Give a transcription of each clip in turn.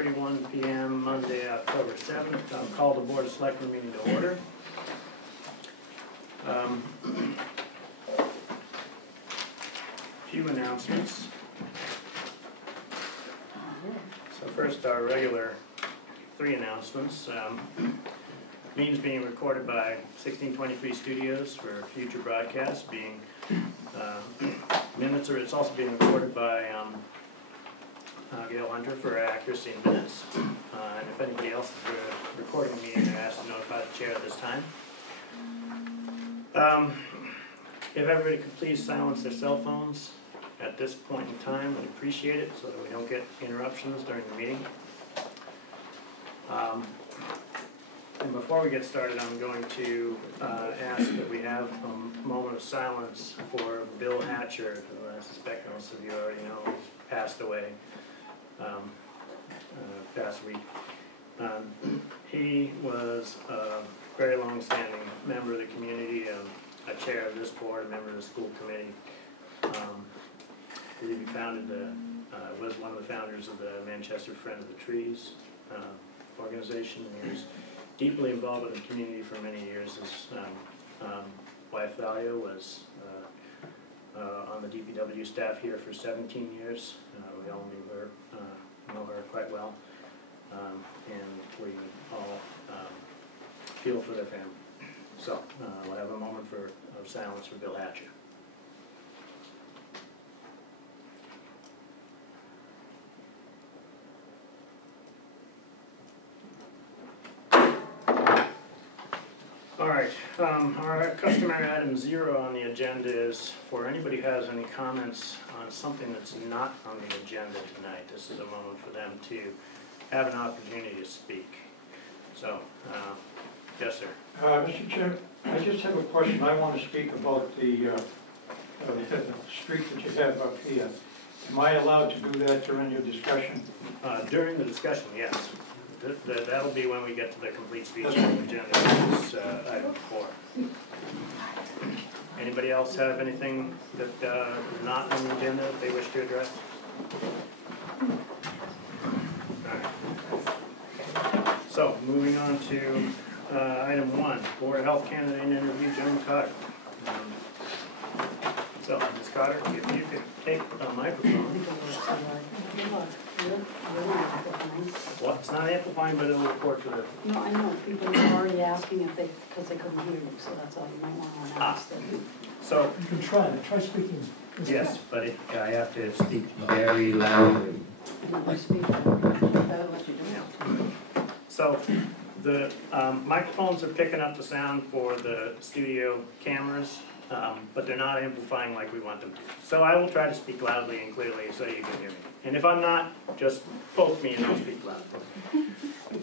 6:31 p.m. Monday, October 7th. I'll call the Board of Selectmen meeting to order. Few announcements. So first, our regular 3 announcements. Meetings being recorded by 1623 Studios for future broadcasts. It's also being recorded by Gail Hunter for accuracy in minutes. And if anybody else is recording the meeting, they're asked to notify the chair at this time. If everybody could please silence their cell phones at this point in time, we'd appreciate it so that we don't get interruptions during the meeting. And before we get started, I'm going to ask that we have a moment of silence for Bill Hatcher, who I suspect most of you already know passed away past week. He was a very long-standing member of the community, a chair of this board, a member of the school committee. He was one of the founders of the Manchester Friends of the Trees organization. He was deeply involved in the community for many years. His wife Thalia was on the DPW staff here for 17 years. We all know her quite well, and we all feel for their family. So we'll have a moment of silence for Bill Hatcher. All right, our customary item 0 on the agenda is for anybody who has any comments on something that's not on the agenda tonight. This is a moment for them to have an opportunity to speak. So, yes, sir. Mr. Chair, I just have a question. I want to speak about the street that you have up here. Am I allowed to do that during your discussion? During the discussion, yes. That'll be when we get to the complete speech on the agenda, which is item 4. Anybody else have anything that is not on the agenda that they wish to address? All right. So, moving on to item 1, Board of Health candidate interview, Joan Cotter. So, Ms. Cotter, if you could take the microphone. Well, it's not amplifying, but it'll record for the... No, I know. People are already asking if because they couldn't hear you, so that's all. You might want to ask them. So... You can try speaking. Yes, but I have to speak very loudly. Another speaker. Better let you do it. So, the microphones are picking up the sound for the studio cameras, but they're not amplifying like we want them to. So I will try to speak loudly and clearly so you can hear me. And if I'm not, just poke me and I'll speak loudly.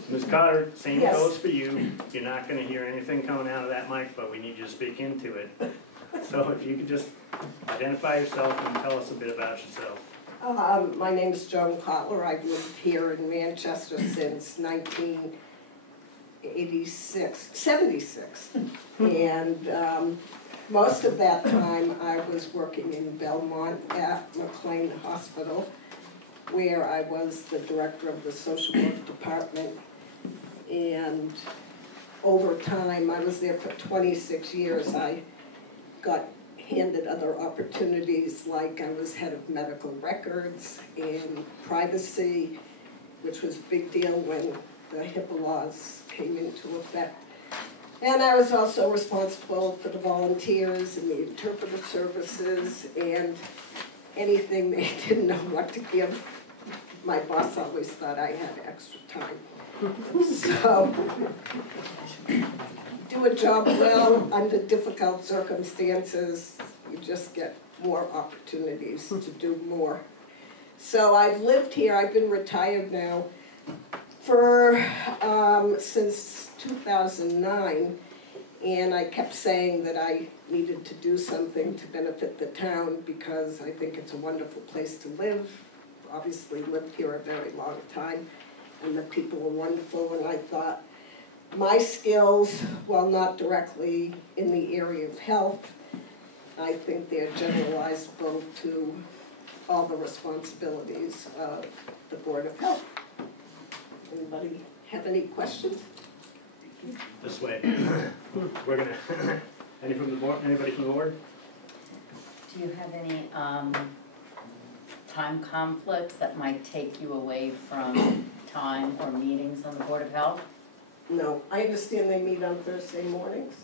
Ms. Cotter, same goes for you. You're not going to hear anything coming out of that mic, but we need you to speak into it. So if you could just identify yourself and tell us a bit about yourself. My name is Joan Kotler. I've lived here in Manchester since 76. And most of that time I was working in Belmont at McLean Hospital, where I was the director of the social work department. And over time, I was there for 26 years. I got handed other opportunities, like I was head of medical records and privacy, which was a big deal when the HIPAA laws came into effect. And I was also responsible for the volunteers and the interpreter services and anything they didn't know what to give. My boss always thought I had extra time. So, do a job well under difficult circumstances, you just get more opportunities to do more. So I've lived here, I've been retired now for since 2009, and I kept saying that I needed to do something to benefit the town because I think it's a wonderful place to live. Obviously lived here a very long time, and the people were wonderful, and I thought my skills, while not directly in the area of health, I think they're generalizable to all the responsibilities of the Board of Health. anybody have any questions? This way. We're gonna, anybody from the board? Do you have any time conflicts that might take you away from time or meetings on the Board of Health? No, I understand they meet on Thursday mornings.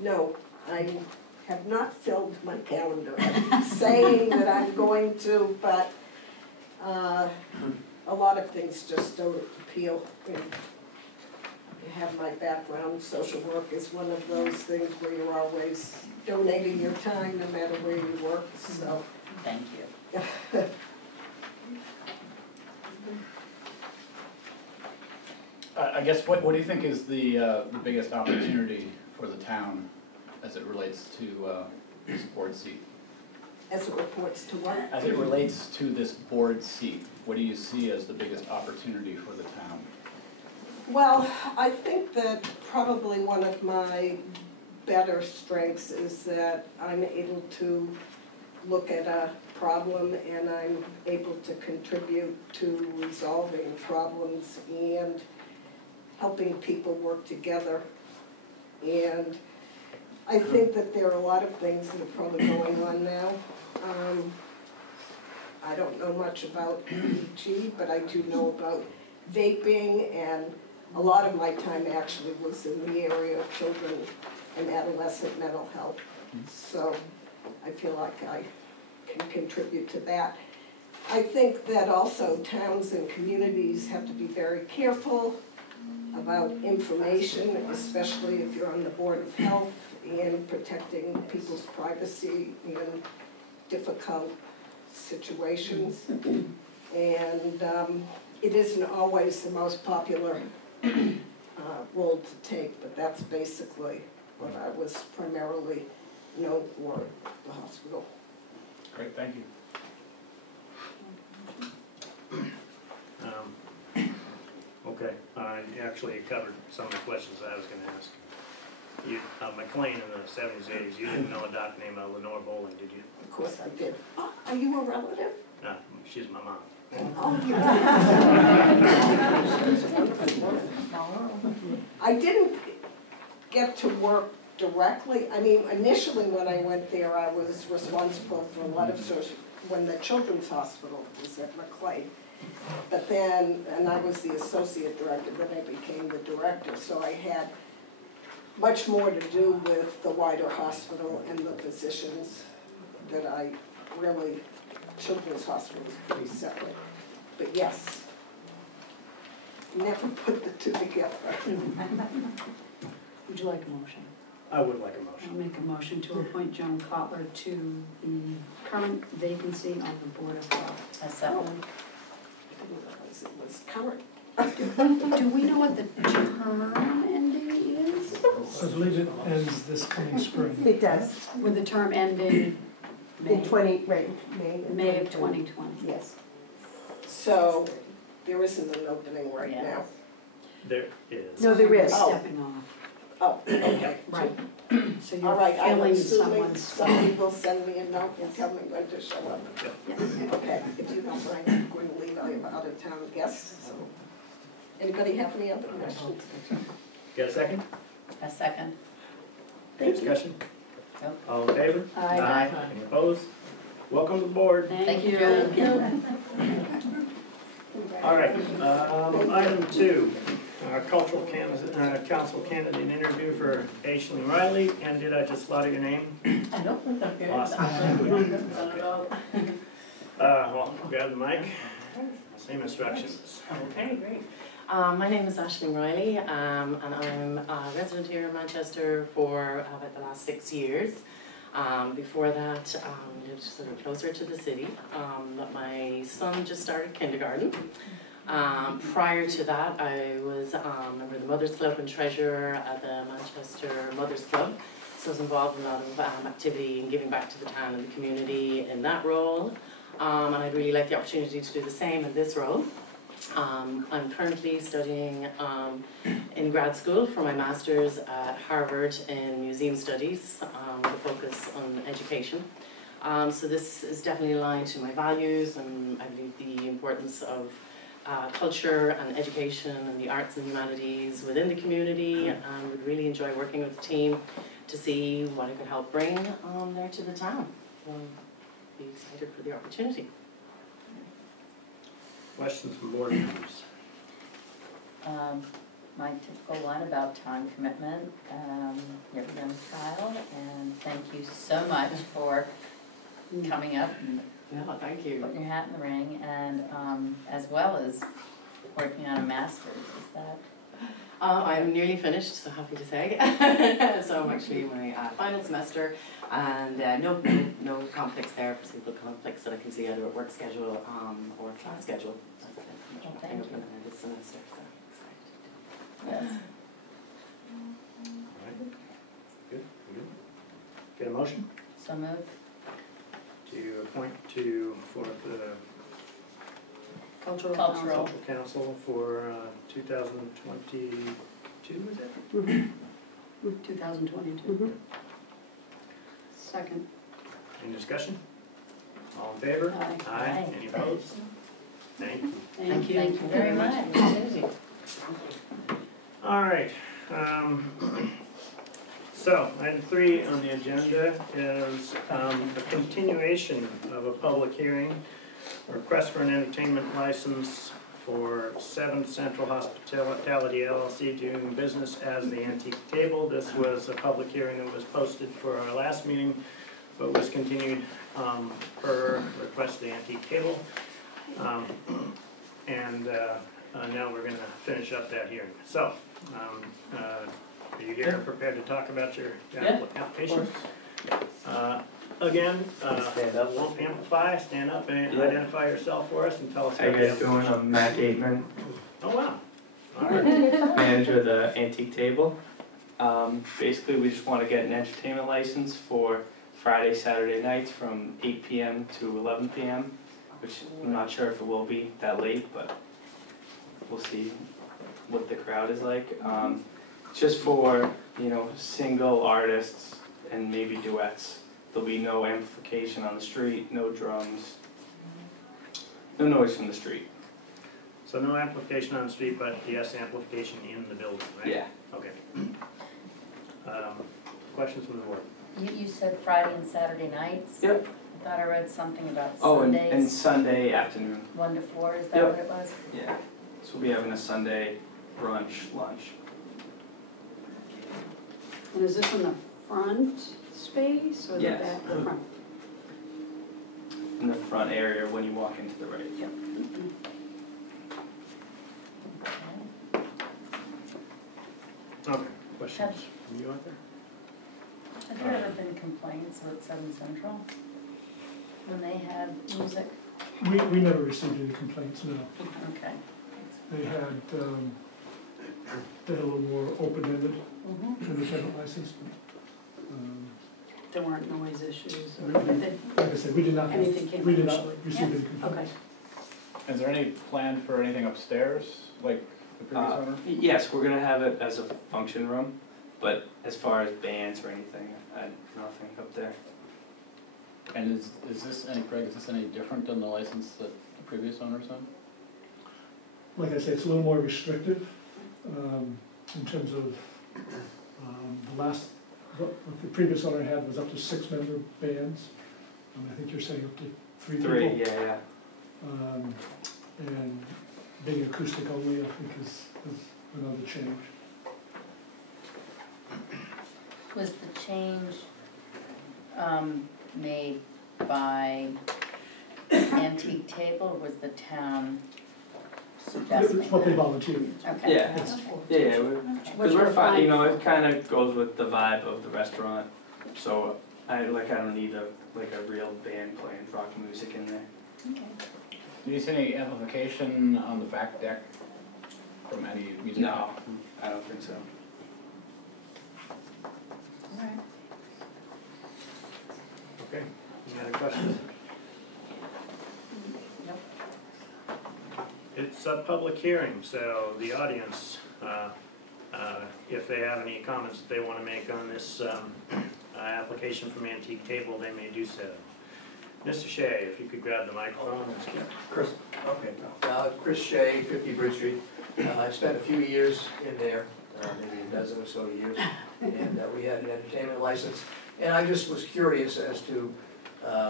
No, I have not filled my calendar. I'm saying that I'm going to, but a lot of things just don't appeal. You have my background, social work is one of those things where you're always donating your time no matter where you work, so. Thank you. I guess, what do you think is the biggest opportunity for the town as it relates to this board seat? As it reports to what? As it relates to this board seat, what do you see as the biggest opportunity for the town? Well, I think that probably one of my better strengths is that I'm able to look at a problem and I'm able to contribute to resolving problems and helping people work together. And I think that there are a lot of things that are probably going on now. I don't know much about EG, but I do know about vaping, and a lot of my time actually was in the area of children and adolescent mental health. So I feel like I can contribute to that. I think that also towns and communities have to be very careful about information, especially if you're on the Board of Health, and protecting people's privacy in difficult situations. And it isn't always the most popular role to take, but that's basically what I was primarily known for at the hospital. Great, thank you. Okay, actually it covered some of the questions I was gonna ask. You, McLean in the 70s, 80s, you didn't know a doc named Lenore Bowling, did you? Of course I did. Oh, are you a relative? No, she's my mom. Oh, you I didn't get to work directly. I mean, initially when I went there, I was responsible for a lot of when the Children's Hospital was at McLean. But then, and I was the associate director, then I became the director, so I had much more to do with the wider hospital and the physicians that I really, Children's Hospital is pretty separate. But yes, never put the two together. Would you like a motion? I would like a I'll motion. make a motion to appoint Joan Kotler to the current vacancy on the Board of Health. A second. I didn't realize it was current. Do we know what the term ending is? I believe it ends this coming spring. It does, With the term ending in May of 2020. Yes. So there isn't an opening right Yes. now. There is. No, there is. Stepping off. Oh, okay. Right. So All you're right, I'm filling assuming someone's somebody will send me a note and tell me when to show up. Yes. Okay, if you don't mind, I'm going to leave, I have out of town guests, so. Anybody have any other questions? Got a second? A second. Thank you. Discussion? Nope. All in favor? Aye. Any opposed? Welcome to the board. Thank you. Thank you. All right, item 2, our cultural council candidate interview for Aisling Riley, and did I just slaughter your name? I know, it's okay. Awesome. Not at all. Well, grab the mic, same instructions. Okay, great. My name is Aisling Riley, and I'm a resident here in Manchester for about the last 6 years. Before that, lived sort of closer to the city. But my son just started kindergarten. Prior to that, I was a member of the Mothers Club and treasurer at the Manchester Mothers Club. So I was involved in a lot of activity and giving back to the town and the community in that role. And I'd really like the opportunity to do the same in this role. I'm currently studying in grad school for my master's at Harvard in Museum Studies with a focus on education. So this is definitely aligned to my values, and I believe the importance of culture and education and the arts and humanities within the community, and would really enjoy working with the team to see what I could help bring there to the town. So be excited for the opportunity. Questions from board members? My typical one about time commitment, you're a young child, and thank you so much for coming up and Yeah, thank you. putting your hat in the ring, and as well as working on a master's, is that? I'm nearly finished, so happy to say. So I'm actually in my final semester, and no conflicts there, foreseeable conflicts that I can see either at work schedule or class schedule. Well, thank you. This semester, so Yes. All right. Good, good. Get a motion So moved. to appoint for the Cultural Cultural. Council. Cultural Council for 2022, is it? 2022. Second. Any discussion? All in favor? Aye. Aye. Any opposed? Thank you. Thank you. Thank you very much. for the opportunity. All right. So, item 3 on the agenda is a continuation of a public hearing, a request for an entertainment license for 7th Central Hospitality LLC doing business as the Antique Table. This was a public hearing that was posted for our last meeting, but was continued per request of the Antique Table. Now we're going to finish up that hearing. So, are you here prepared to talk about your application? Again, won't amplify, stand up and identify yourself for us and tell us. How you guys doing? I'm Matt Gateman, Oh, wow. All right. manager of the Antique Table. Basically, we just want to get an entertainment license for Friday, Saturday nights from 8 p.m. to 11 p.m., which I'm not sure if it will be that late, but we'll see what the crowd is like. Just for, single artists and maybe duets. There'll be no amplification on the street, no drums, no noise from the street. So no amplification on the street, but yes, amplification in the building, right? Yeah. Okay. Questions from the board? You said Friday and Saturday nights? Yep. I thought I read something about Oh, and Sundays, Sunday afternoon. 1 to 4, is that Yep. what it was? Yeah. So we'll be having a Sunday brunch, lunch. And is this in the front space or the Yes. back, the front? In the front area when you walk into the right. Yep. Okay, questions from you out there? Have there ever been complaints with 7 Central when they had music? We never received any complaints, no. Okay. They had a little more open-ended Mhm. entertainment license. There weren't noise issues or We- anything? Like I said, we did not, Anything came we did up? not receive any Okay. complaints. Is there any plan for anything upstairs, like the previous owner? Yes, we're gonna have it as a function room, but as far as bands or anything, nothing up there. And is this any different than the license that the previous owners had? Like I said, it's a little more restrictive in terms of the last, what the previous owner had was up to 6-member bands. I think you're saying up to 3 people. 3, yeah. And being acoustic only, I think is another change. Was the change made by Antique Table, or was the town suggesting It's what they that? volunteered. Okay. Yeah. Yeah, because we're fine, it kind of goes with the vibe of the restaurant. So I don't need a real band playing rock music in there. Okay. Do you see any amplification on the back deck from any music? No, I don't think so. All right. Okay, any other questions? Nope. It's a public hearing, so the audience, if they have any comments that they want to make on this application from Antique Table, they may do so. Mr. Shea, if you could grab the microphone. Chris, Okay. Chris Shea, 50 Bridge Street. I spent a few years in there, maybe a dozen or so years, and we had an entertainment license. And I just was curious as to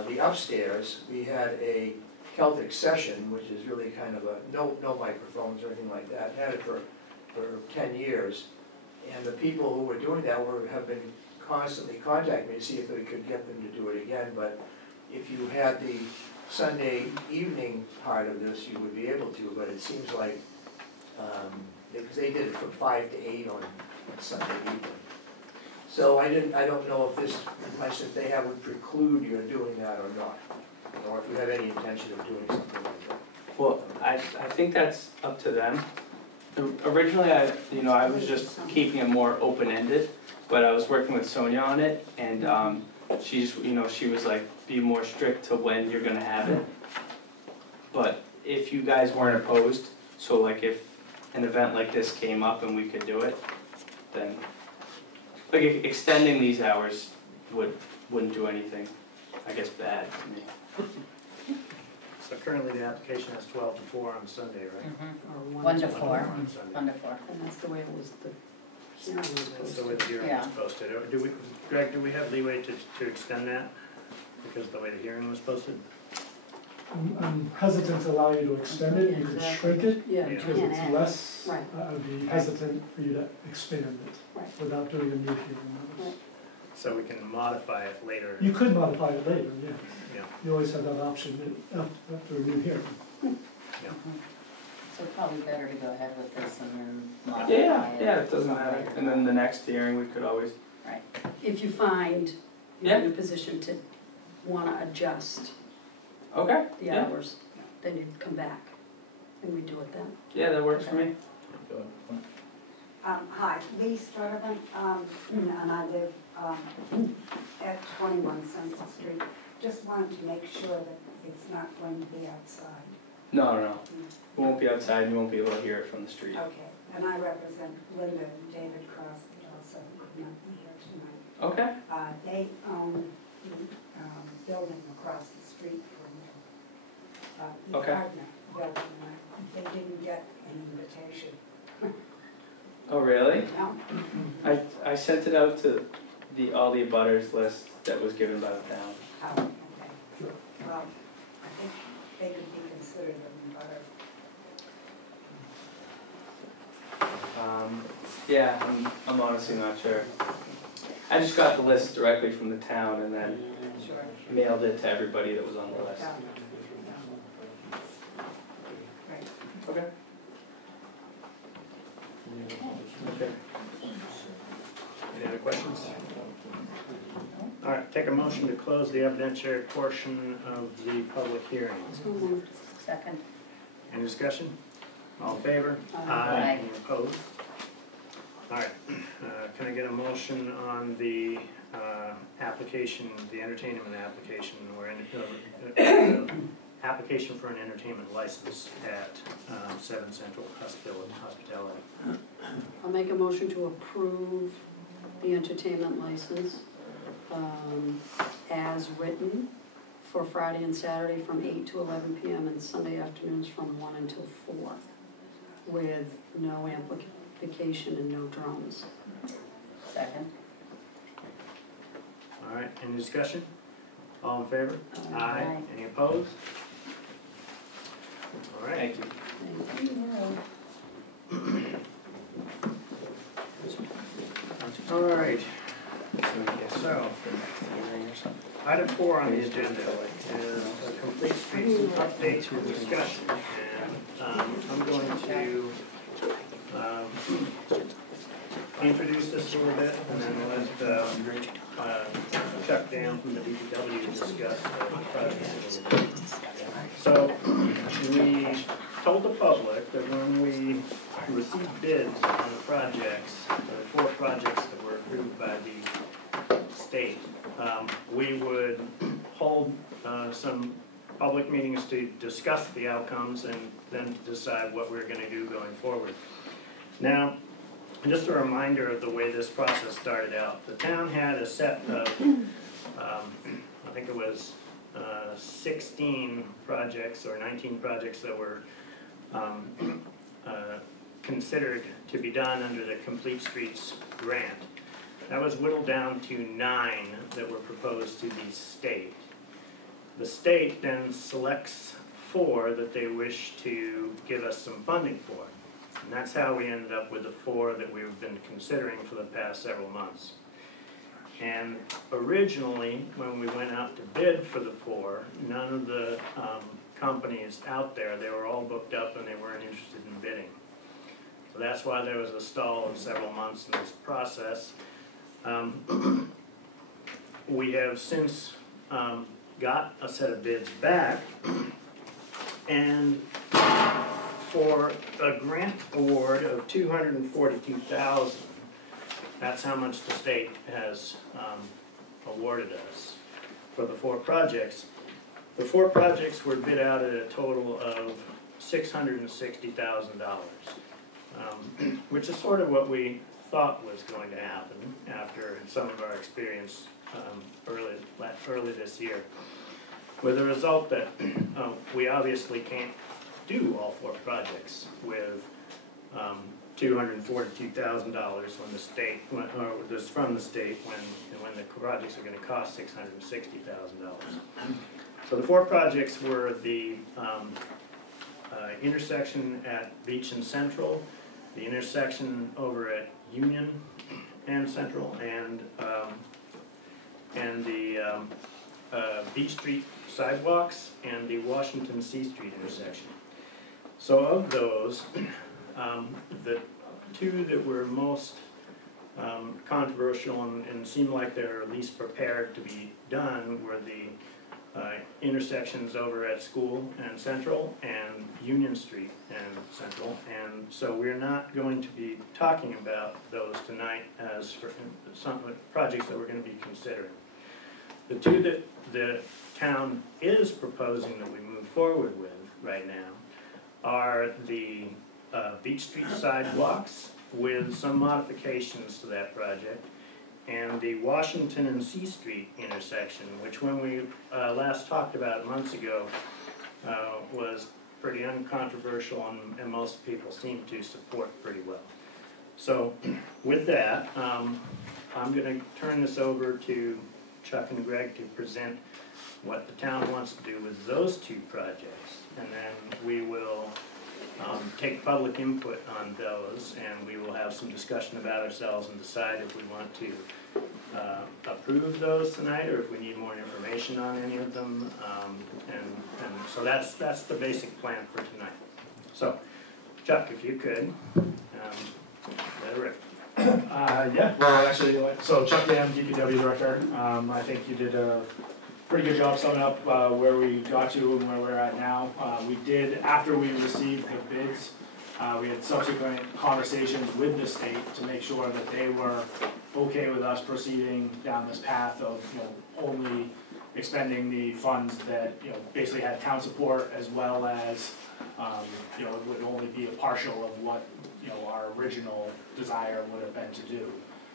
the upstairs. We had a Celtic session, which is really kind of a, no microphones or anything like that. Had it for 10 years. And the people who were doing that have been constantly contacting me to see if we could get them to do it again. But if you had the Sunday evening part of this, you would be able to, but it seems like, because they did it from 5 to 8 on Sunday evening. So I don't know if this license they have would preclude you in doing that or not, or if you have any intention of doing something like that. Well, I think that's up to them. Originally, I was just keeping it more open-ended, but I was working with Sonia on it, and she was like, be more strict to when you're gonna have it. But if you guys weren't opposed, so like if an event like this came up and we could do it, then, like extending these hours wouldn't do anything, I guess, bad to me. So currently the application has 12 to 4 on Sunday, right? Or 1 to 1 to 4. 4 on Sunday. 1 to 4. And that's the way it was, the hearing was That's the posted. way the hearing Yeah. was posted. Greg, do we have leeway to extend that? Because the way the hearing was posted? I'm hesitant to allow you to extend it, you could shrink it, Yeah, you because can't it's add. less, Right. I'd be hesitant for you to expand it Right. without doing a new hearing. Right. So we can modify it later. You could modify it later, yes. Yeah. You always have that option after a new hearing. So probably better to go ahead with this and then modify Yeah, it. yeah, it doesn't matter. And then the next hearing, we could always, If you find you're in a position to wanna adjust okay, the yeah, hours, then you'd come back and we'd do it then. yeah, that works for me. Hi, Lee Sturdivant, and I live at 21 Central Street. Just wanted to make sure that it's not going to be outside. No, we won't be outside, you won't be able to hear it from the street. Okay, and I represent Linda and David Crosby also, who could not be here tonight. Okay, They own the building across the street from the Okay. Gardner building, and they didn't get an invitation. oh really? No? I sent it out to all the abutters list that was given by the town. Oh, okay. Well, I think they could be considered a butter. Yeah, I'm honestly not sure. I just got the list directly from the town and then Sure. mailed it to everybody that was on the list. Right. Okay. Okay. Any other questions? All right, take a motion to close the evidentiary portion of the public hearing. So moved. Second. Any discussion? All in favor? Aye. Any opposed? All right, can I get a motion on the application, the entertainment application, or application for an entertainment license at 7 Central Hospitality? I'll make a motion to approve the entertainment license as written for Friday and Saturday from 8 to 11 p.m. and Sunday afternoons from 1 until 4, with no amplification and no drums. Second. All right, any discussion? All in favor? Aye. Any opposed? All right. Thank you. Thank you. All right, so, item 4 on the agenda is a complete streets update discussion. And I'm going to introduce this a little bit and then let Chuck down from the DPW discuss the project. So, we told the public that when we received bids on the projects, the 4 projects that were approved by the state, we would hold some public meetings to discuss the outcomes and then to decide what we're gonna do going forward. Now, just a reminder of the way this process started out. The town had a set of, I think it was 16 projects or 19 projects that were considered to be done under the Complete Streets grant. That was whittled down to 9 that were proposed to the state. The state then selects 4 that they wish to give us some funding for. And that's how we ended up with the 4 that we've been considering for the past several months. And originally, when we went out to bid for the 4, none of the companies out there, they were all booked up and they weren't interested in bidding. So that's why there was a stall of several months in this process. We have since got a set of bids back, and for a grant award of $242,000, that's how much the state has awarded us for the 4 projects. The 4 projects were bid out at a total of $660,000, which is sort of what we thought was going to happen after some of our experience early this year. With the result that we obviously can't do all 4 projects with $242,000 when the state, or this from the state, when the projects are going to cost $660,000. So the 4 projects were the intersection at Beach and Central, the intersection over at Union and Central, and the Beach Street sidewalks and the Washington C Street intersection. So of those, the 2 that were most controversial and seemed like they were least prepared to be done were the intersections over at School and Central and Union Street and Central. And so we're not going to be talking about those tonight as for some projects that we're going to be considering. The 2 that the town is proposing that we move forward with right now are the Beach Street sidewalks with some modifications to that project, and the Washington and C Street intersection, which when we last talked about months ago was pretty uncontroversial and most people seem to support pretty well. So with that, I'm going to turn this over to Chuck and Greg to present what the town wants to do with those 2 projects, and then we will take public input on those, and we will have some discussion about ourselves and decide if we want to approve those tonight or if we need more information on any of them. And so that's the basic plan for tonight. So, Chuck, if you could, let it rip. Yeah, well, actually, so Chuck Dam, DPW Director, I think you did a pretty good job summing up where we got to and where we're at now. We did, after we received the bids, we had subsequent conversations with the state to make sure that they were okay with us proceeding down this path of, only expending the funds that, basically had town support, as well as, it would only be a partial of what, our original desire would have been to do.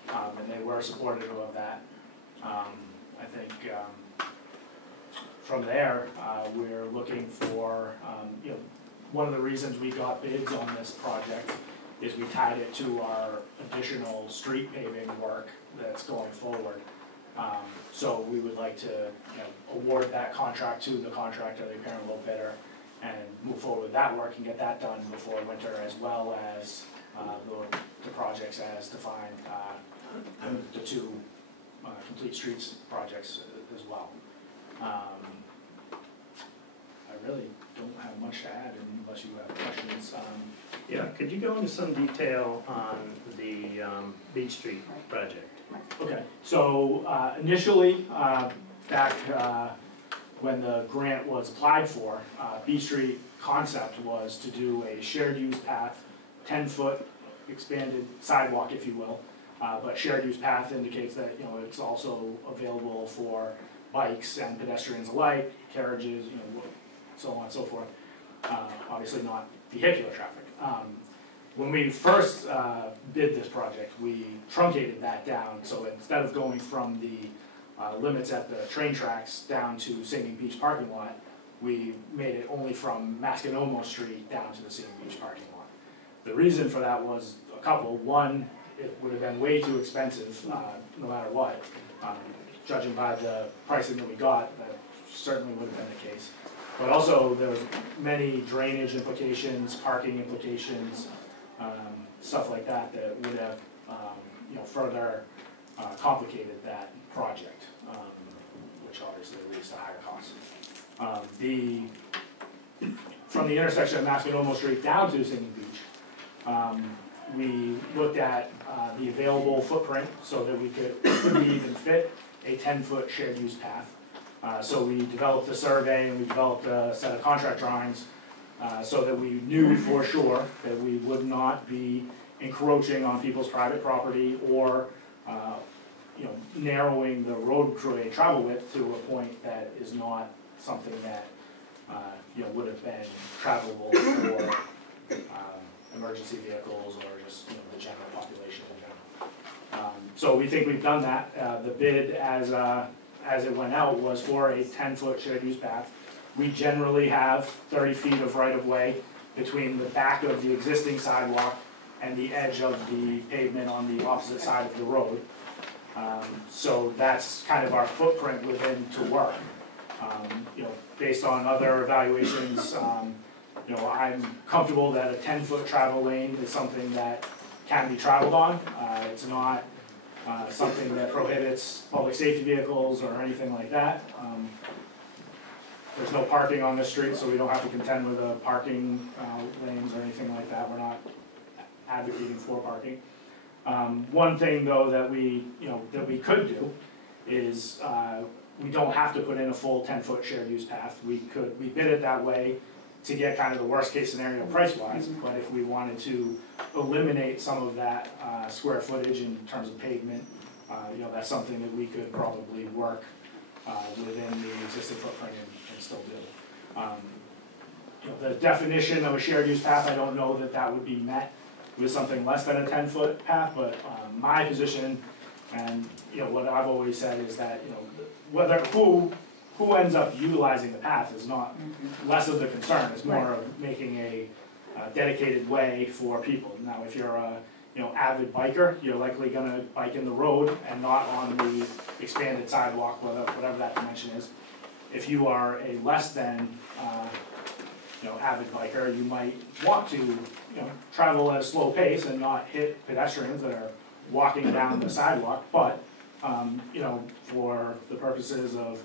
And they were supportive of that. I think from there, we're looking for, one of the reasons we got bids on this project is we tied it to our additional street paving work that's going forward. So we would like to, award that contract to the contractor, the apparent low bidder, and move forward with that work and get that done before winter, as well as the projects as defined, the 2 Complete Streets projects as well. I really don't have much to add unless you have questions. Yeah, could you go into some detail on the Beach Street project? Okay, so initially, back when the grant was applied for, Beach Street concept was to do a shared use path, 10-foot expanded sidewalk, if you will. But shared use path indicates that, it's also available for bikes and pedestrians alike, carriages, so on and so forth. Obviously not vehicular traffic. When we first bid this project, we truncated that down, so instead of going from the limits at the train tracks down to Singing Beach parking lot, we made it only from Masconomo Street down to the Singing Beach parking lot. The reason for that was a couple. One, it would have been way too expensive, no matter what. Judging by the pricing that we got, that certainly would have been the case. But also, there was many drainage implications, parking implications, stuff like that, that would have, further complicated that project, which obviously leads to higher costs. From the intersection of Masconomo Street down to Singing Beach, we looked at the available footprint so that we could even fit a 10-foot shared use path. So we developed a survey and we developed a set of contract drawings so that we knew for sure that we would not be encroaching on people's private property or narrowing the roadway travel width to a point that is not something that would have been travelable for emergency vehicles or just the general population in general. So we think we've done that. The bid as it went out was for a 10-foot shared use path. We generally have 30 feet of right-of-way between the back of the existing sidewalk and the edge of the pavement on the opposite side of the road. So that's kind of our footprint within to work. Based on other evaluations, I'm comfortable that a 10-foot travel lane is something that can be traveled on. It's not something that prohibits public safety vehicles or anything like that. There's no parking on this street, so we don't have to contend with parking lanes or anything like that. We're not advocating for parking. One thing though that we could do is we don't have to put in a full 10-foot shared use path. We bid it that way to get kind of the worst case scenario price-wise, but if we wanted to eliminate some of that square footage in terms of pavement, that's something that we could probably work within the existing footprint and still do. The definition of a shared use path, I don't know that would be met with something less than a 10-foot path, but my position and what I've always said is that who ends up utilizing the path is not less of the concern. It's more of making a dedicated way for people. Now, if you're a avid biker, you're likely going to bike in the road and not on the expanded sidewalk, whatever that dimension is. If you are a less than avid biker, you might want to travel at a slow pace and not hit pedestrians that are walking down the sidewalk. But for the purposes of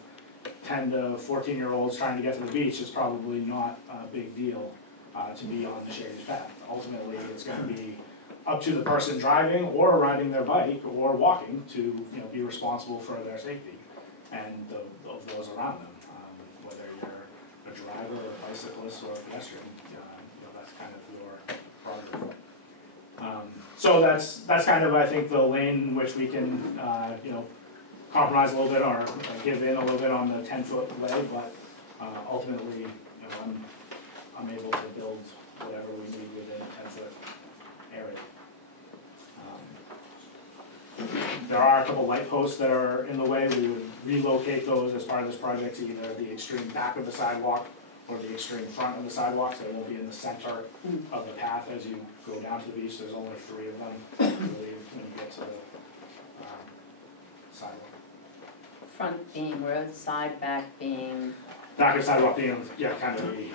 10 to 14-year-olds trying to get to the beach, it's probably not a big deal to be on the shared use path. Ultimately, it's going to be up to the person driving or riding their bike or walking to be responsible for their safety and of those around them. Whether you're a driver or a bicyclist or a pedestrian, that's kind of your prerogative. So that's kind of, I think, the lane in which we can compromise a little bit or give in a little bit on the 10-foot way, but ultimately, I'm able to build whatever we need within a 10-foot area. There are a couple light posts that are in the way. We would relocate those as part of this project to either the extreme back of the sidewalk or the extreme front of the sidewalk, so they won't be in the center of the path as you go down to the beach. There's only 3 of them, I believe, when you get to the sidewalk. Front being roadside, back being? Back of the sidewalk being, kind of the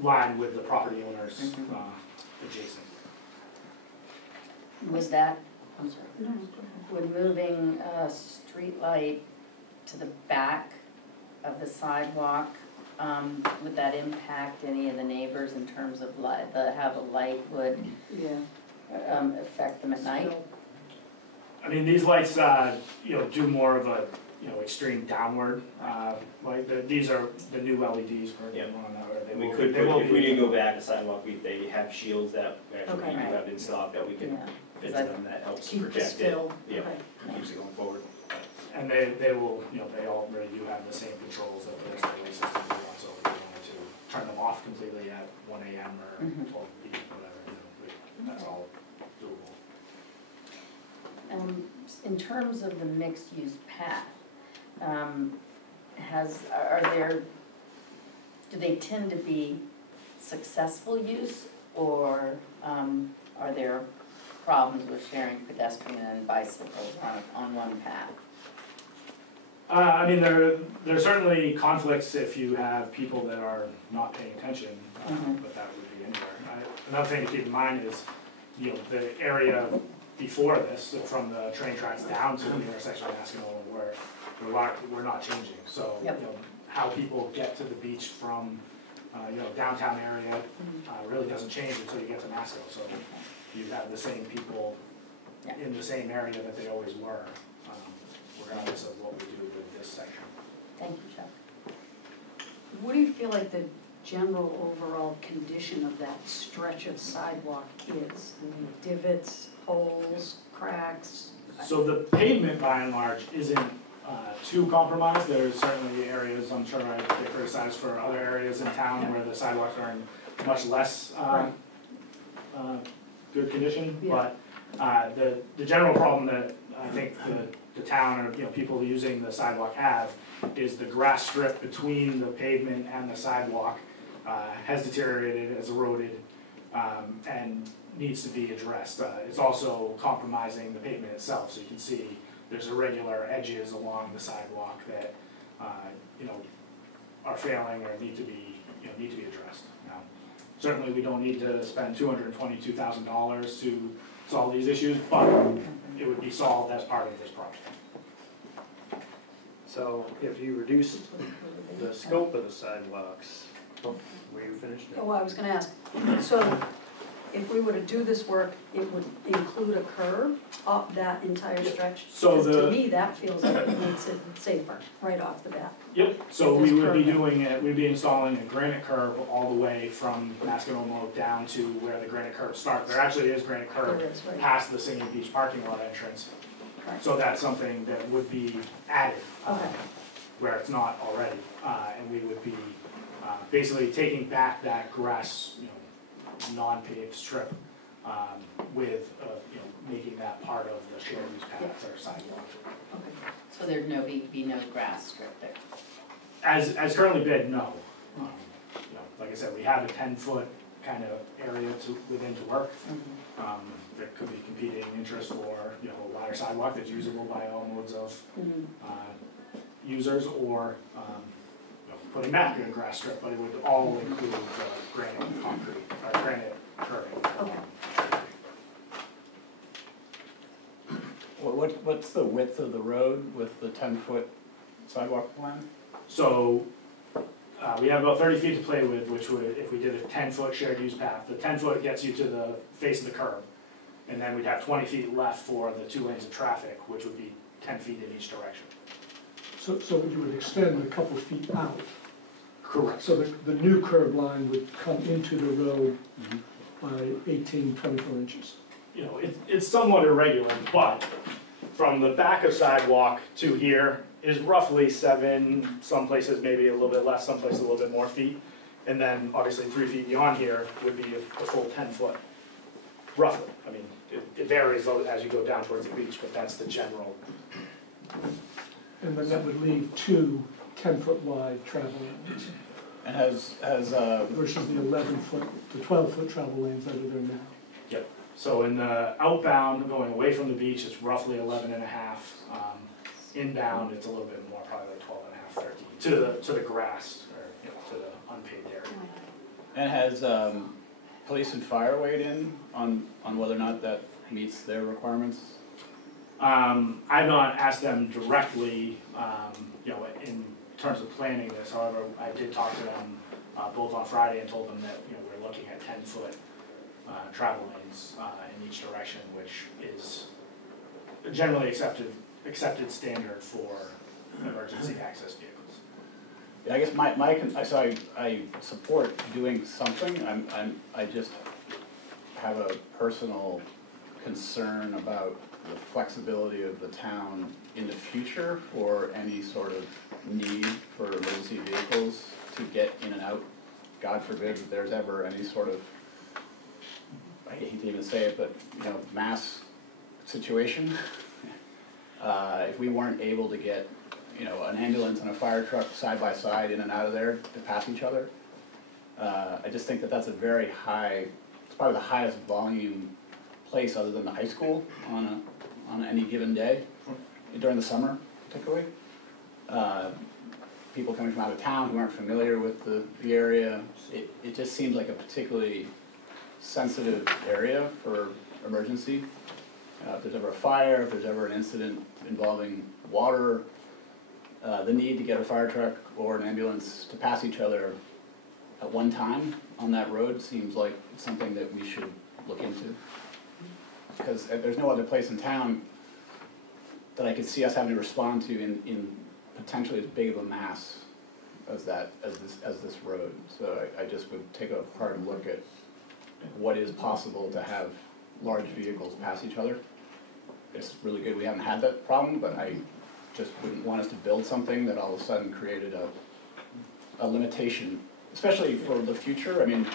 line with the property owners adjacent. Was that, I'm sorry, would moving a street light to the back of the sidewalk, would that impact any of the neighbors in terms of how the light would affect them at night? I mean, these lights, do more of a, extreme downward light. These are the new LEDs for everyone on that. If we didn't go back, the sidewalk, they have shields that we do have in stock that we can fit to them that helps protect it. Yeah, keeps it going forward. And they will, they already do have the same controls that the display system do on, so if you wanted to turn them off completely at 1 a.m. or 12 p.m., whatever, that's all doable. In terms of the mixed-use path, do they tend to be successful use, or are there problems with sharing pedestrian and bicycles on one path? I mean, there are certainly conflicts if you have people that are not paying attention, but that would be anywhere. Another thing to keep in mind is, you know, the area before this, so from the train tracks down to the intersection of Mascanoma, we're not changing. So, you know, how people get to the beach from, you know, downtown area really doesn't change until you get to Masco. So you have the same people in the same area that they always were, regardless of what we do with this section. Thank you, Chuck. What do you feel like the general overall condition of that stretch of sidewalk is? I mean, divots, holes, cracks? So the pavement by and large isn't too compromised. There's certainly areas, I'm sure I get criticized for other areas in town where the sidewalks are in much less good condition. But the general problem that I think the town, or you know, people using the sidewalk have, is the grass strip between the pavement and the sidewalk has deteriorated, has eroded, and needs to be addressed. It's also compromising the pavement itself, so you can see there's irregular edges along the sidewalk that you know, are failing or need to be addressed. Now, certainly we don't need to spend $222,000 to solve these issues, but it would be solved as part of this project. So if you reduce the scope of the sidewalks, were you finished? Oh, I was gonna ask, so if we were to do this work, it would include a curb up that entire stretch? So 'Cause to me, that feels like it makes it safer, right off the bat. Yep, so we would be we'd be installing a granite curb all the way from Mascanoma down to where the granite curb starts. There actually is granite curb There is, right. past the Singing Beach parking lot entrance. Correct. So that's something that would be added, Okay. where it's not already. And we would be basically taking back that grass, you know, non-paved strip, with, you know, making that part of the shared use path or sidewalk. Okay. So there'd be no grass strip there? As currently bid, no. You know, like I said, we have a 10-foot kind of area within to work. There could be competing interest for, you know, a wider sidewalk that's usable by all modes of users, or you know, putting back a grass strip, but it would all include granite concrete, or granite curbing. Okay. What's the width of the road with the 10-foot sidewalk plan? So we have about 30 feet to play with, which would, if we did a 10-foot shared use path, the 10-foot gets you to the face of the curb. And then we'd have 20 feet left for the 2 lanes of traffic, which would be 10 feet in each direction. So you would extend a couple feet out. Correct. So the new curb line would come into the road by 18, 24 inches. You know, it's somewhat irregular, but from the back of sidewalk to here is roughly 7, some places maybe a little bit less, some places a little bit more feet. And then obviously 3 feet beyond here would be a full 10-foot, roughly. I mean, it varies as you go down towards the beach, but that's the general. And then that would leave 2 10-foot wide travel lanes. And has versus the 11-foot, the 12-foot travel lanes that are there now. Yep. So in the outbound, going away from the beach, it's roughly 11 and a half. Inbound, it's a little bit more, probably like 12 and a half, 13, to the grass, or you know, to the unpaved area. And has police and fire weighed in on whether or not that meets their requirements? I've not asked them directly, you know, in terms of planning this. However, I did talk to them both on Friday and told them that, you know, we're looking at 10-foot travel lanes in each direction, which is generally accepted standard for emergency access vehicles. Yeah, I guess so I support doing something. I just have a personal concern about the flexibility of the town in the future for any sort of need for emergency vehicles to get in and out. God forbid that there's ever any sort of, I hate to even say it, but you know, mass situation. If we weren't able to get you know, an ambulance and a fire truck side by side in and out of there to pass each other. I just think that that's a very high, it's probably the highest volume place other than the high school on any given day, during the summer particularly. People coming from out of town who aren't familiar with the area, it just seems like a particularly sensitive area for emergency. If there's ever a fire, if there's ever an incident involving water, the need to get a fire truck or an ambulance to pass each other at one time on that road seems like something that we should look into. Because there's no other place in town that I could see us having to respond to in potentially as big of a mass as this road. So I just would take a hard look at what is possible to have large vehicles pass each other. It's really good we haven't had that problem, but I just wouldn't want us to build something that all of a sudden created a limitation, especially for the future. I mean,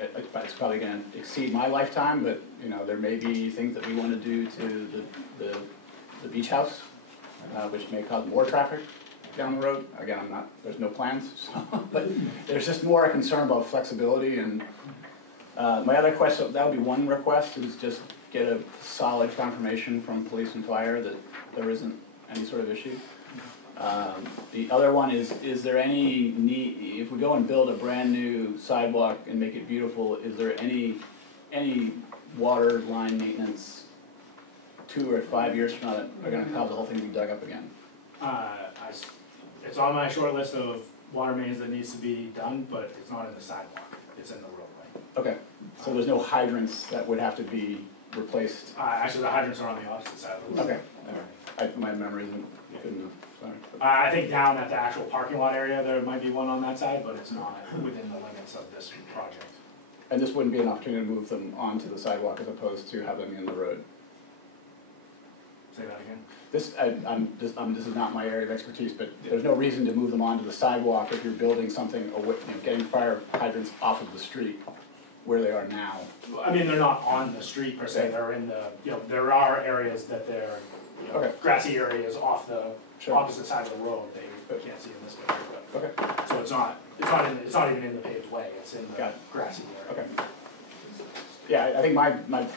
it's probably gonna exceed my lifetime, but you know, there may be things that we wanna do to the beach house, which may cause more traffic down the road. Again, there's no plans, so, but there's just more a concern about flexibility. And my other question, that would be one request, is just get a solid confirmation from police and fire that there isn't any sort of issue. The other one is there any need, if we go and build a brand new sidewalk and make it beautiful, is there any water line maintenance 2 or 5 years from now that are gonna cause the whole thing to be dug up again? It's on my short list of water mains that needs to be done, but it's not in the sidewalk, it's in the roadway. Okay, so there's no hydrants that would have to be replaced? Actually, the hydrants are on the opposite side of the road. Okay, my memory isn't good enough, sorry. I think down at the actual parking lot area, there might be one on that side, but it's not within the limits of this project. And this wouldn't be an opportunity to move them onto the sidewalk as opposed to have them in the road? Say that again? This is not my area of expertise, but there's no reason to move them onto the sidewalk if you're building something, or getting fire hydrants off of the street where they are now. I mean, they're not on the street per se, they're in the, there are areas that they're, grassy areas off the opposite side of the road, they can't see in this picture, but. So it's not even in the paved way, it's in the grassy area. Okay. Yeah, I think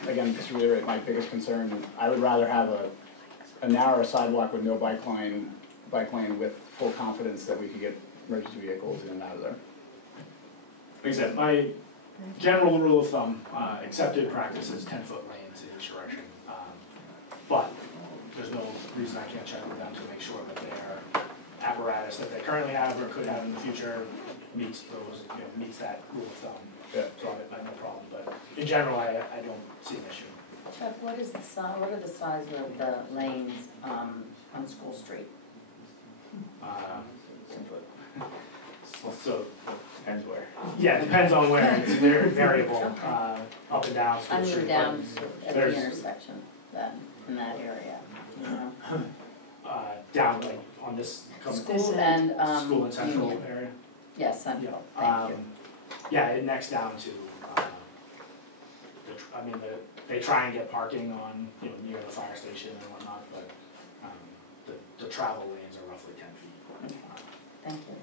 again, just to reiterate, my biggest concern, I would rather have a narrower sidewalk with no bike lane with full confidence that we could get emergency vehicles in and out of there. Like I said, my general rule of thumb, accepted practice is 10-foot lanes in each direction. But there's no reason I can't check with them to make sure that their apparatus that they currently have or could have in the future meets that rule of thumb. Yeah. So I have no problem, but in general, I don't see an issue. Chuck, what are the size of the lanes on School Street? 10 foot. So, depends where. Yeah, it depends on where, it's very variable, up and down School Street. Under down at the intersection, then, in that area, you know? Down like on this. School and, School and Central Union. area. Yes, Central, thank you. Yeah, it necks down to, they try and get parking on, near the fire station and whatnot, but, the travel lanes are roughly 10 feet. Thank you.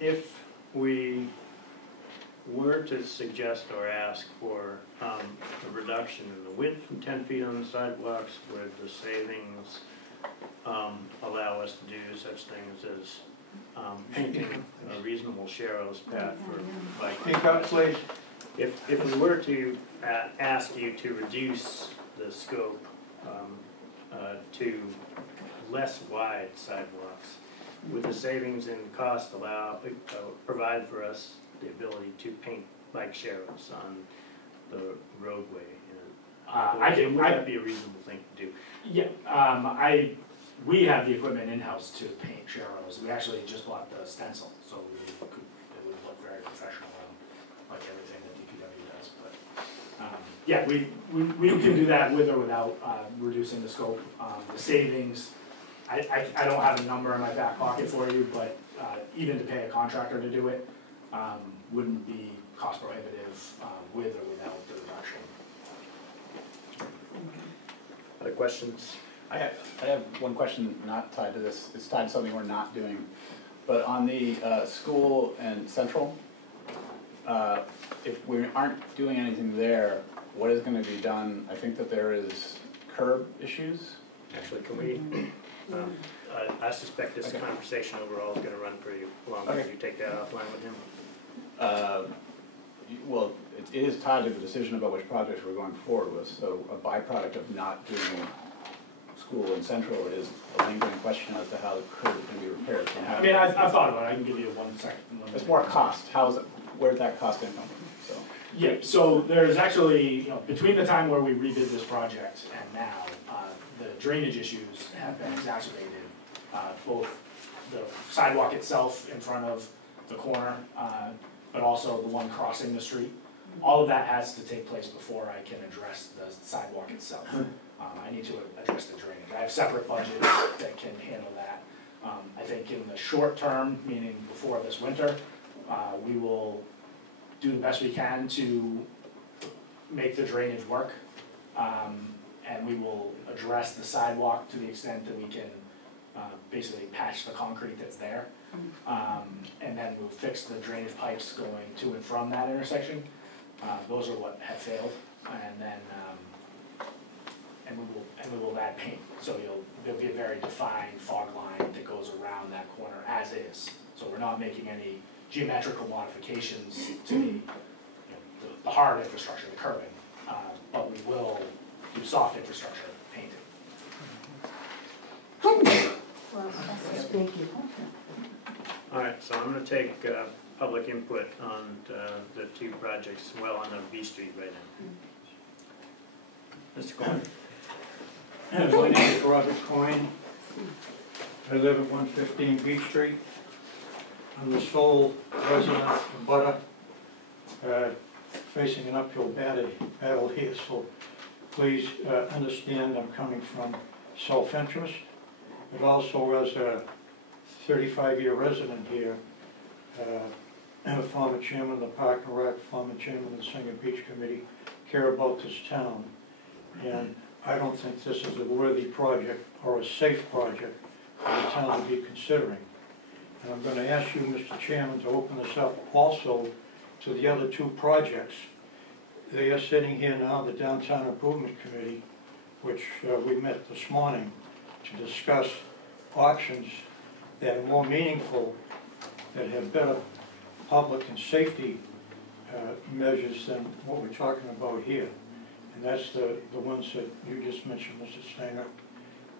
If we were to suggest or ask for a reduction in the width from 10 feet on the sidewalks, would the savings allow us to do such things as painting a reasonable Sharrow's path for bike? Speak up, please. If we were to ask you to reduce the scope to less wide sidewalks, would the savings in cost provide for us the ability to paint bike Sharrows on the roadway? Would that be a reasonable thing to do? Yeah, we have the equipment in-house to paint Sharrows. We actually just bought the stencil, so it would look very professional, like everything that DPW does. But yeah, we can do that with or without reducing the scope. The savings, I don't have a number in my back pocket for you, but even to pay a contractor to do it wouldn't be cost prohibitive with or without the reduction. Other questions? I have one question not tied to this, it's tied to something we're not doing. But on the school and central, if we aren't doing anything there, what is gonna be done? I think that there is curb issues. Actually, can we, I suspect this Okay. conversation overall is gonna run pretty long. Can Okay. you take that offline with him? Well, it is tied to the decision about which projects we're going forward with, so a byproduct of not doing school and central is a lingering question as to how the curb can be repaired. So I mean, I've thought about it, I can give you 1 second. it's more cost, how's it, where's that cost gonna come from, so. Yeah, so there's actually, between the time where we redid this project and now, the drainage issues have been exacerbated. Both the sidewalk itself in front of the corner, but also the one crossing the street. All of that has to take place before I can address the sidewalk itself. I need to address the drainage. I have separate budgets that can handle that. I think in the short term, meaning before this winter, we will do the best we can to make the drainage work. And we will address the sidewalk to the extent that we can basically patch the concrete that's there. And then we'll fix the drainage pipes going to and from that intersection. Those are what have failed. And then, and we will add paint. So there'll be a very defined fog line that goes around that corner as is. So we're not making any geometrical modifications to the hard infrastructure, the curbing, but we will do soft infrastructure painting. Thank you. All right, so I'm gonna take public input on the two projects, well, on the B Street right now. Mr. Coyne? My name is Robert Coyne. I live at 115 Beach Street. I'm the sole resident of Butter, facing an uphill battle here, so please understand I'm coming from self-interest, but also as a 35-year resident here, and a former chairman of the Park and Rec, former chairman of the Singer Beach Committee, care about this town. And I don't think this is a worthy project or a safe project for the town to be considering. And I'm going to ask you, Mr. Chairman, to open this up also to the other two projects. They are sitting here now, the Downtown Improvement Committee, which we met this morning to discuss options that are more meaningful, that have better public and safety measures than what we're talking about here. And that's the ones that you just mentioned, Mr. Steiner,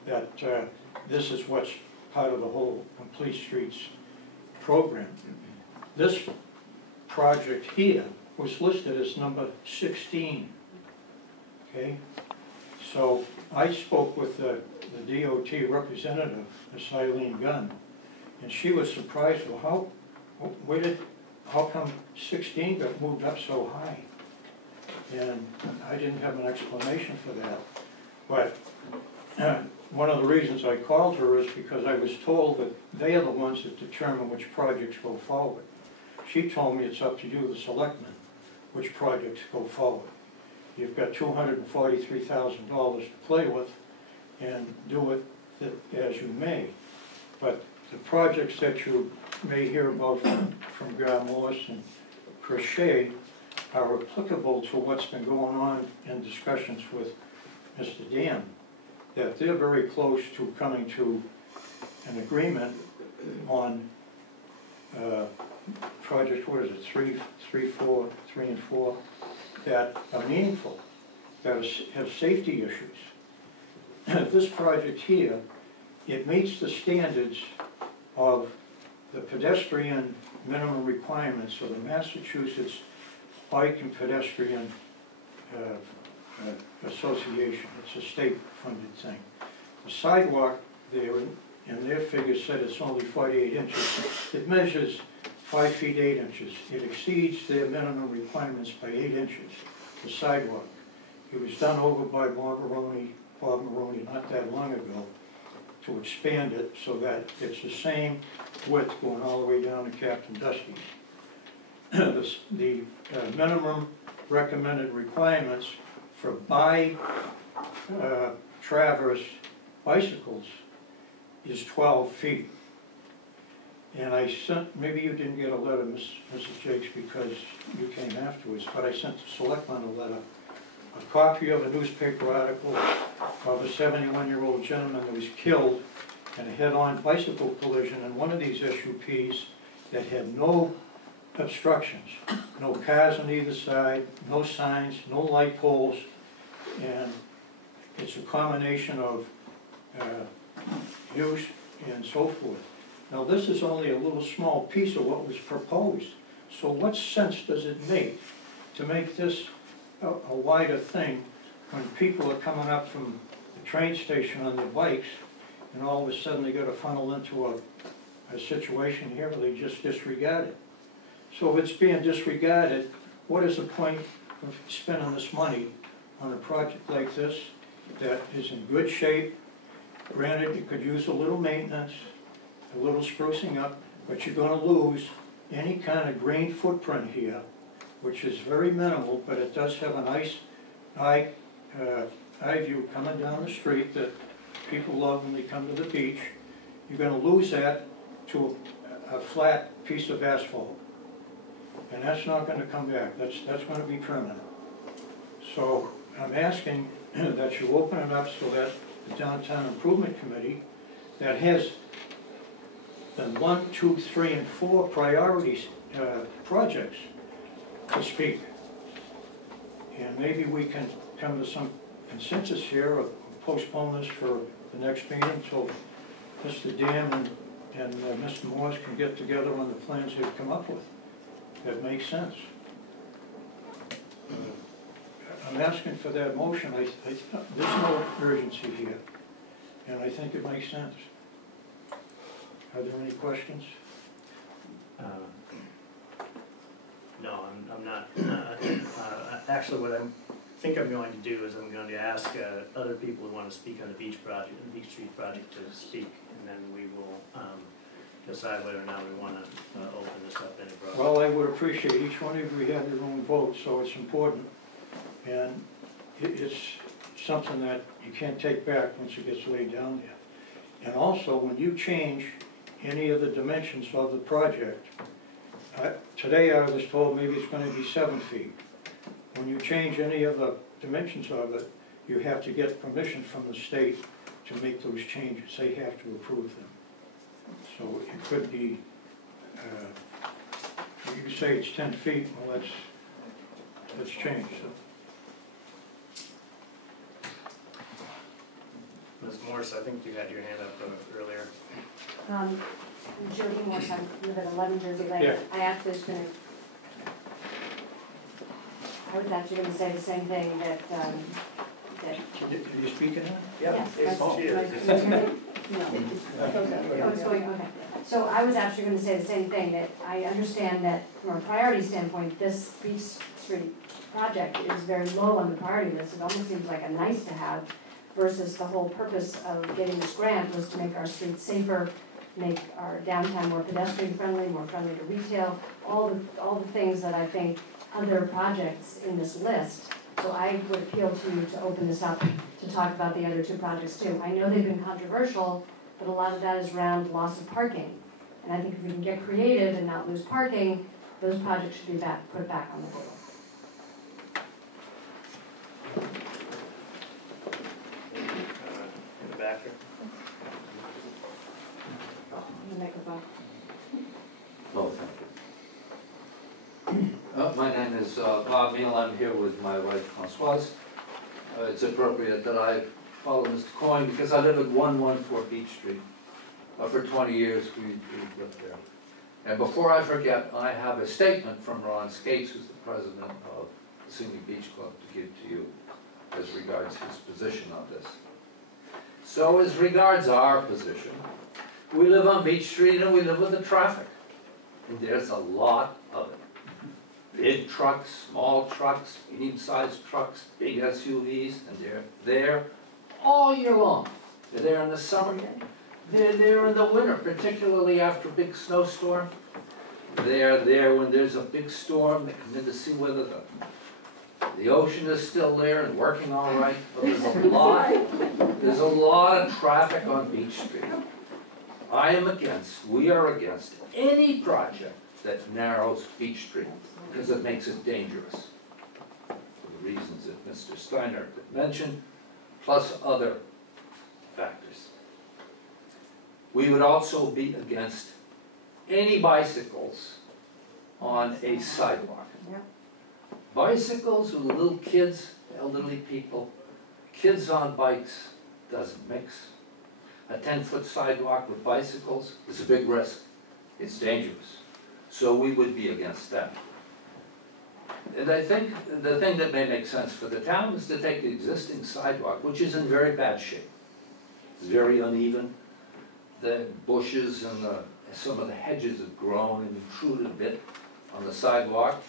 that this is what's part of the whole Complete Streets program. This project here was listed as number 16, okay? So I spoke with the DOT representative, Ms. Eileen Gunn, and she was surprised, well, how come 16 got moved up so high? And I didn't have an explanation for that. But one of the reasons I called her is because I was told that they are the ones that determine which projects go forward. She told me it's up to you, the selectmen, which projects go forward. You've got $243,000 to play with and do it as you may. But the projects that you may hear about from Gar Morris and Chris Shea are applicable to what's been going on in discussions with Mr. Dan, that they're very close to coming to an agreement on project, what is it, 3, 4, 3 and 4, that are meaningful, that have safety issues. This project here, it meets the standards of the pedestrian minimum requirements of the Massachusetts Bike and Pedestrian Association. It's a state-funded thing. The sidewalk there, in their figures, said it's only 48 inches. It measures 5 feet 8 inches. It exceeds their minimum requirements by 8 inches, the sidewalk. It was done over by Bob Maroney not that long ago to expand it so that it's the same width going all the way down to Captain Dusty's. The minimum recommended requirements for by traverse bicycles is 12 feet. And I sent, maybe you didn't get a letter, Mrs. Jakes, because you came afterwards, but I sent the selectmen a letter, a copy of a newspaper article of a 71-year-old gentleman that was killed in a head-on bicycle collision in one of these SUPs that had no obstructions, no cars on either side, no signs, no light poles, and it's a combination of use and so forth. Now, this is only a little small piece of what was proposed, so what sense does it make to make this a wider thing when people are coming up from the train station on their bikes and all of a sudden they got to funnel into a situation here where they just disregard it? So if it's being disregarded, what is the point of spending this money on a project like this that is in good shape? Granted, you could use a little maintenance, a little sprucing up, but you're gonna lose any kind of green footprint here, which is very minimal, but it does have a nice eye view coming down the street that people love when they come to the beach. You're gonna lose that to a flat piece of asphalt. And that's not gonna come back, that's gonna be permanent. So I'm asking that you open it up so that the Downtown Improvement Committee that has the 1, 2, 3, and 4 priorities projects to speak. And maybe we can come to some consensus here or postpone this for the next meeting until Mr. Dam and Mr. Morris can get together on the plans they've come up with. That makes sense. I'm asking for that motion. There's no urgency here, and I think it makes sense. Are there any questions? No, I'm not. Actually, what I think I'm going to do is I'm going to ask other people who want to speak on the beach project, the Beach Street project, to speak, and then we will decide whether or not we want to open this up any further. Well, I would appreciate each one of you have your own vote, so it's important. And it's something that you can't take back once it gets laid down there. And also, when you change any of the dimensions of the project, today I was told maybe it's going to be 7 feet. When you change any of the dimensions of it, you have to get permission from the state to make those changes. They have to approve them. So it could be, you say it's 10 feet, well that's changed. So. Ms. Morris, I think you had your hand up earlier. I'm Jody Morse, I live at 11 Jersey Lane. Yeah. I was actually going to say the same thing that, Can you speak in that? yes. It's that's- Oh, it's going, okay. So I was actually going to say the same thing, that I understand that from a priority standpoint, this Beach Street project is very low on the priority list. It almost seems like a nice to have versus the whole purpose of getting this grant was to make our streets safer, make our downtown more pedestrian friendly, more friendly to retail, all the things that I think other projects in this list. So I would appeal to you to open this up to talk about the other 2 projects too. I know they've been controversial, but a lot of that is around loss of parking. And I think if we can get creative and not lose parking, those projects should be put back on the table. In the back here. The microphone. Oh, thank you. My name is Bob Neal. I'm here with my wife, Françoise. It's appropriate that I follow Mr. Coyne because I live at 114 Beach Street. For 20 years, we've lived there. And before I forget, I have a statement from Ron Skates, who's the president of the Senior Beach Club, to give to you as regards his position on this. So as regards our position, we live on Beach Street and we live with the traffic. And there's a lot of it. Big trucks, small trucks, medium-sized trucks, big SUVs, and they're there all year long. They're there in the summer, they're there in the winter, particularly after a big snowstorm. They're there when there's a big storm, they come in to see whether the ocean is still there and working all right. But there's a lot There's a lot of traffic on Beach Street. We are against any project that narrows Beach Street because it makes it dangerous. For the reasons that Mr. Steiner mentioned, plus other factors. We would also be against any bicycles on a sidewalk. Bicycles with little kids, elderly people, kids on bikes, doesn't mix. A 10-foot sidewalk with bicycles is a big risk. It's dangerous. So we would be against that. And I think the thing that may make sense for the town is to take the existing sidewalk, which is in very bad shape. It's very uneven. The bushes and some of the hedges have grown and intruded a bit on the sidewalk.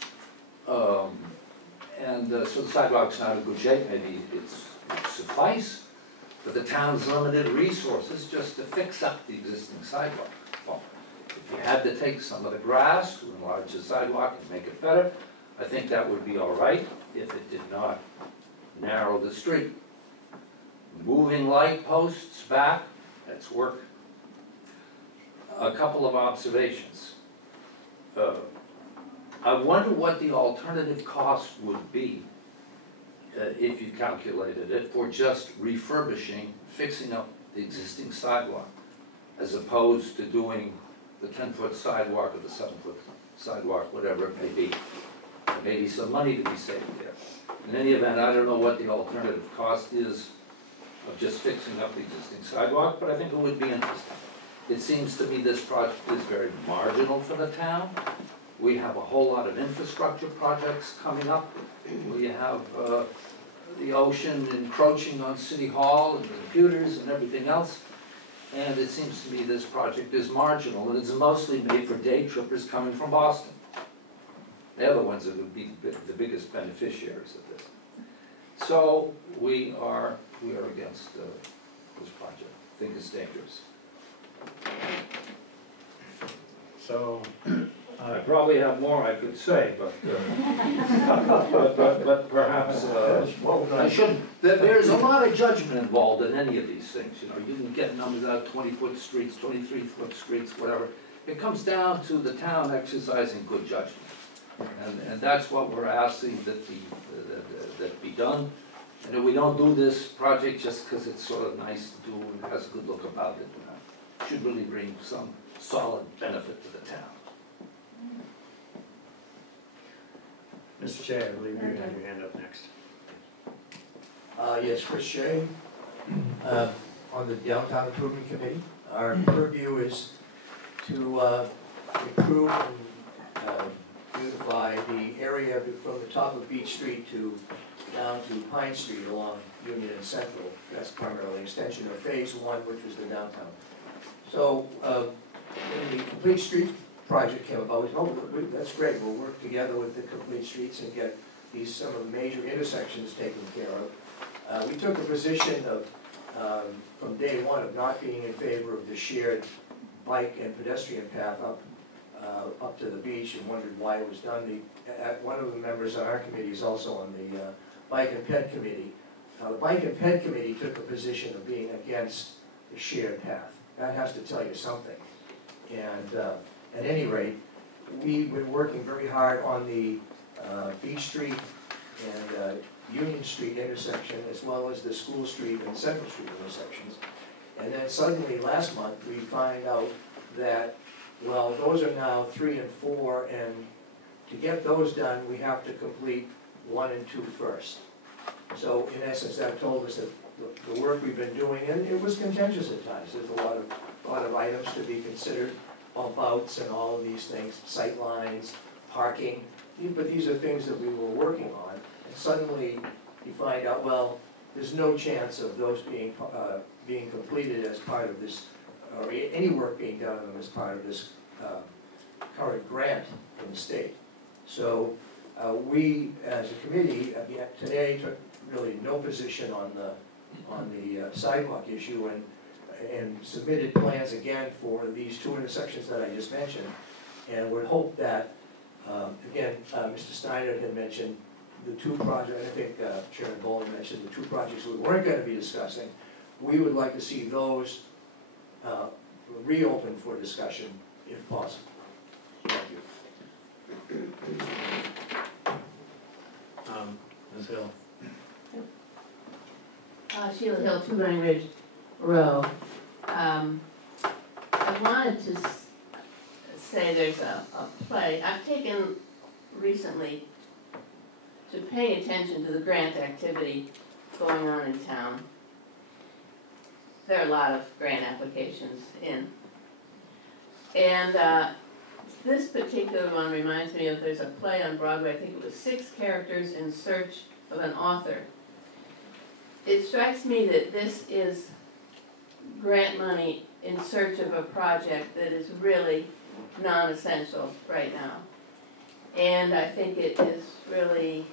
So the sidewalk's not in good shape. Maybe it suffice for the town's limited resources just to fix up the existing sidewalk. Well, if you had to take some of the grass to enlarge the sidewalk and make it better, I think that would be all right if it did not narrow the street. Moving light posts back, that's work. A couple of observations. I wonder what the alternative cost would be if you calculated it for just refurbishing, fixing up the existing sidewalk, as opposed to doing the 10-foot sidewalk or the 7-foot sidewalk, whatever it may be. There may be some money to be saved there. In any event, I don't know what the alternative cost is of just fixing up the existing sidewalk, but I think it would be interesting. It seems to me this project is very marginal for the town. We have a whole lot of infrastructure projects coming up. We have the ocean encroaching on City Hall and the computers and everything else. And it seems to me this project is marginal, and it's mostly made for day trippers coming from Boston. They're the ones that would be the biggest beneficiaries of this. So we are against this project. I think it's dangerous. So, I probably have more I could say, but perhaps I shouldn't. There's a lot of judgment involved in any of these things. You know, you can get numbers out, 20-foot streets, 23-foot streets, whatever. It comes down to the town exercising good judgment, and that's what we're asking that be done. And that we don't do this project just because it's sort of nice to do and has a good look about it. It should really bring some solid benefit to the town. Mr. Chair, I believe you have your hand up next. Yes, Chris Shea, on the Downtown Improvement Committee. Our purview is to improve and beautify the area from the top of Beach Street down to Pine Street along Union and Central. That's primarily an extension of Phase 1, which was the downtown. So when the Complete Streets project came about, we said, oh, that's great, we'll work together with the Complete Streets and get some of the major intersections taken care of. We took a position of, from day one, of not being in favor of the shared bike and pedestrian path up to the beach, and wondered why it was done. One of the members on our committee is also on the Bike and Ped Committee. Now, the Bike and Ped Committee took a position of being against the shared path. That has to tell you something. And at any rate, we've been working very hard on the Beach Street and Union Street intersection, as well as the School Street and Central Street intersections. And then suddenly, last month, we find out that, well, those are now 3 and 4, and to get those done, we have to complete 1 and 2 first. So in essence, that told us that the work we've been doing, and it was contentious at times. There's a lot of items to be considered, bump outs and all of these things, sight lines, parking. But these are things that we were working on. And suddenly you find out, well, there's no chance of those being completed as part of this, or any work being done on them as part of this current grant from the state. So we, as a committee, today took really no position on the sidewalk issue, and submitted plans again for these 2 intersections that I just mentioned, and would hope that, again, Mr. Steiner had mentioned the 2 projects, I think Chairman Bowling mentioned the 2 projects we weren't going to be discussing, we would like to see those reopened for discussion if possible. Thank you. Ms. Hill. Sheila Hill, 2 Running Ridge Row. I wanted to say there's a play. I've taken recently to paying attention to the grant activity going on in town. There are a lot of grant applications in. And this particular one reminds me of, there's a play on Broadway, I think it was 6 characters in search of an author. It strikes me that this is grant money in search of a project that is really non-essential right now. And I think it is really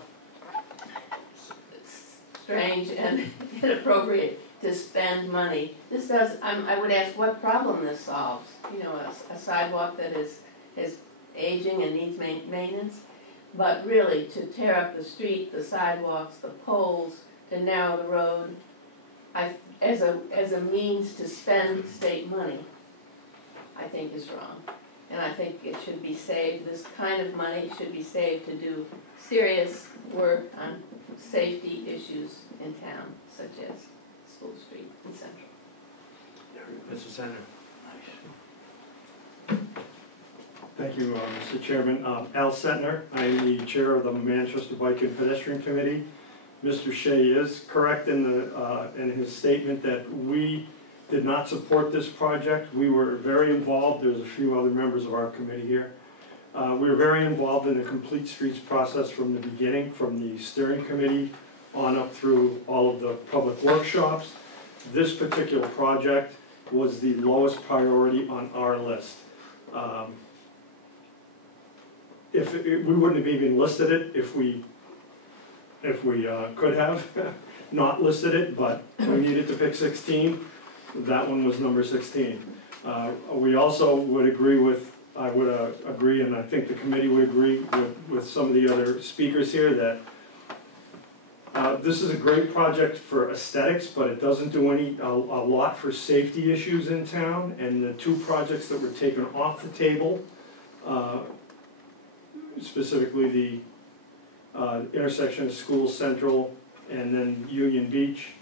strange and inappropriate to spend money. This does, I would ask what problem this solves. You know, a sidewalk that is aging and needs maintenance, but really to tear up the street, the sidewalks, the poles, to narrow the road, as a means to spend state money, I think is wrong. And I think it should be saved, this kind of money should be saved to do serious work on safety issues in town, such as School Street and Central. Mr. Senator. Thank you, Mr. Chairman. Al Setner, I am the chair of the Manchester Bike and Pedestrian Committee. Mr. Shea is correct in his statement that we did not support this project. We were very involved. There's a few other members of our committee here. We were very involved in the Complete Streets process from the beginning, from the steering committee on up through all of the public workshops. This particular project was the lowest priority on our list. We wouldn't have even listed it if we could have not listed it, but we needed to pick 16. That one was number 16. We also would agree with, I would agree, and I think the committee would agree with some of the other speakers here, that this is a great project for aesthetics, but it doesn't do a lot for safety issues in town. And the 2 projects that were taken off the table, specifically the intersection of School Central and then Union Beach,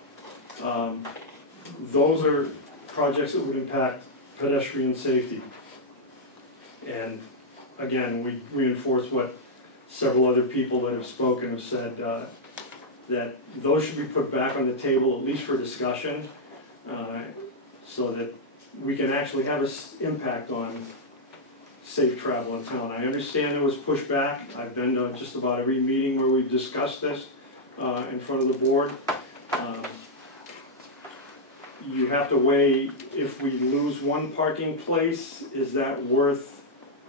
those are projects that would impact pedestrian safety. And again, we reinforce what several other people that have spoken have said, that those should be put back on the table, at least for discussion, so that we can actually have an impact on safe travel in town. I understand there was pushback. I've been to just about every meeting where we've discussed this in front of the board. You have to weigh, if we lose one parking place, is that worth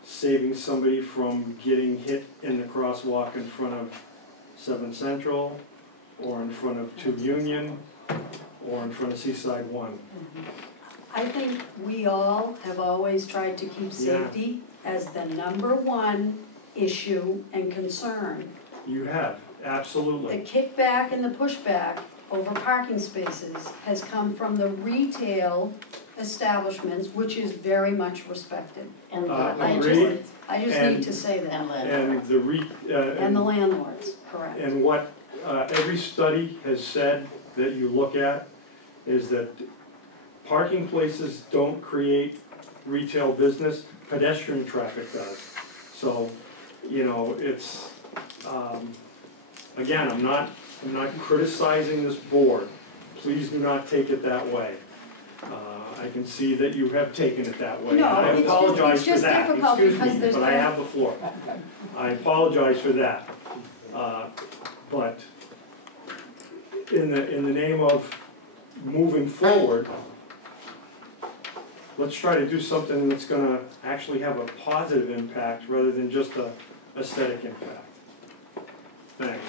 saving somebody from getting hit in the crosswalk in front of 7 Central, or in front of 2 Union, or in front of Seaside 1? I think we all have always tried to keep safety as the #1 issue and concern. You have, absolutely. The kickback and the pushback over parking spaces has come from the retail establishments, which is very much respected. And I just need to say that. And the landlords, correct. And what every study has said that you look at is that parking places don't create retail business, pedestrian traffic does. So, you know, it's, again, I'm not criticizing this board. Please do not take it that way. I can see that you have taken it that way. No, I apologize it's just for that. difficult Excuse because me, there's but I have the floor. I apologize for that. But in the name of moving forward, let's try to do something that's gonna actually have a positive impact rather than just a aesthetic impact. Thanks.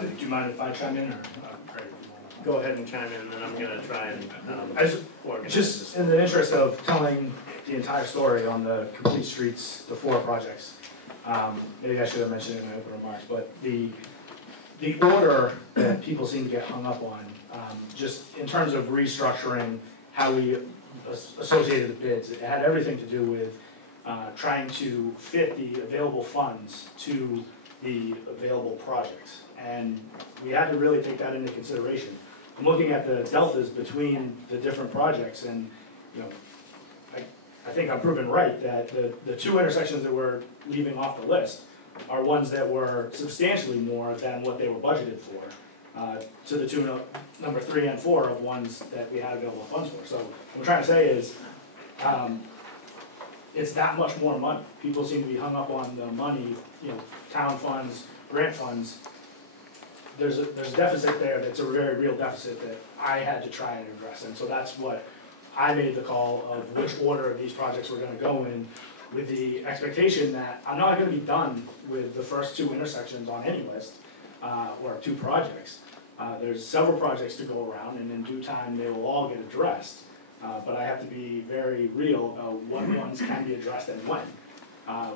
Do you mind if I chime in, or? Great. Go ahead and chime in, and then I'm gonna try and organize Just this. in the interest of telling the entire story on the Complete Streets, the 4 projects, maybe I should have mentioned it in my opening remarks, but the order that people seem to get hung up on, just in terms of restructuring how we associated the bids, it had everything to do with trying to fit the available funds to the available projects. And we had to really take that into consideration. I'm looking at the deltas between the different projects, and I think I'm proven right that the two intersections that we're leaving off the list are ones that were substantially more than what they were budgeted for, to the tune of number 3 and 4 of ones that we had available funds for. So what I'm trying to say is, it's that much more money. People seem to be hung up on the money, town funds, grant funds. There's a deficit there that's a very real deficit that I had to try and address. And so that's what I made the call of which order of these projects we're gonna go in, with the expectation that I'm not gonna be done with the first 2 intersections on any list, or 2 projects. There's several projects to go around, and in due time, they will all get addressed. But I have to be very real about what ones can be addressed and when.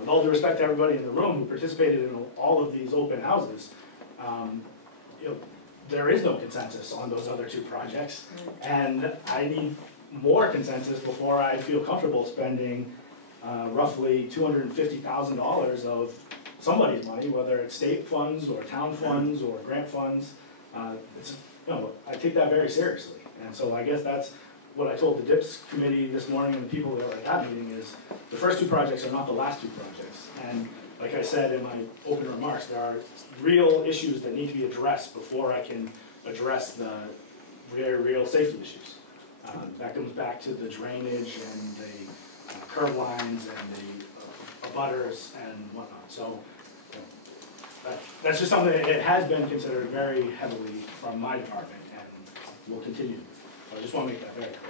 With all due respect to everybody in the room who participated in all of these open houses, there is no consensus on those other 2 projects, and I need more consensus before I feel comfortable spending roughly $250,000 of somebody's money, whether it's state funds or town funds or grant funds. I take that very seriously, and so I guess that's what I told the DIPS committee this morning and the people that were at that meeting is the first 2 projects are not the last 2 projects. And like I said in my opening remarks, there are real issues that need to be addressed before I can address the very real safety issues. That comes back to the drainage and the curb lines and the abutters and whatnot. So that's just something that has been considered very heavily from my department and will continue. So I just want to make that very clear.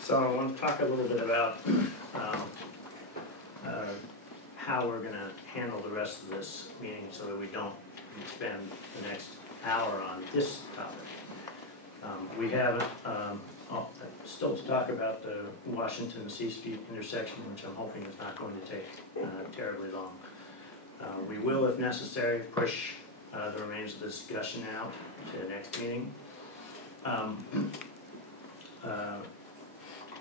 So I want to talk a little bit about how we're going to handle the rest of this meeting so that we don't spend the next hour on this topic. We have still to talk about the Washington C Street intersection, which I'm hoping is not going to take terribly long. We will, if necessary, push the remains of the discussion out to the next meeting.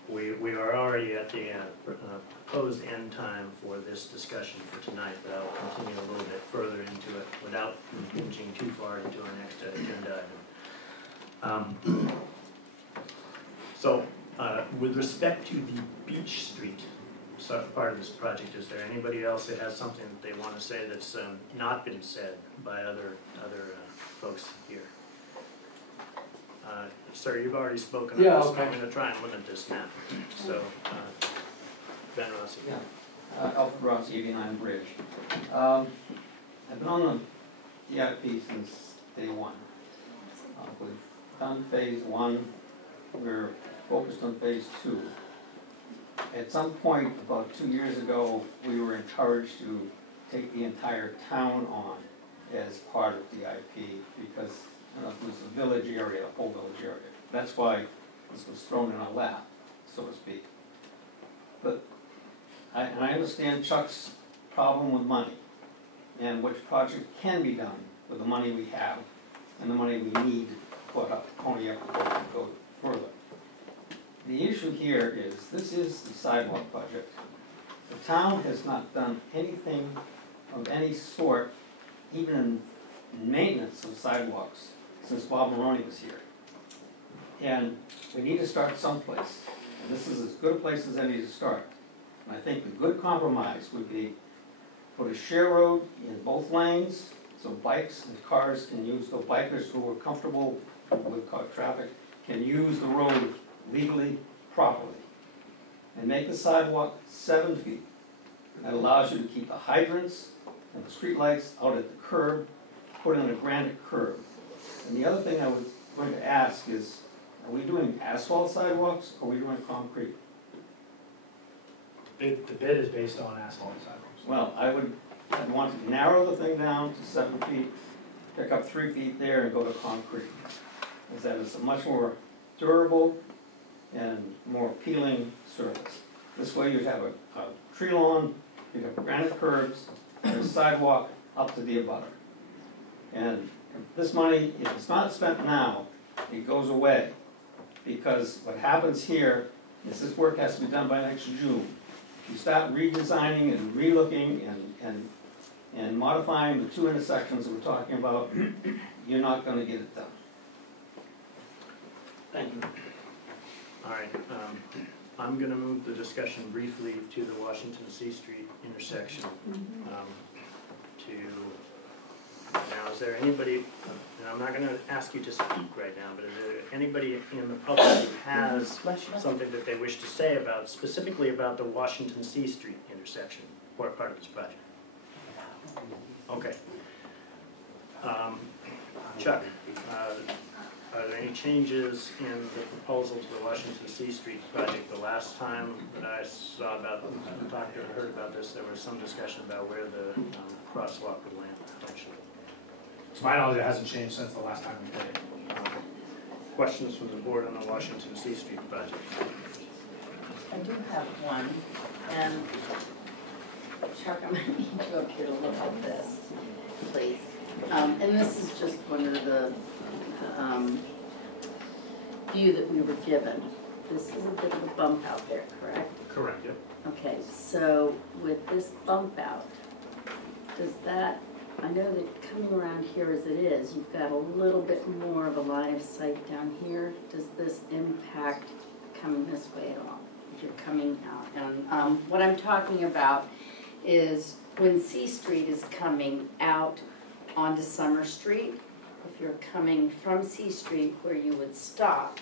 We are already at the proposed end time for this discussion for tonight, but I'll continue a little bit further into it without impinging too far into our next agenda item. So, with respect to the Beach Street part of this project, is there anybody else that has something that they want to say that's not been said by other folks here? Sir, you've already spoken on this, okay. I'm going to try and limit this now. So, Ben Rossi. Yeah, Alfred Rossi, 89 Bridge. I've been on the EIP since day 1. We've done phase 1. We're focused on phase 2. At some point, about 2 years ago, we were encouraged to take the entire town on as part of the EIP because it was a village area, a whole village area. That's why this was thrown in our lap, so to speak. But I understand Chuck's problem with money and which project can be done with the money we have and the money we need to put up, pony up to go further. The issue here is, this is the sidewalk project. The town has not done anything of any sort, even in maintenance of sidewalks, since Bob Maroney was here. And we need to start someplace. And this is as good a place as any to start. And I think the good compromise would be put a share road in both lanes, so bikes and cars can use, the bikers who are comfortable with car traffic can use the road legally, properly. And make the sidewalk 7 feet. That allows you to keep the hydrants and the street lights out at the curb, put in a granite curb. And the other thing I was going to ask is, are we doing asphalt sidewalks or are we doing concrete? The bid is based on asphalt sidewalks. Well, I'd want to narrow the thing down to 7 feet, pick up 3 feet there and go to concrete. As that is a much more durable and more appealing surface. This way you'd have a tree lawn, you'd have granite curbs, and a sidewalk up to the abutter. And if this money, if it's not spent now, it goes away. Because what happens here is this work has to be done by next June. You start redesigning and relooking and modifying the two intersections we're talking about, you're not gonna get it done. Thank you. All right, I'm gonna move the discussion briefly to the Washington C Street intersection. Now, is there anybody, and I'm not gonna ask you to speak right now, but is there anybody in the public who has something that they wish to say about, specifically about the Washington C Street intersection, or part of this project? Okay. Chuck, are there any changes in the proposal to the Washington C Street project? The last time that I saw about, talked or heard about this, there was some discussion about where the crosswalk would land eventually. To my knowledge, it hasn't changed since the last time we did it. Questions from the board on the Washington C Street project? I do have one, and Chuck, I'm gonna need you up here to look at this, please. And this is just one of the view that we were given. This is a bit of a bump out there, correct? Correct, yep. Okay, so with this bump out, does that, I know that coming around here as it is, you've got a little bit more of a line of sight down here. Does this impact coming this way at all? If you're coming out, and what I'm talking about is when C Street is coming out onto Summer Street, if you're coming from C Street where you would stop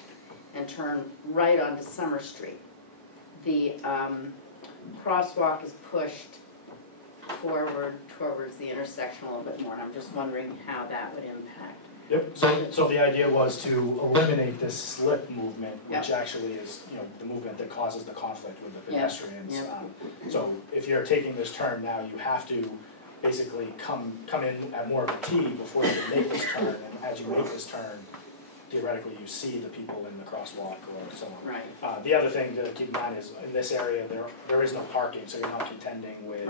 and turn right onto Summer Street, the crosswalk is pushed forward towards the intersection a little bit more, and I'm just wondering how that would impact. Yep, so the idea was to eliminate this slip movement, which actually is, the movement that causes the conflict with the pedestrians. So if you're taking this turn now, you have to basically come in at more of a T before you make this turn, and as you make this turn, theoretically you see the people in the crosswalk or so on. Right. The other thing to keep in mind is in this area there is no parking, so you're not contending with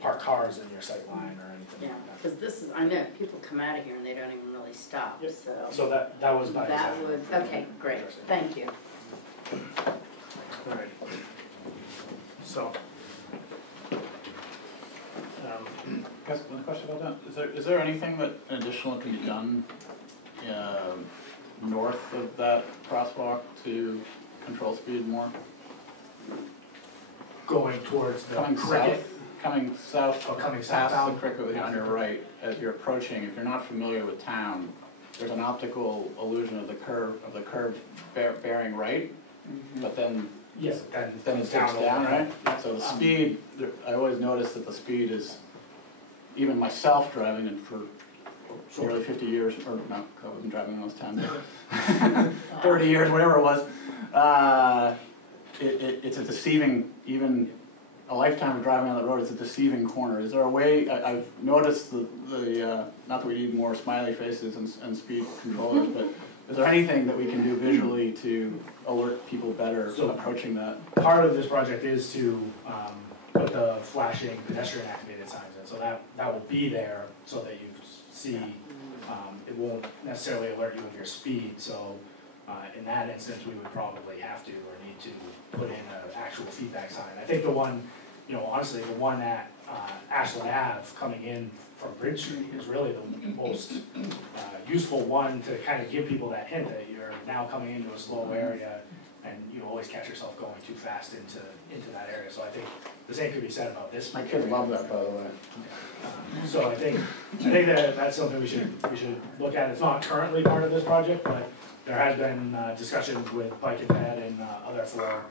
parked cars in your sight line or anything like that. Because this is, I know people come out of here and they don't even really stop, so. So that was by That design. would, okay, great, thank you. All right. So, Guys, one question about that. Is there anything that additional can be done north of that crosswalk to control speed more? Going towards the cricket? Coming south, coming past southbound? the cricket on your right, as you're approaching, if you're not familiar with town, there's an optical illusion of the curve bearing right, but then Yes, then it dips down, right? So the speed, I always notice that the speed is, even myself driving it for nearly 50 years, or no, I wasn't driving when I was 10, 30 years, whatever it was, it's a deceiving, even a lifetime of driving on that road, it's a deceiving corner. Is there a way, I've noticed not that we need more smiley faces and speed controllers, but is there anything that we can do visually to alert people better approaching that? Part of this project is to put the flashing pedestrian activated signs in, so that will be there so that you see, it won't necessarily alert you of your speed, so in that instance, we would probably have to or need to put in an actual feedback sign. I think the one, honestly, the one at Ashland Ave coming in from Bridge Street is really the most useful one to kind of give people that hint that you're now coming into a slow area and you always catch yourself going too fast into that area. So I think the same could be said about this. My kids love that, by the way. So I think that's something we should look at. It's not currently part of this project, but there has been discussions with Pike and Ped and other for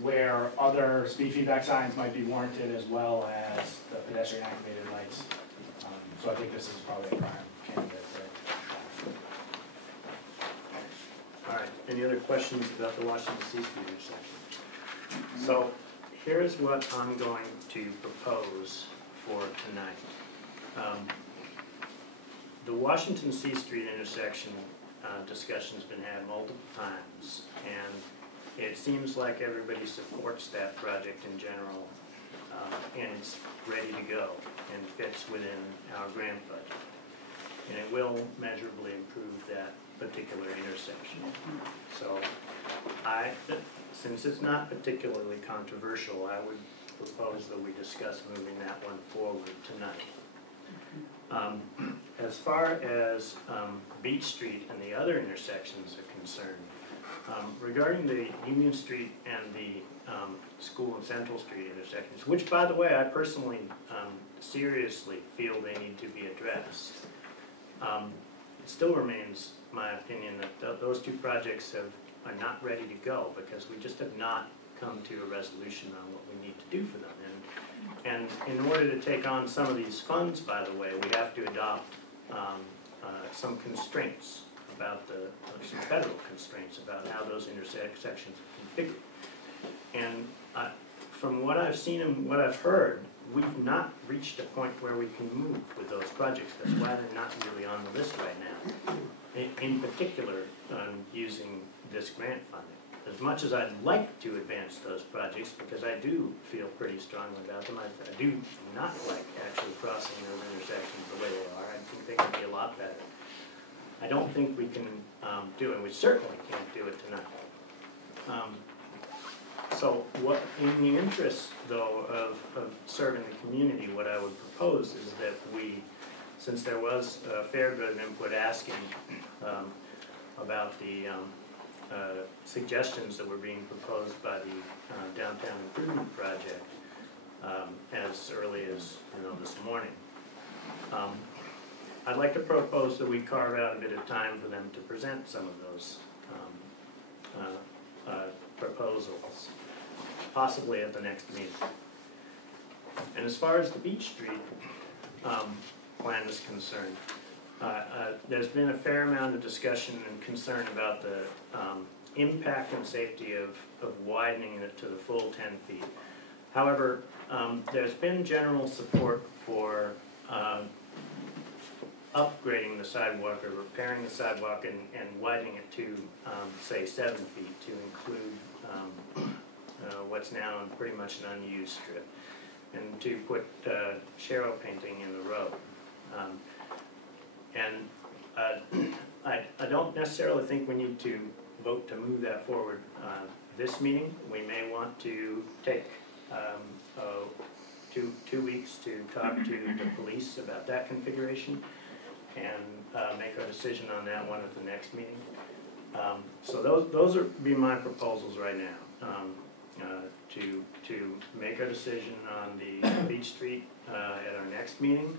where other speed feedback signs might be warranted as well as the pedestrian activated lights. So I think this is probably a prime candidate for it. all right, any other questions about the Washington C Street intersection? So, here's what I'm going to propose for tonight. The Washington C Street intersection discussion's been had multiple times, and it seems like everybody supports that project in general, and it's ready to go and fits within our grant budget. and it will measurably improve that particular intersection. So since it's not particularly controversial, I would propose that we discuss moving that one forward tonight. As far as Beach Street and the other intersections are concerned, regarding the Union Street and the School and Central Street intersections, which, by the way, I personally seriously feel they need to be addressed, it still remains my opinion that those two projects are not ready to go because we just have not come to a resolution on what we need to do for them. And in order to take on some of these funds, by the way, we have to adopt some constraints about some federal constraints about how those intersections are configured. And from what I've seen and what I've heard, we've not reached a point where we can move with those projects. That's why they're not really on the list right now. In particular, using this grant funding. As much as I'd like to advance those projects, because I do feel pretty strongly about them, I do not like actually crossing those intersections the way they are. I think they could be a lot better. I don't think we can do it. We certainly can't do it tonight. So what, in the interest, though, of serving the community, what I would propose is that we, since there was a fair bit of input asking about the suggestions that were being proposed by the downtown improvement project as early as this morning. I'd like to propose that we carve out a bit of time for them to present some of those proposals, possibly at the next meeting. And as far as the Beach Street plan is concerned, there's been a fair amount of discussion and concern about the impact and safety of widening it to the full 10 feet. However, there's been general support for upgrading the sidewalk or repairing the sidewalk and widening it to, say, 7 feet to include what's now pretty much an unused strip, and to put Sharrow painting in the road. I don't necessarily think we need to vote to move that forward this meeting. We may want to take 2 weeks to talk to the police about that configuration and make our decision on that one at the next meeting. So those would be my proposals right now, to make our decision on the Beach Street at our next meeting,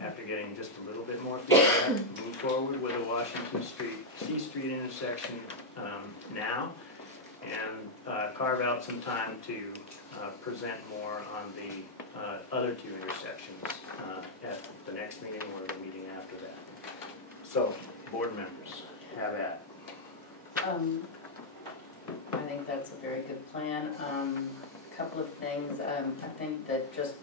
after getting just a little bit more feedback, move forward with the Washington Street, C Street intersection now, and carve out some time to present more on the other two intersections at the next meeting or the meeting after that. So, board members, have at it. I think that's a very good plan. A couple of things. I think that just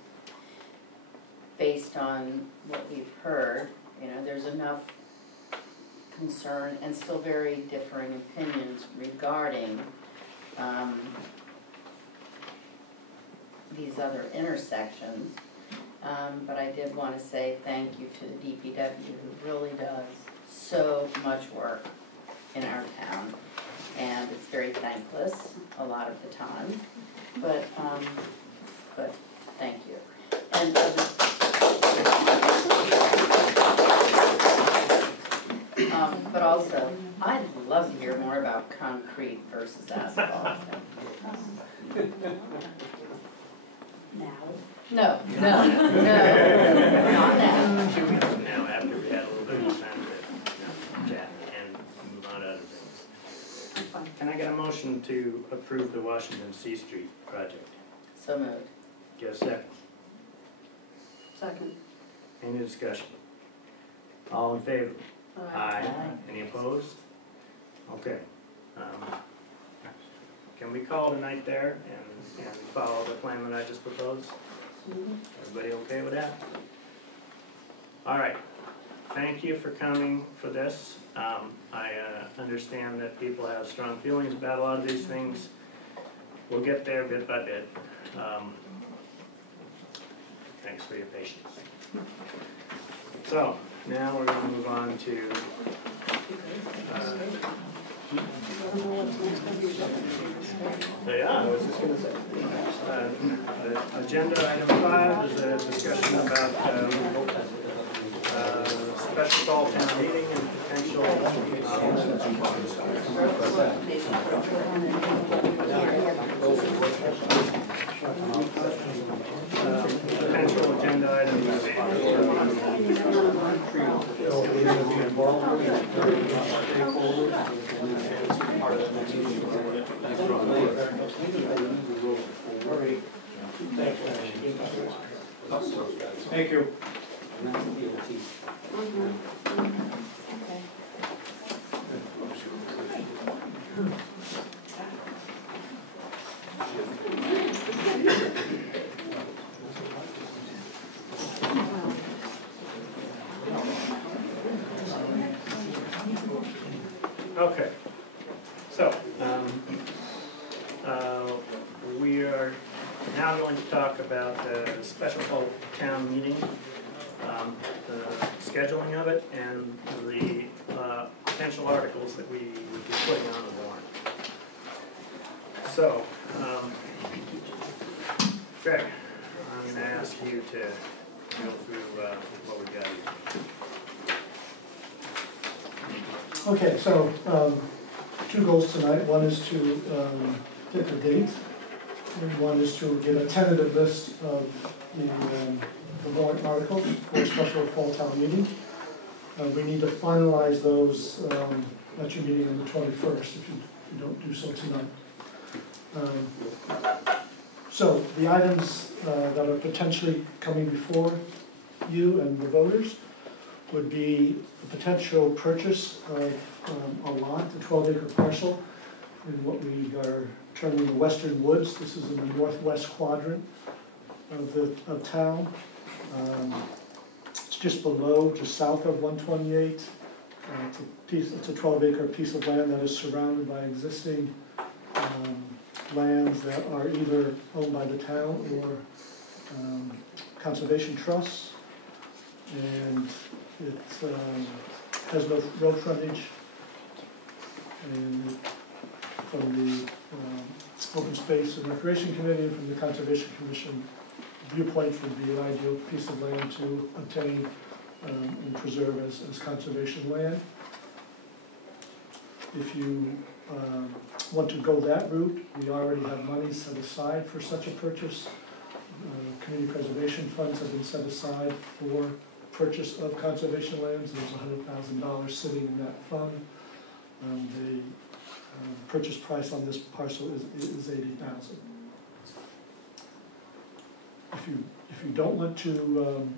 based on what we've heard, there's enough concern and still very differing opinions regarding these other intersections. But I did want to say thank you to the DPW, who really does so much work in our town. And it's very thankless a lot of the time, but thank you. And but also, I'd love to hear more about concrete versus asphalt. Now? No, not now. 2 weeks from now, after we had a little bit more time to chat and move on to other things. Can I get a motion to approve the Washington C Street project? So moved. Get a second? Second. Any discussion? All in favor? Aye. Any opposed? Okay. Can we call it a night there and follow the plan that I just proposed? Everybody okay with that? All right. Thank you for coming for this. I understand that people have strong feelings about a lot of these things. We'll get there bit by bit. Thanks for your patience. So, now we're gonna move on to, yeah, I was just gonna say. Agenda item 5 is a discussion about, special call town meeting and potential, potential agenda items. Thank you. Okay, so, we are now going to talk about the special call town meeting, the scheduling of it, and the potential articles that we would be putting on the warrant. So, Greg, I'm going to ask you to go through what we got here. Okay, so, 2 goals tonight. One is to pick a date, and one is to get a tentative list of the warrant articles for a special fall town meeting. We need to finalize those at your meeting on the 21st if you don't do so tonight. So the items that are potentially coming before you and the voters would be the potential purchase of a lot, a 12-acre parcel in what we are terming the Western Woods. This is in the northwest quadrant of town. It's just below, just south of 128. It's a 12-acre piece of land that is surrounded by existing lands that are either owned by the town or conservation trusts. And it has no road frontage. And from the Open Space and Recreation Committee and from the Conservation Commission viewpoint would be an ideal piece of land to obtain and preserve as conservation land. If you want to go that route, we already have money set aside for such a purchase. Community preservation funds have been set aside for purchase of conservation lands. There's $100,000 sitting in that fund. The purchase price on this parcel is $80,000. If you don't want to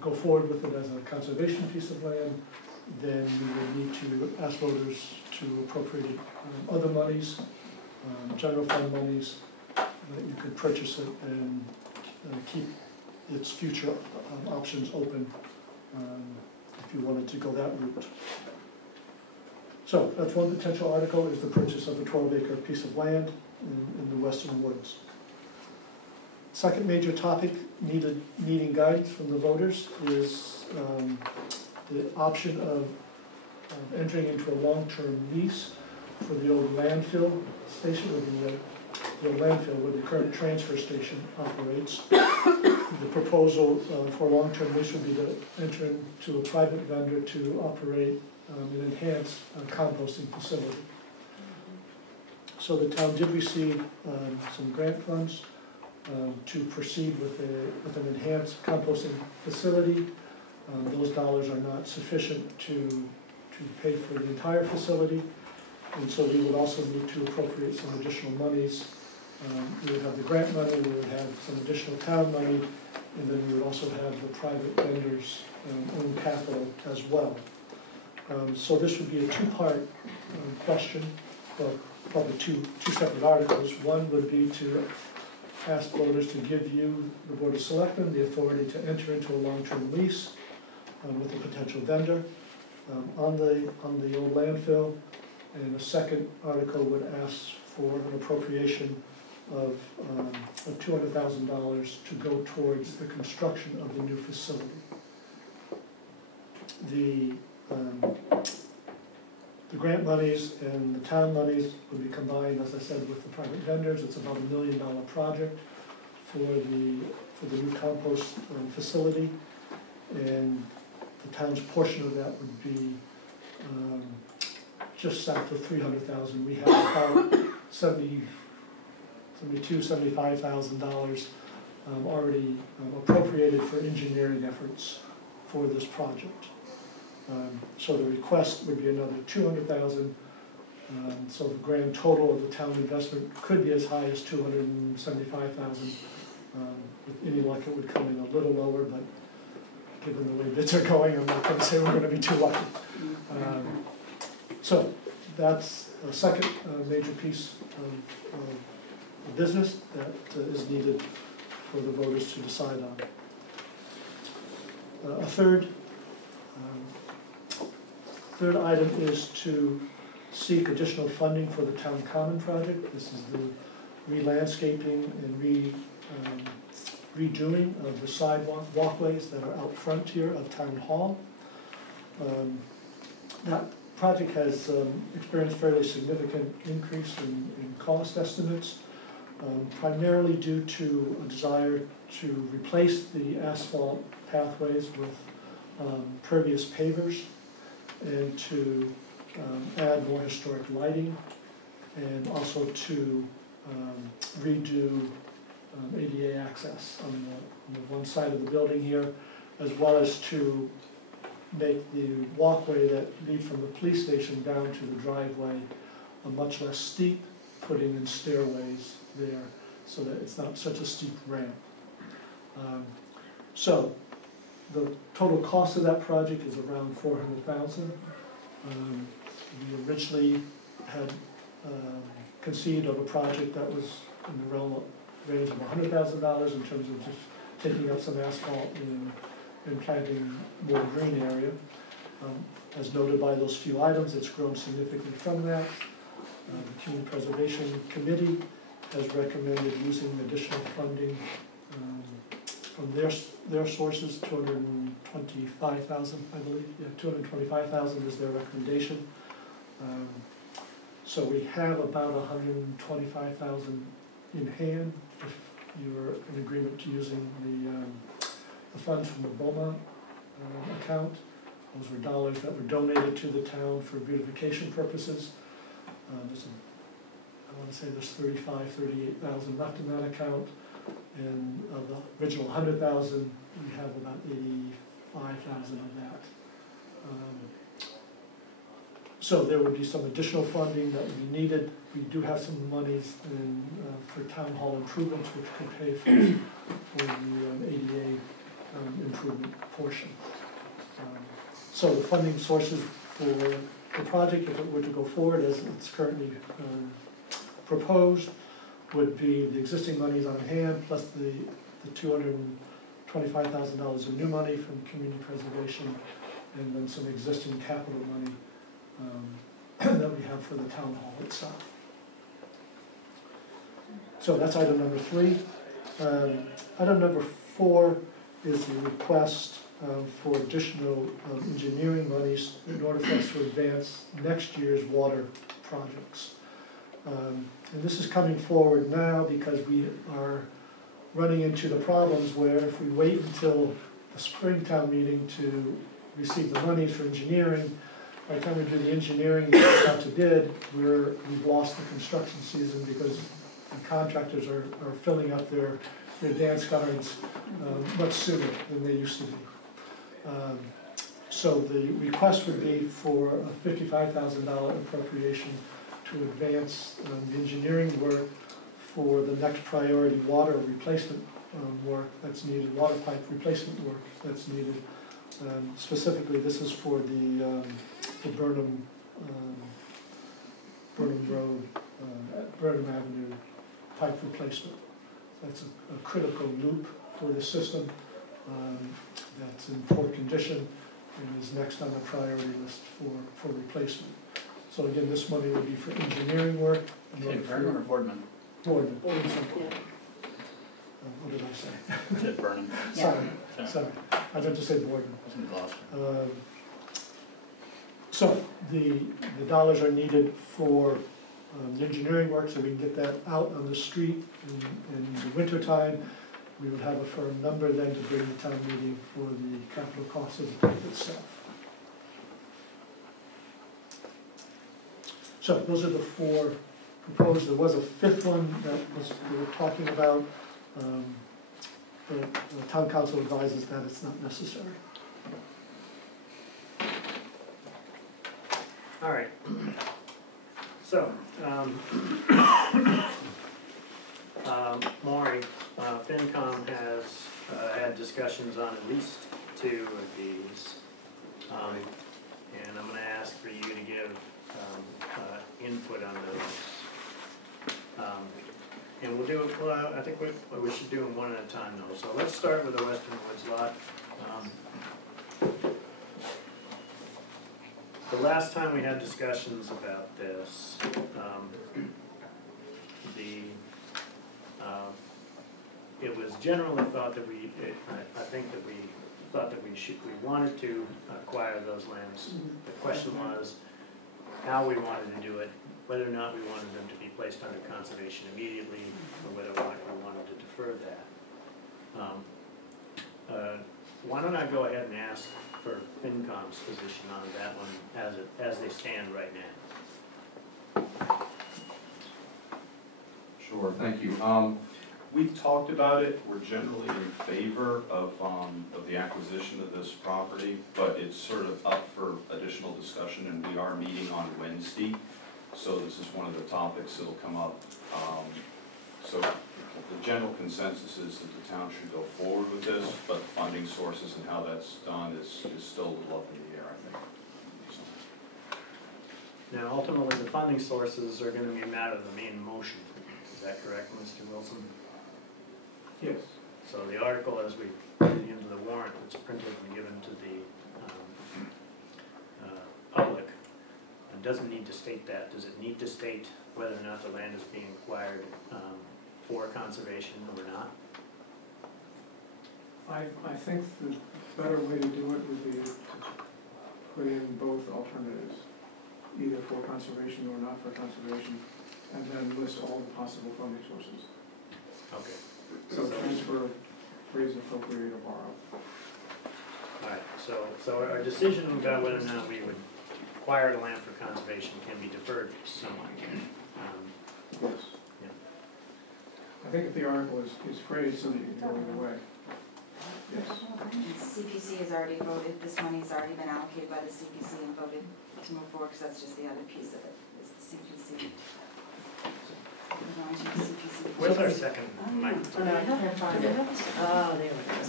go forward with it as a conservation piece of land, then you would need to ask voters to appropriate other monies, general fund monies, that you could purchase it and keep its future options open if you wanted to go that route. So that's one potential article, is the purchase of a 12-acre piece of land in the Western Woods. Second major topic needing guidance from the voters is the option of entering into a long-term lease for the old landfill station, or the old landfill where the current transfer station operates. The proposal for a long-term lease would be to enter into a private vendor to operate an enhanced composting facility. So the town did receive some grant funds to proceed with an enhanced composting facility. Those dollars are not sufficient to pay for the entire facility, and so we would also need to appropriate some additional monies. We would have the grant money, we would have some additional town money, and then we would also have the private vendors' own capital as well. So this would be a two-part question, well, probably two separate articles. One would be to ask voters to give you, the Board of Selectmen, the authority to enter into a long-term lease with a potential vendor on the old landfill. And the second article would ask for an appropriation of $200,000 to go towards the construction of the new facility. the grant monies and the town monies would be combined, as I said, with the private vendors. It's about $1 million project for the new compost facility. And the town's portion of that would be just south of $300,000. We have about $75,000 already appropriated for engineering efforts for this project. So the request would be another $200,000. So the grand total of the town investment could be as high as $275,000. With any luck, it would come in a little lower, but given the way bids are going, I'm not going to say we're going to be too lucky. So that's a second major piece of business that is needed for the voters to decide on. A third item is to seek additional funding for the town common project. This is the re-landscaping and redoing of the sidewalk walkways that are out front here of Town Hall. That project has experienced fairly significant increase in cost estimates, primarily due to a desire to replace the asphalt pathways with pervious pavers and to add more historic lighting, and also to redo ADA access on the one side of the building here, as well as to make the walkway that leads from the police station down to the driveway much less steep, putting in stairways there so that it's not such a steep ramp. So the total cost of that project is around $400,000. We originally had conceived of a project that was in the range of $100,000 in terms of just taking up some asphalt and planting more green area. As noted by those few items, it's grown significantly from that. The Community Preservation Committee has recommended using additional funding from their sources, $225,000, I believe. Yeah, $225,000 is their recommendation. So we have about $125,000 in hand if you're in agreement to using the funds from the Beaumont account. Those were dollars that were donated to the town for beautification purposes. I want to say there's $38,000 left in that account, and of the original $100,000, we have about $85,000 of that. So there would be some additional funding that would be needed. We do have some monies for town hall improvements, which could pay for the ADA improvement portion. So the funding sources for the project, if it were to go forward as it's currently proposed, would be the existing monies on hand plus the $225,000 of new money from community preservation, and then some existing capital money that we have for the town hall itself. So that's item number 3. Item number 4 is the request for additional engineering monies in order for us to advance next year's water projects. And this is coming forward now because we are running into the problems where if we wait until the Springtown meeting to receive the monies for engineering, by the time we do the engineering and get out to bid, we've lost the construction season because the contractors are filling up their dance cards much sooner than they used to be. So the request would be for a $55,000 appropriation to advance the engineering work for the next priority water replacement work that's needed, water pipe replacement work that's needed. Specifically, this is for the Burnham Road, Burnham Avenue pipe replacement. That's a critical loop for the system that's in poor condition and is next on the priority list for replacement. So again, this money would be for engineering work. Burnham or Boardman? Boardman. Yeah. What did I say? Burnham. Sorry. I meant to say Boardman. So the dollars are needed for the engineering work, so we can get that out on the street in the winter time. We would have a firm number then to bring the town meeting for the capital costs of the pipe itself. So those are the four proposed. There was a fifth one that we were talking about. The town council advises that it's not necessary. All right. So, Maury, FinCom has had discussions on at least two of these. And I'm gonna ask for you to give input on those. And we'll do it, well, I think we should do them one at a time though. So let's start with the Western Woods lot. The last time we had discussions about this, it was generally thought that I think that we thought that we wanted to acquire those lands. The question was how we wanted to do it, whether or not we wanted them to be placed under conservation immediately, or whether we wanted to defer that. Why don't I go ahead and ask for FinCom's position on that one as they stand right now? Sure, thank you. We've talked about it. We're generally in favor of the acquisition of this property, but it's sort of up for additional discussion, and we are meeting on Wednesday. So this is one of the topics that'll come up. So the general consensus is that the town should go forward with this, but the funding sources and how that's done is still a little up in the air, I think. So. Now, ultimately, the funding sources are gonna be a matter of the main motion. Is that correct, Mr. Wilson? Yes. So the article, as we put it into the warrant, that's printed and given to the public, doesn't need to state that. Does it need to state whether or not the land is being acquired for conservation or not? I think the better way to do it would be to put in both alternatives, either for conservation or not for conservation, and then list all the possible funding sources. Okay. So transfer, raise, appropriate, or borrow. All right, so our decision about whether or not we would acquire the land for conservation can be deferred somewhat. Yes. Yeah. I think if the article is phrased so that you can go either way. Yes. CPC has already voted, this money's already been allocated by the CPC and voted to move forward, because that's just the other piece of it, is the CPC. Where's our second mic? Oh, no, I can't find it. Oh, there we go.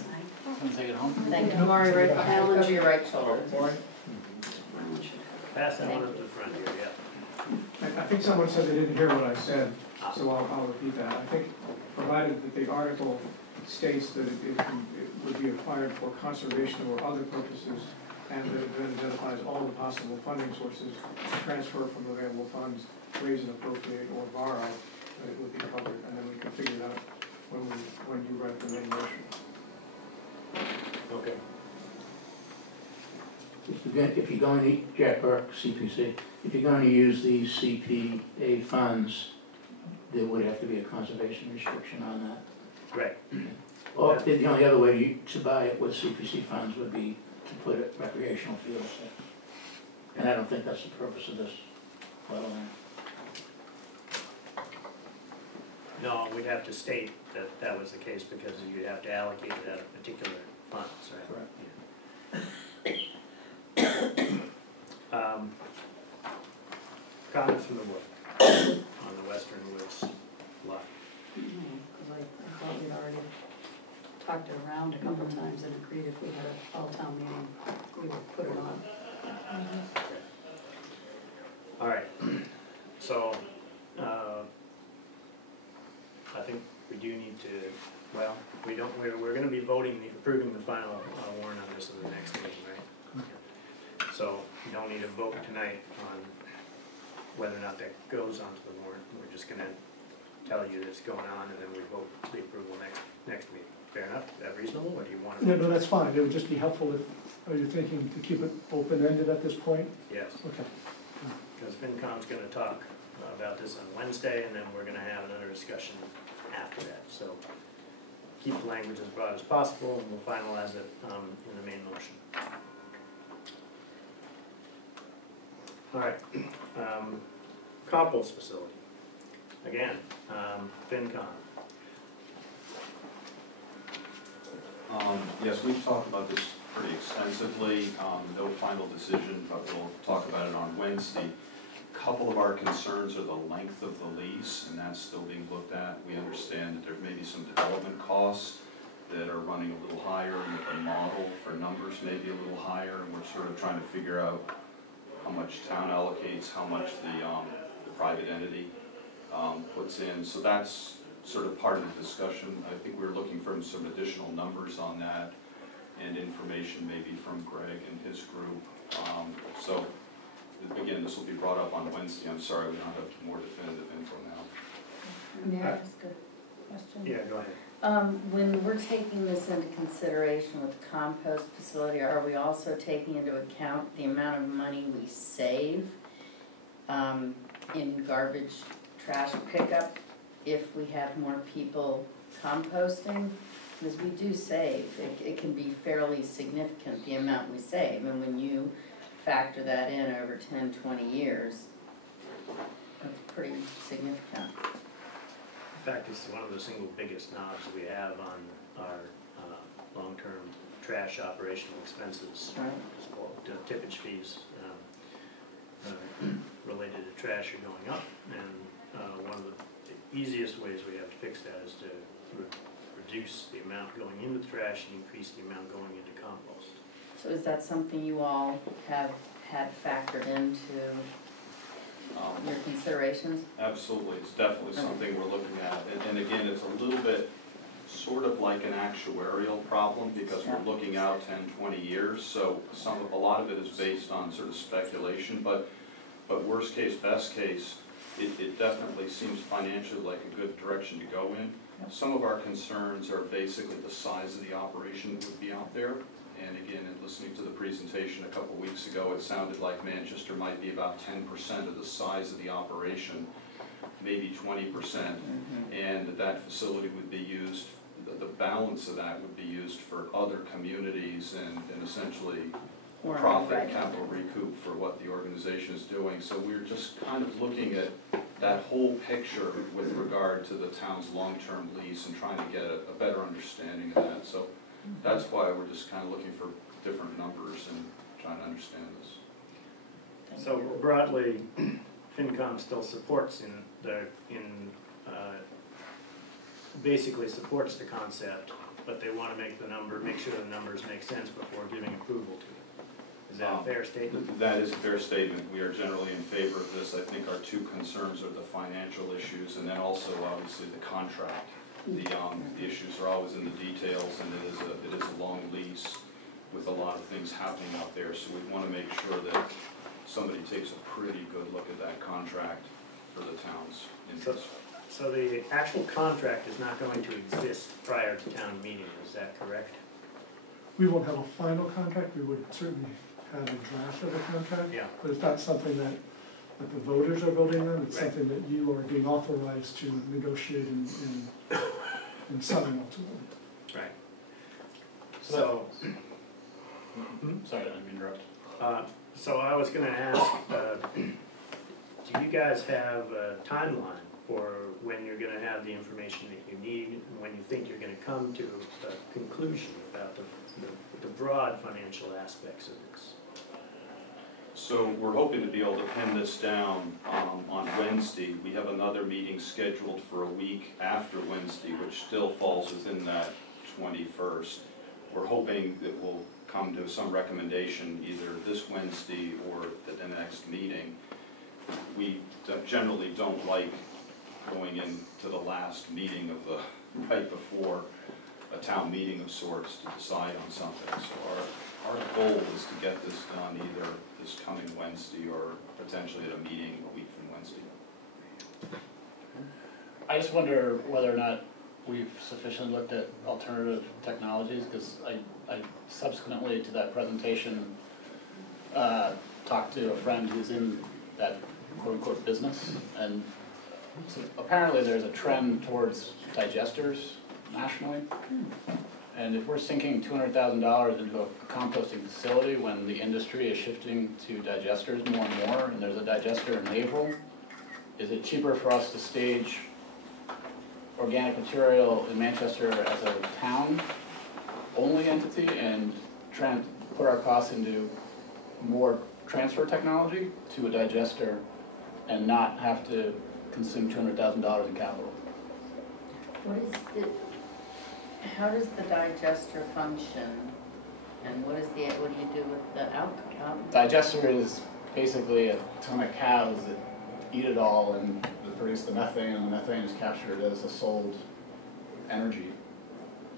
Someone take it home? Thank you, Maury, right behind you, to your right shoulder. Pass that one up to the front here, yeah. I think someone said they didn't hear what I said, so I'll repeat that. I think, provided that the article states that it would be acquired for conservation or other purposes, and that it then identifies all the possible funding sources, transfer from available funds, raise and appropriate, or borrow, it would be covered, and then we can figure it out when you write the main motion. Okay. If you're going to, Jack Burke, CPC, if you're going to use these CPA funds, there would have to be a conservation restriction on that. Right. Or the only other way to buy it with CPC funds would be to put it recreational fields there. And I don't think that's the purpose of this land. No, we'd have to state that that was the case because you'd have to allocate it out of particular funds, right? Correct. Yeah. Comments from the board on the Western Woods lot? Because I thought we'd already talked it around a couple of times and agreed if we had a fall town meeting, we would put it on. All right, so, I think we do need to, well, we're gonna be approving the final warrant on this in the next meeting, right? So, you don't need a vote tonight on whether or not that goes onto the warrant. We're just gonna tell you that it's going on, and then we vote the approval next meeting. Fair enough? Is that reasonable, or do you want to? No, that's fine. It would just be helpful if, Are you thinking to keep it open-ended at this point? Yes, Okay. because FinCom's gonna talk about this on Wednesday, and then we're gonna have another discussion after that, so keep the language as broad as possible, and we'll finalize it in the main motion. All right, compost facility. Again, FinCom. Yes, we've talked about this pretty extensively, no final decision, but we'll talk about it on Wednesday. A couple of our concerns are the length of the lease, and that's still being looked at. We understand that there may be some development costs that are running a little higher, and that the model for numbers may be a little higher, and we're sort of trying to figure out how much town allocates, how much the private entity puts in. So that's sort of part of the discussion. I think we're looking for some additional numbers on that and information maybe from Greg and his group. So again, this will be brought up on Wednesday. I'm sorry we don't have more definitive info now. May I ask a question? Yeah, go ahead. When we're taking this into consideration with the compost facility, are we also taking into account the amount of money we save in garbage trash pickup if we have more people composting? Because we do save, it can be fairly significant, the amount we save, and when you factor that in over 10, 20 years, that's pretty significant. In fact, it's one of the single biggest knobs we have on our long-term trash operational expenses. Right. It's called tippage fees related to trash are going up, and one of the easiest ways we have to fix that is to reduce the amount going into the trash and increase the amount going into compost. So is that something you all have had factored into your considerations? Absolutely, it's definitely something we're looking at. And again, it's a little bit sort of like an actuarial problem because we're looking out 10, 20 years. So a lot of it is based on sort of speculation, but worst case, best case, it definitely seems financially like a good direction to go in. Some of our concerns are basically the size of the operation that would be out there. And again, in listening to the presentation a couple weeks ago, it sounded like Manchester might be about 10% of the size of the operation, maybe 20%, and that facility would be used, the balance of that would be used for other communities and essentially profit capital recoup for what the organization is doing. So we're just kind of looking at that whole picture with regard to the town's long-term lease and trying to get a better understanding of that. So that's why we're just kind of looking for different numbers and trying to understand this. So broadly, FinCom still supports basically supports the concept, but they want to make sure the numbers make sense before giving approval to it. Is that a fair statement? That is a fair statement. We are generally in favor of this. I think our two concerns are the financial issues and then also obviously the contract. The issues are always in the details, and it is a long lease with a lot of things happening out there. So we want to make sure that somebody takes a pretty good look at that contract for the town's interest. So the actual contract is not going to exist prior to town meeting, is that correct? We won't have a final contract, we would certainly have a draft of a contract. Yeah. But it's not something that the voters are voting on, it's something that you are being authorized to negotiate and sign ultimately. Right. So, sorry, I didn't interrupt. So I was gonna ask, do you guys have a timeline for when you're gonna have the information that you need and when you think you're gonna come to a conclusion about the broad financial aspects of this? So we're hoping to be able to pin this down on Wednesday. We have another meeting scheduled for a week after Wednesday, which still falls within that 21st. We're hoping that we'll come to some recommendation either this Wednesday or at the next meeting. We generally don't like going into the last meeting of the, right before a town meeting of sorts to decide on something. So our goal is to get this done either this coming Wednesday or potentially at a meeting a week from Wednesday. I just wonder whether or not, we've sufficiently looked at alternative technologies, because I subsequently to that presentation, talked to a friend who's in that quote-unquote business, and so apparently there's a trend towards digesters nationally. And if we're sinking $200,000 into a composting facility when the industry is shifting to digesters more and more, and there's a digester in Haverhill, is it cheaper for us to stage organic material in Manchester as a town-only entity and put our costs into more transfer technology to a digester and not have to consume $200,000 in capital? How does the digester function, and what do you do with the outcome? Digester is basically a ton of cows that eat it all and produce the methane, and the methane is captured as a sold energy.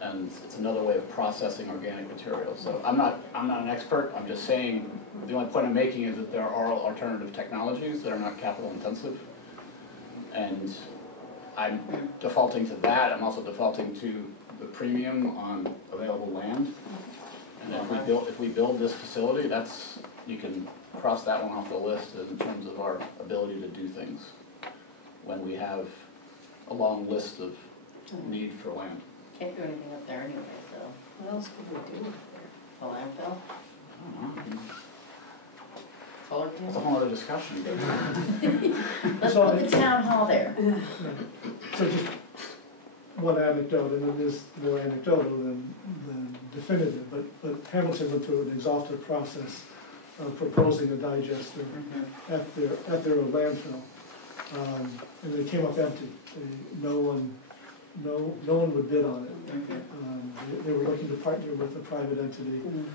And it's another way of processing organic material. So I'm not an expert, I'm just saying, the only point I'm making is that there are alternative technologies that are not capital intensive. And I'm defaulting to that. I'm also defaulting to the premium on available land. And if we build this facility, you can cross that one off the list in terms of our ability to do things when we have a long list of need for land. Can't do anything up there anyway, so. What else could we do up there? A landfill? I don't know. Solar That's a panel? whole other discussion. Let's put the town hall there. So just one anecdote, and it is more anecdotal than definitive, but Hamilton went through an exhaustive process of proposing a digester at their landfill. And they came up empty. No one would bid on it. They were looking to partner with a private entity, and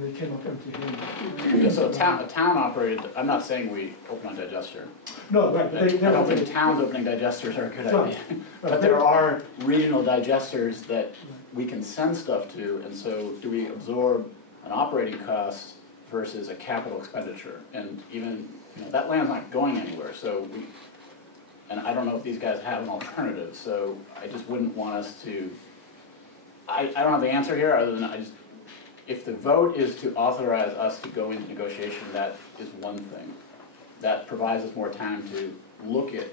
they came up empty-handed. Yeah, so a town operated, I'm not saying we open a digester. No, right, but I don't think towns opening digesters are a good idea. But there are regional digesters that we can send stuff to, and so do we absorb an operating cost versus a capital expenditure? And even, that land's not going anywhere, so and I don't know if these guys have an alternative, so I just wouldn't want us to, I don't have the answer here, other than if the vote is to authorize us to go into negotiation, that is one thing. That provides us more time to look at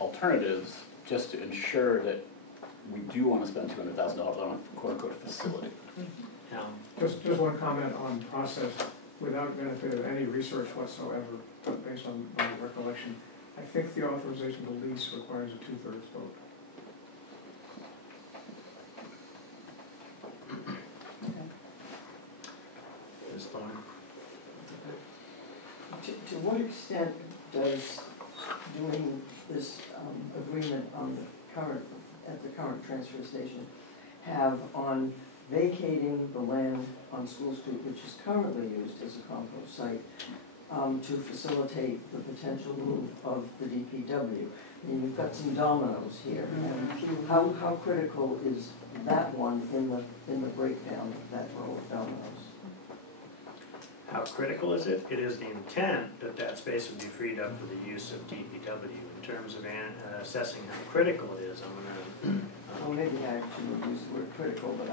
alternatives, just to ensure that we do want to spend $200,000 on a quote-unquote facility. Just one comment on process, without benefit of any research whatsoever, but based on my recollection. I think the authorization of the lease requires a 2/3 vote. To what extent does doing this agreement on at the current transfer station have on vacating the land on School Street, which is currently used as a compost site, to facilitate the potential move of the DPW? I mean, you've got some dominoes here, and how critical is that one in the breakdown of that row of dominoes? How critical is it? It is the intent that space would be freed up for the use of DPW. In terms of assessing how critical it is, I'm gonna... Well, maybe I shouldn't use the word critical, but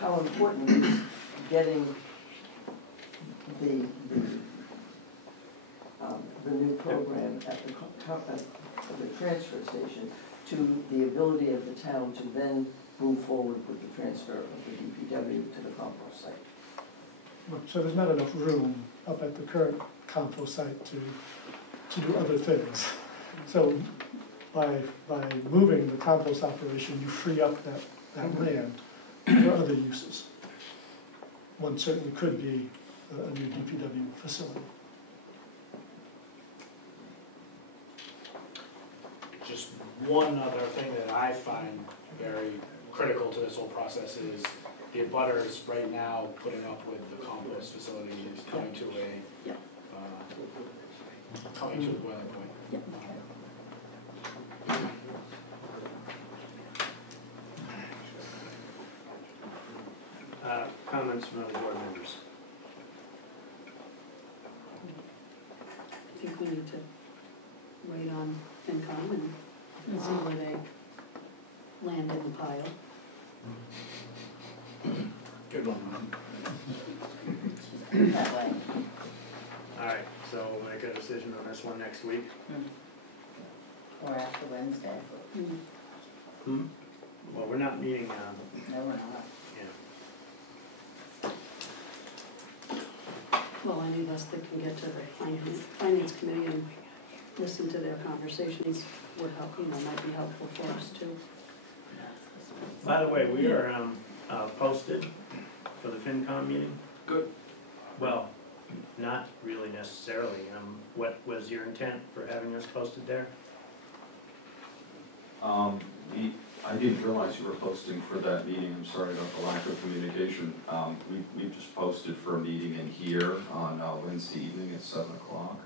how important is getting the new program at the transfer station to the ability of the town to then move forward with the transfer of the DPW to the compost site? So there's not enough room up at the current compost site to do other things. So by moving the compost operation, you free up that land for other uses. One certainly could be a new DPW facility. Just one other thing that I find very critical to this whole process is the abutters right now putting up with the compost facility is coming to a boiling point. Comments from other board members? I think we need to wait on FinCom and see where they land in the pile. Good one. That way. All right, so we'll make a decision on this one next week. Or after Wednesday. Well, we're not meeting, No, we're not. Well, any of us that can get to the finance committee and listen to their conversations would help, might be helpful for us too. By the way, we are posted for the FinCom meeting. Good. Well, not really necessarily. What was your intent for having us posted there? I didn't realize you were posting for that meeting, I'm sorry about the lack of communication. We just posted for a meeting in here on Wednesday evening at 7 o'clock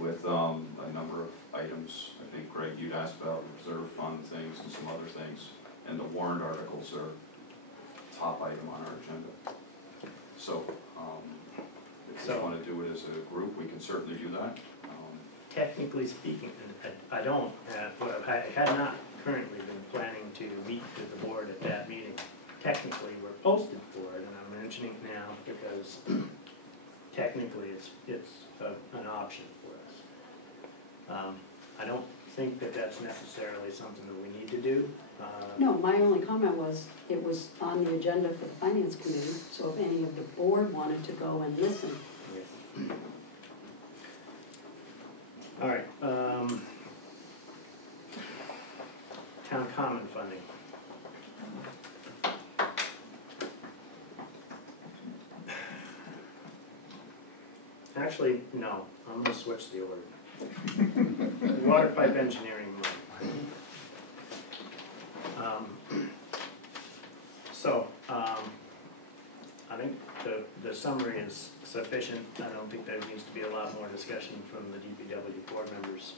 with a number of items. I think, Greg, you'd asked about reserve fund things and some other things, and the warrant articles are top item on our agenda. So, if you want to do it as a group, we can certainly do that. Technically speaking, I don't have, I had not currently been planning to meet with the board at that meeting. Technically, we're posted for it, and I'm mentioning it now because technically it's an option for us. I don't think that that's necessarily something that we need to do. No, my only comment was, it was on the agenda for the finance committee, so if any of the board wanted to go and listen. All right, town common funding. Actually, no, I'm gonna switch the order. Water pipe engineering money. I think the summary is sufficient. I don't think there needs to be a lot more discussion from the DPW board members.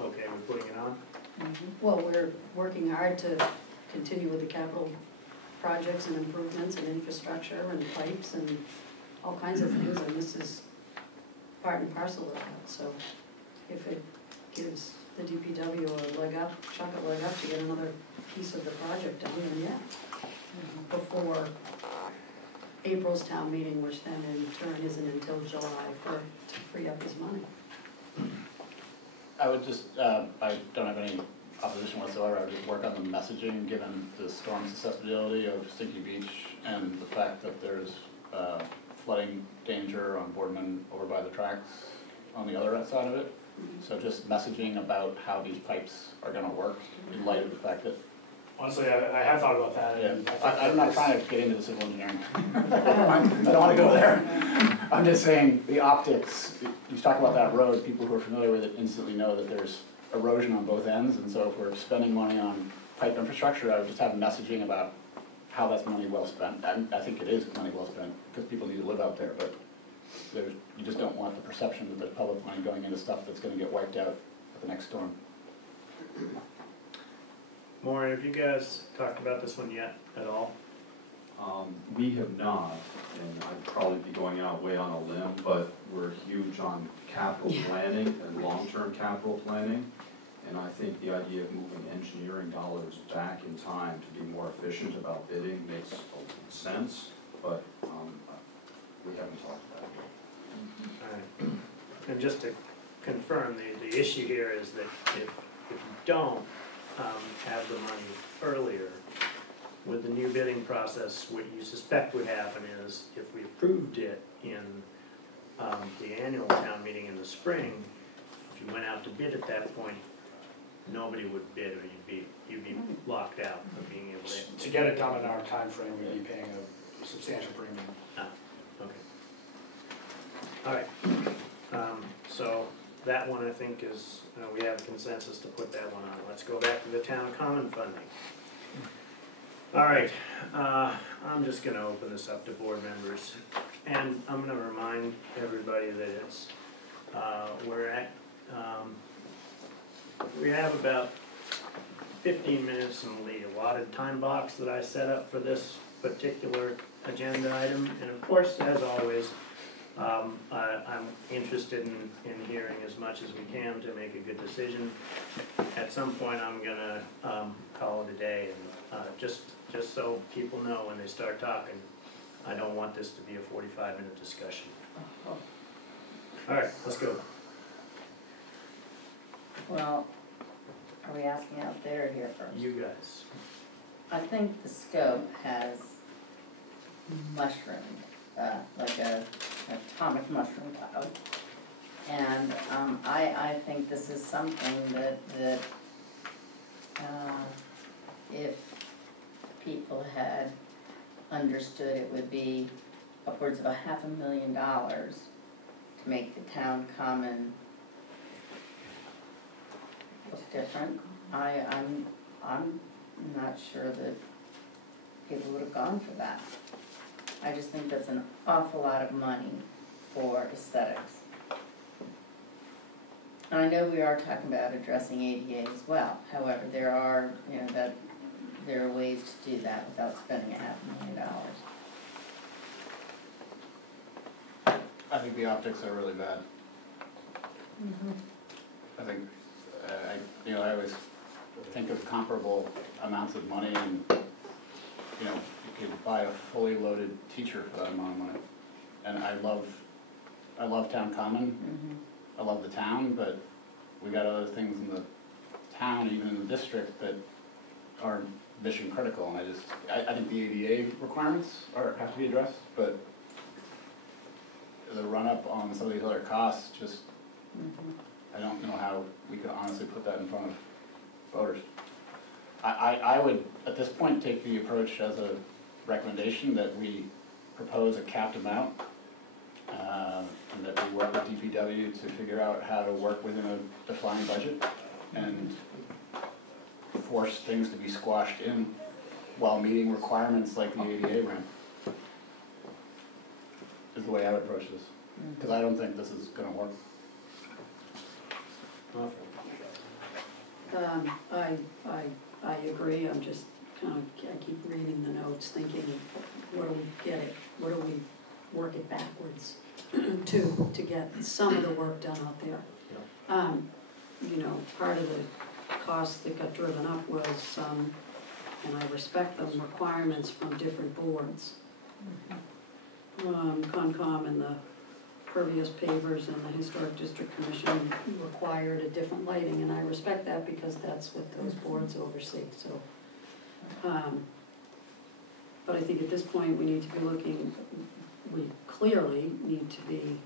Okay, we're putting it on? Well, we're working hard to continue with the capital projects and improvements and infrastructure and pipes and all kinds of things, and this is part and parcel of that. So if it gives the DPW a leg up, chuck a leg up to get another piece of the project done, then yeah. Before April's town meeting, which then in turn isn't until July to free up his money. I would just, I don't have any opposition whatsoever. I would just work on the messaging, given the storm susceptibility of Stinky Beach and the fact that there's flooding danger on Boardman over by the tracks on the other side of it. So just messaging about how these pipes are gonna work in light of the fact that. Honestly, I have thought about that. And I'm not trying to get into the civil engineering. I don't wanna go there. I'm just saying, the optics, you talk about that road, people who are familiar with it instantly know that there's erosion on both ends, and so if we're spending money on pipe infrastructure, I would just have messaging about how that's money well spent. I think it is money well spent, because people need to live out there, but you just don't want the perception that there's public money going into stuff that's gonna get wiped out at the next storm. Maureen, have you guys talked about this one yet at all? We have not, and I'd probably be going out way on a limb, but we're huge on capital planning and long-term capital planning. And I think the idea of moving engineering dollars back in time to be more efficient about bidding makes sense, but we haven't talked about it. All right. And just to confirm, the issue here is that if you don't have the money earlier, with the new bidding process, what you suspect would happen is if we approved it in the annual town meeting in the spring, if you went out to bid at that point, nobody would bid, or you'd be locked out of being able to. To get it done in our time frame, we'd be paying a substantial premium. Okay. All right. So that one I think is, we have consensus to put that one on. Let's go back to the town common funding. All right, I'm just gonna open this up to board members, and I'm gonna remind everybody that it's, we have about 15 minutes in the allotted time box that I set up for this particular agenda item, and of course, as always, I'm interested in hearing as much as we can to make a good decision. At some point, I'm gonna call it a day, and just so people know when they start talking, I don't want this to be a 45-minute discussion. All right, let's go. Well, are we asking out there or here first? You guys. I think the scope has mushroomed, like an atomic mushroom cloud. And I think this is something that if people had understood, it would be upwards of $500,000 to make the town common look different. I'm not sure that people would have gone for that. I just think that's an awful lot of money for aesthetics. And I know we are talking about addressing ADA as well. However, there are, there are ways to do that without spending $500,000. I think the optics are really bad. I think, I always think of comparable amounts of money, and, you could buy a fully loaded teacher for that amount of money. And I love Town Common, I love the town, but we got other things in the town, even in the district, that are mission critical, and I think the ADA requirements have to be addressed, but the run-up on some of these other costs, just, I don't know how we could honestly put that in front of voters. I would, at this point, take the approach as a recommendation that we propose a capped amount, and that we work with DPW to figure out how to work within a defined budget and force things to be squashed in while meeting requirements like the ADA ramp. Is the way I would approach this, because I don't think this is going to work. I agree, I'm just I keep reading the notes, thinking, where do we get it, where do we work it backwards to get some of the work done out there? Part of the cost that got driven up was, and I respect them, requirements from different boards. Concom and the pervious pavers and the Historic District Commission required a different lighting, and I respect that because that's what those boards oversee, so. But I think at this point, we need to be we clearly need to be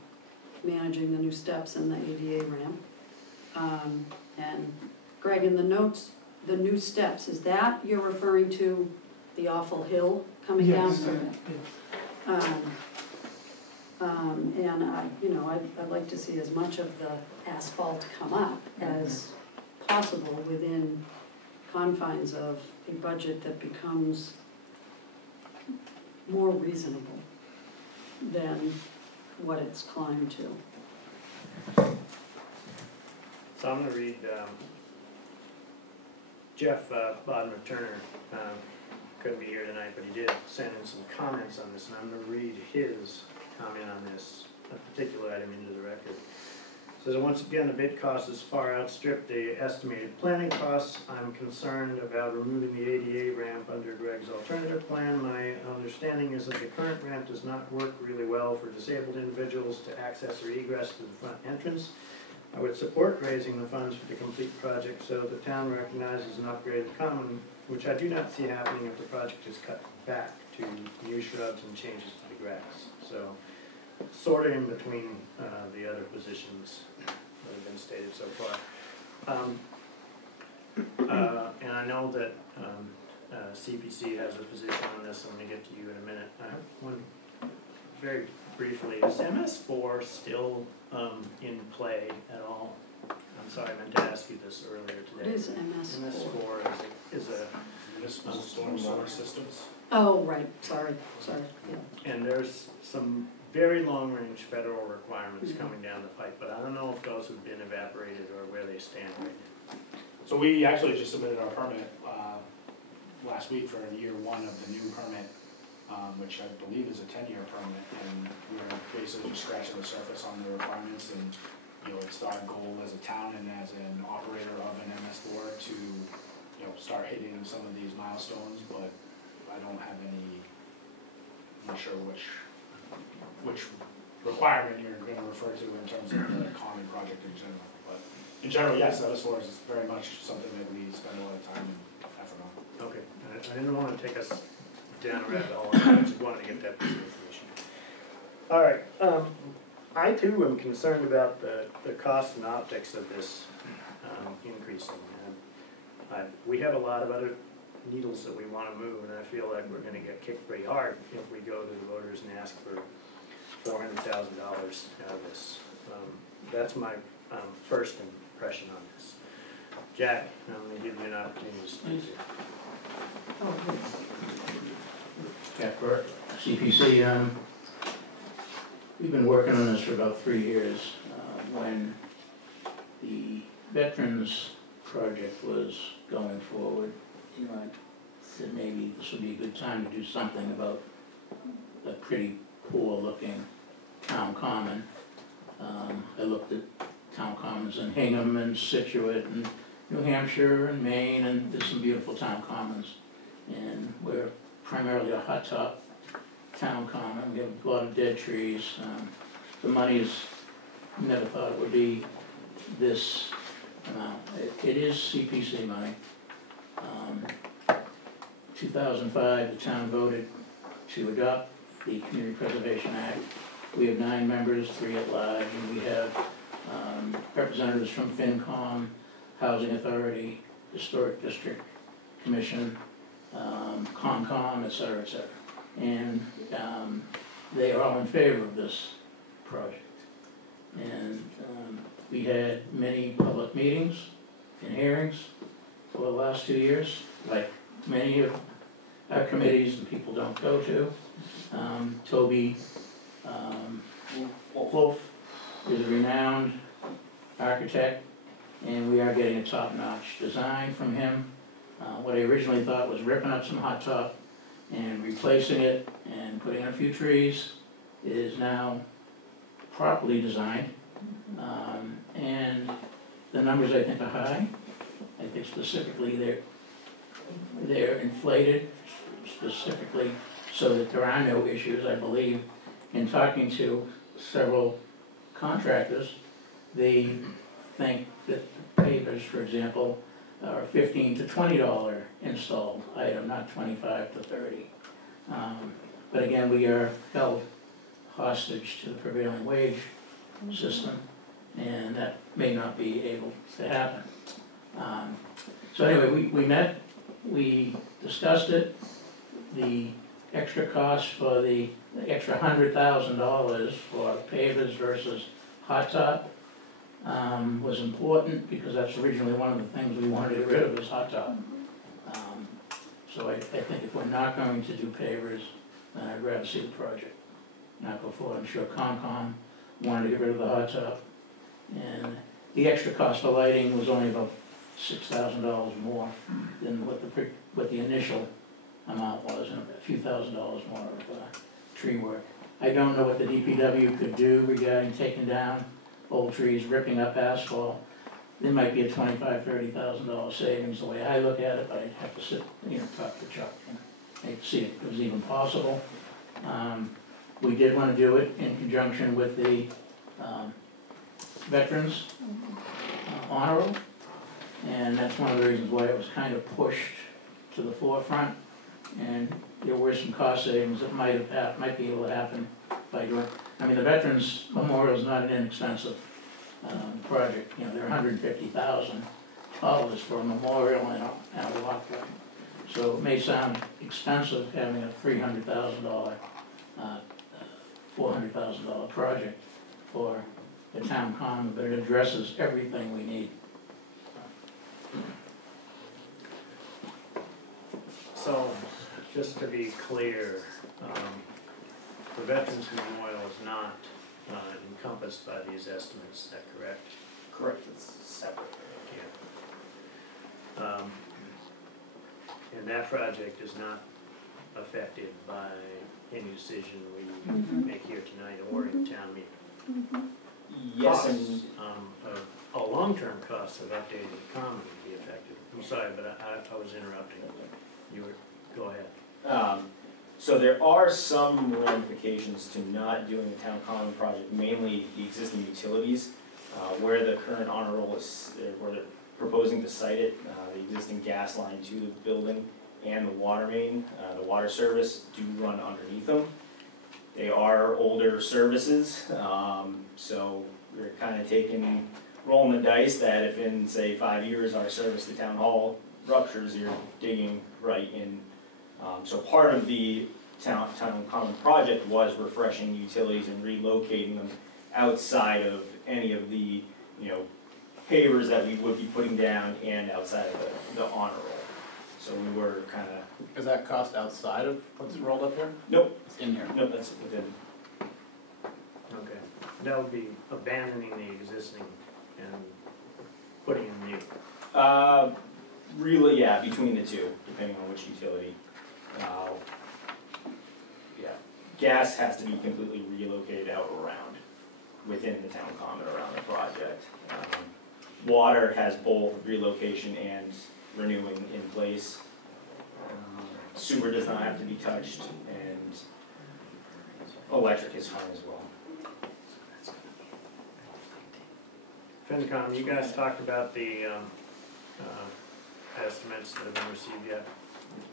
managing the new steps in the ADA ramp. And Greg, in the notes, the new steps, is that you're referring to the awful hill coming down? Yes. And I'd like to see as much of the asphalt come up as possible within confines of a budget that becomes more reasonable than what it's climbed to. So I'm gonna read, Jeff Bodmer-Turner couldn't be here tonight, but he did send in some comments on this, and I'm gonna read his comment on this particular item into the record. It says, once again, the bid cost is far outstripped the estimated planning costs. I'm concerned about removing the ADA ramp under Greg's alternative plan. My understanding is that the current ramp does not work really well for disabled individuals to access or egress to the front entrance. I would support raising the funds for the complete project so the town recognizes an upgraded common, which I do not see happening if the project is cut back to new shrubs and changes to the grass. So, sort of in between the other positions that have been stated so far. And I know that CPC has a position on this. I'm going to get to you in a minute. I have one very briefly. Is MS4 still in play at all? I'm sorry, I meant to ask you this earlier today. What is MS4? MS4 is a Municipal stormwater systems. Oh, right, sorry, yeah. And there's some very long-range federal requirements coming down the pipe, but I don't know if those have been evaporated or where they stand right now. So we actually just submitted our permit last week for year one of the new permit which I believe is a 10-year permit, and we're basically just scratching the surface on the requirements, and, you know, it's our goal as a town and as an operator of an MS4 to, you know, start hitting some of these milestones, but I don't have any, I'm not sure which requirement you're gonna refer to in terms of the common project in general, but in general, yes, MS4 is very much something that we spend a lot of time and effort on. Okay, I didn't want to take us down a rabbit hole, I just wanted to get that piece of information. All right, I too am concerned about the cost and optics of this increasing. We have a lot of other needles that we want to move, and I feel like we're going to get kicked pretty hard if we go to the voters and ask for $400,000 out of this. That's my first impression on this. Jack, I'm going to give you an opportunity to speak. Jack Burke, CPC. We've been working on this for about 3 years. When the Veterans Project was going forward, you know, I said maybe this would be a good time to do something about a pretty poor-looking town common. I looked at town commons in Hingham and Situate and New Hampshire and Maine, and there's some beautiful town commons. And we're primarily a hot top town common. We have a lot of dead trees. The money is, never thought it would be this amount. It is CPC money. 2005, the town voted to adopt the Community Preservation Act. We have 9 members, 3 at large, and we have representatives from FinCom, Housing Authority, Historic District Commission, COMCOM, et cetera, et cetera. And they are all in favor of this project. And we had many public meetings and hearings for the last 2 years, like many of our committees that people don't go to. Toby Wolf is a renowned architect, and we are getting a top-notch design from him. What I originally thought was ripping up some hot top and replacing it and putting in a few trees is now properly designed. And the numbers I think are high. I think specifically they're inflated specifically so that there are no issues. I believe in talking to several contractors, they think that pavers, for example, are $15 to $20 installed item, not $25 to $30. But again, we are held hostage to the prevailing wage system, and that may not be able to happen. So anyway, we met, we discussed it. The extra cost for the extra $100,000 for pavers versus hot top was important because that's originally one of the things we wanted to get rid of was hot top. So I think if we're not going to do pavers, then I'd rather see the project not go forward. I'm sure COMCOM wanted to get rid of the hot top. And the extra cost for lighting was only about $6,000 more than what the initial amount was, and a few $1,000s more of tree work. I don't know what the DPW could do regarding taking down old trees, ripping up asphalt. There might be a $25,000, $30,000 savings the way I look at it, but I'd have to sit, talk to Chuck and see if it was even possible. We did want to do it in conjunction with the Veterans Honor Roll, and that's one of the reasons why it was kind of pushed to the forefront. And there were some cost savings that might be able to happen by doing. I mean, the Veterans Memorial is not an inexpensive project. They're $150,000 for a memorial and a walkway. So it may sound expensive having a $300,000, $400,000 project for the town common, but it addresses everything we need. So, just to be clear, the Veterans Memorial is not encompassed by these estimates, is that correct? Correct, it's separate. Yeah. And that project is not affected by any decision we make here tonight or in town meeting. Yes, Costs, and long-term costs of updating the common would be affected. I'm sorry, but I was interrupting. You were, go ahead. So there are some ramifications to not doing the town common project, mainly the existing utilities, where the current honor roll is, where they're proposing to site it, the existing gas line to the building and the water main, the water service do run underneath them. They are older services, so we're kind of rolling the dice that if in, say, 5 years our service to town hall ruptures, you're digging right in. So part of the town common project was refreshing utilities and relocating them outside of any of the, pavers that we would be putting down and outside of the honor roll. So we were kind of. Is that cost outside of what's rolled up here? Nope. It's in here? Nope, that's within. Okay. That would be abandoning the existing and putting in new. Really, yeah, between the two, depending on which utility. Yeah, gas has to be completely relocated out around, within the town common around the project. Water has both relocation and renewing in place. Sewer does not have to be touched, and electric is fine as well. FinCom, you guys talked about the estimates that have been received yet?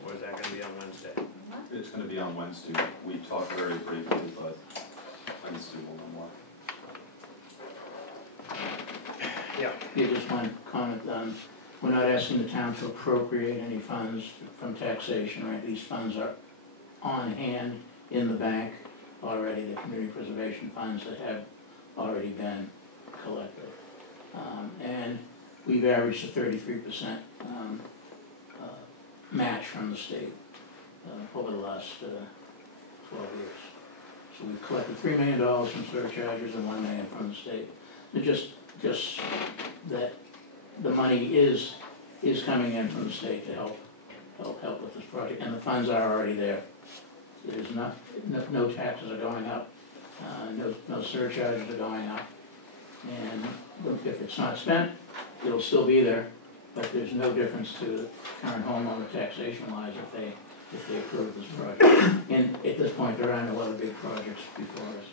Or is that gonna be on Wednesday? It's gonna be on Wednesday. We talked very briefly, but Wednesday we'll know more. Yeah. Yeah, just one comment on, we're not asking the town to appropriate any funds from taxation, right? These funds are on hand in the bank already, the community preservation funds that have already been collected. And we've averaged a 33% match from the state over the last 12 years. So we've collected $3 million from surcharges and $1 million from the state. It just that the money is coming in from the state to help with this project, and the funds are already there. It is not, no taxes are going up, no surcharges are going up, and if it's not spent, it'll still be there, but there's no difference to the current homeowner taxation wise if they approve this project. And at this point, there are no other big projects before us.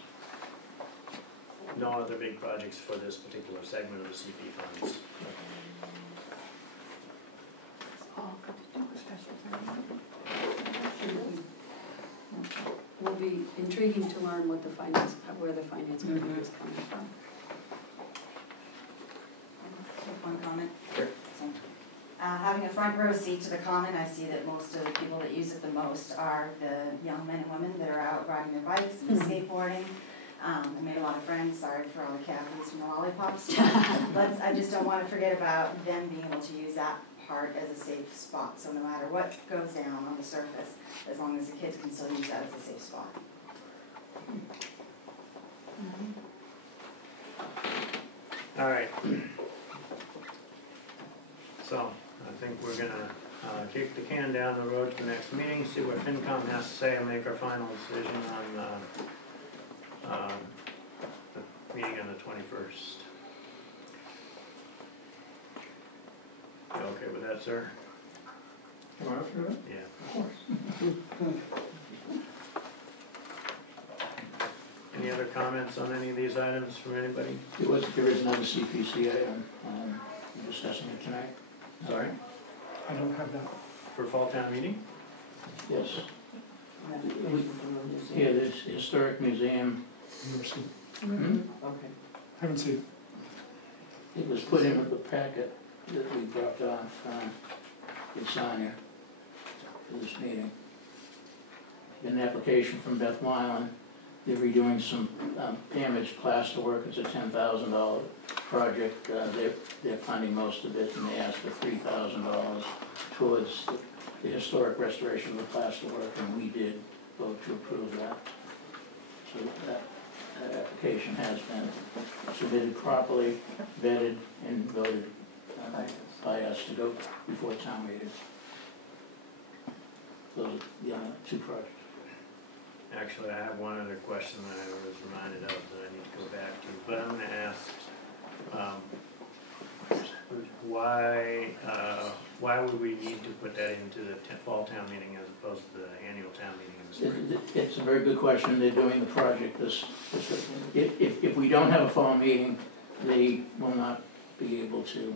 No other big projects for this particular segment of the CP funds. Will be intriguing to learn what where the finance committee is coming from. One comment. Sure. Having a front row seat to the common, I see that most of the people that use it the most are the young men and women that are out riding their bikes and skateboarding. I made a lot of friends, sorry for all the cavities from the lollipops. But I just don't want to forget about them being able to use that part as a safe spot. So no matter what goes down on the surface, as long as the kids can still use that as a safe spot. All right. So I think we're gonna kick the can down the road to the next meeting, see what FinCom has to say, and make our final decision on the meeting on the 21st. You okay with that, sir? Am I up for that? Yeah. Of course. Any other comments on any of these items from anybody? There is another CPC item, we're discussing it tonight. Sorry? I don't have that. For fall town meeting? Yes. Yeah, this historic museum. Never seen it. Okay. Haven't seen it. It was put in with the packet that we dropped off in Sonia for this meeting. An application from Beth Weiland. They're redoing some damaged plaster work. It's a $10,000 project. They're funding most of it, and they asked for $3,000 towards the historic restoration of the plaster work, and we did vote to approve that. So that application has been submitted properly, vetted, and voted by us to go before town meeting. those, two projects. Actually, I have one other question that I was reminded of that I need to go back to, but I'm gonna ask, why would we need to put that into the fall town meeting as opposed to the annual town meeting in the spring? It's a very good question. They're doing the project this, if we don't have a fall meeting, they will not be able to,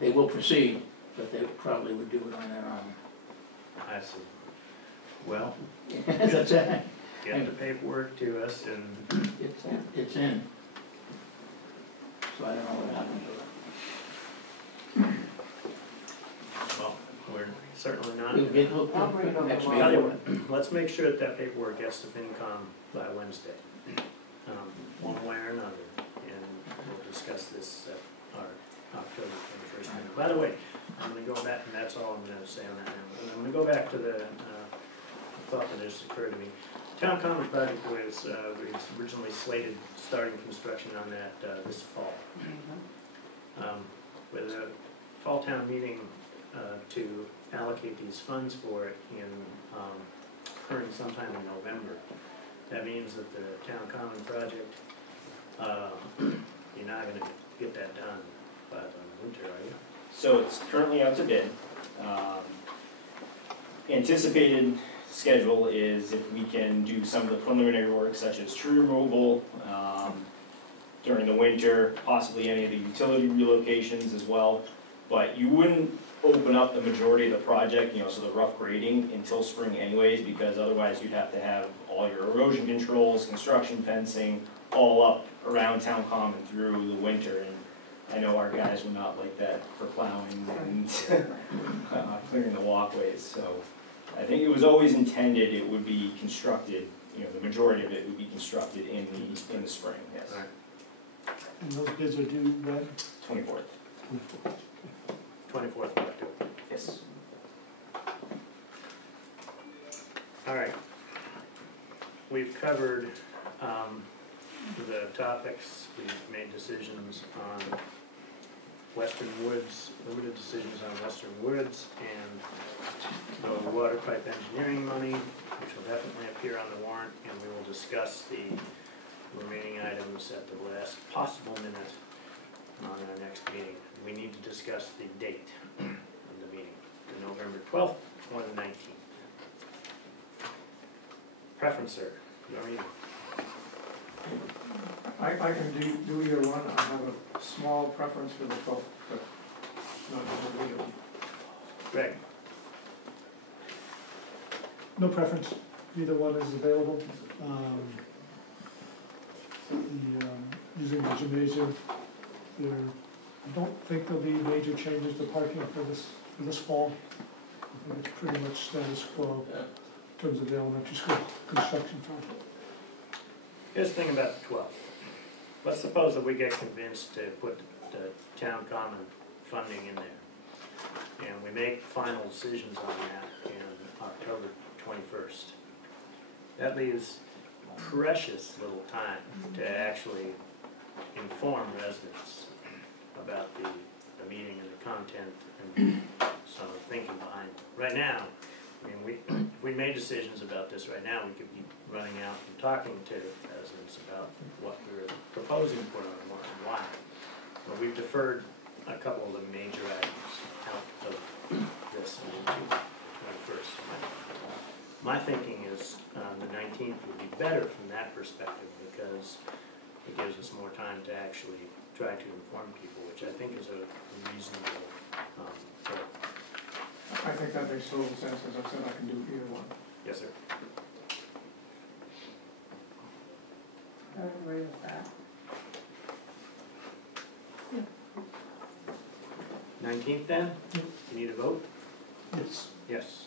they will proceed, but they probably would do it on their own. I see. Well, That's it. get the paperwork to us and. It's in. So I don't know what happened to it. Well, we're certainly not. We'll get, next meeting. Tell you what, let's make sure that paperwork gets to FinCom by Wednesday, one way or another, and we'll discuss this at our October 21st meeting. By the way, I'm gonna go back, and that's all I'm gonna say on that now. And I'm gonna go back to the thought that just occurred to me. Town Common project was originally slated starting construction on that this fall. With a fall town meeting to allocate these funds for it occurring sometime in November. That means that the Town Common project, you're not gonna get that done by the winter, are you? So it's currently out to bid. Anticipated schedule is if we can do some of the preliminary work such as tree removal during the winter, possibly any of the utility relocations as well. But you wouldn't open up the majority of the project, so the rough grading until spring anyways, because otherwise you'd have to have all your erosion controls, construction fencing, all up around Town Common through the winter. And I know our guys would not like that for plowing and clearing the walkways, so I think it was always intended it would be constructed, the majority of it would be constructed in the spring, yes. And those bids are due when? 24th. 24th of October. Yes. All right. We've covered the topics, we've made decisions on Western Woods, limited decisions on Western Woods, and the water pipe engineering money, which will definitely appear on the warrant, and we will discuss the remaining items at the last possible minute on our next meeting. We need to discuss the date of the meeting, the November 12th or the 19th. Preference, sir, your meeting. I can do either one. I have a small preference for the 12th, but not for either one. Greg? No preference, either one is available. Using the gymnasium, I don't think there'll be major changes to parking for this fall. I think it's pretty much status quo in terms of the elementary school construction project. Here's the thing about the 12th. Let's suppose that we get convinced to put the Town Common funding in there, and we make final decisions on that in October 21st. That leaves precious little time to actually inform residents about the meeting and the content and some of the thinking behind it. Right now, we made decisions about this right now, we could be running out and talking to residents about what we're proposing to put on the warrant and why. But we've deferred a couple of the major items out of this and into the 21st. My thinking is the 19th would be better from that perspective because it gives us more time to actually try to inform people, which I think is a reasonable goal. I think that makes total sense. As I've said, I can do either one. Yes, sir. I would agree with that. 19th then? You need a vote? Yes. Yes.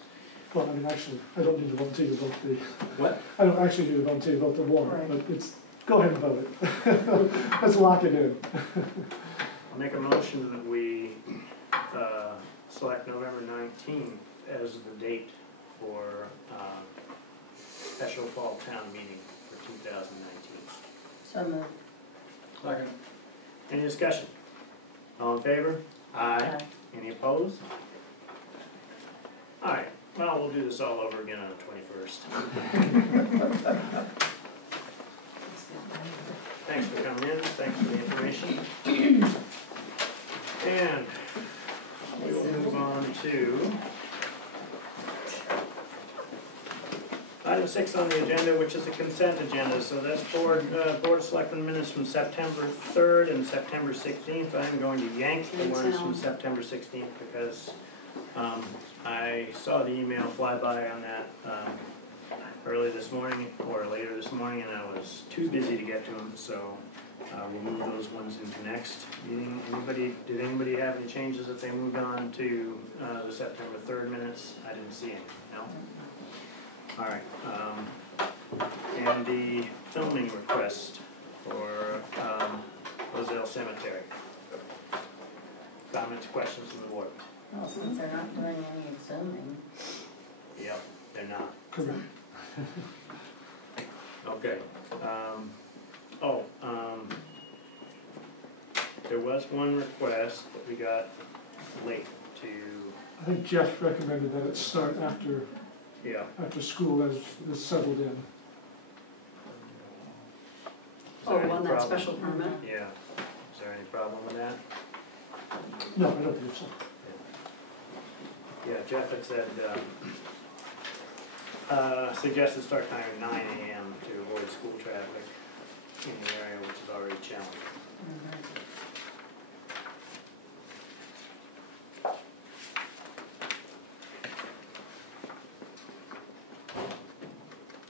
Well, I mean, actually, I don't need to vote until you vote the. What? I don't actually need to vote until you vote the warrant, but it's, go ahead and vote it. Let's lock it in. I'll make a motion that we select November 19th as the date for special fall town meeting for 2019. So moved. Second. Any discussion? All in favor? Aye. Any opposed? All right, Well, we'll do this all over again on the 21st. Thanks for coming in, thanks for the information. And we will move on to item 6 on the agenda, which is the consent agenda. So that's Board of Selectmen minutes from September 3rd and September 16th. I'm going to yank the ones from September 16th because I saw the email fly by on that early this morning or later this morning, and I was too busy to get to them. So we'll move those ones into next meeting. Did anybody have any changes that they moved on to the September 3rd minutes? I didn't see any. No? All right, and the filming request for Roselle Cemetery. Comments, questions from the board? Well, since they're not doing any zooming. Yep, they're not. Correct. Okay, there was one request that we got late to, I think Jeff recommended that it start after school as settled in. Oh, on that special permit? Yeah, is there any problem with that? No, I don't think so. Yeah, Jeff had said, suggested start time at 9 a.m. to avoid school traffic in the area, which is already challenging.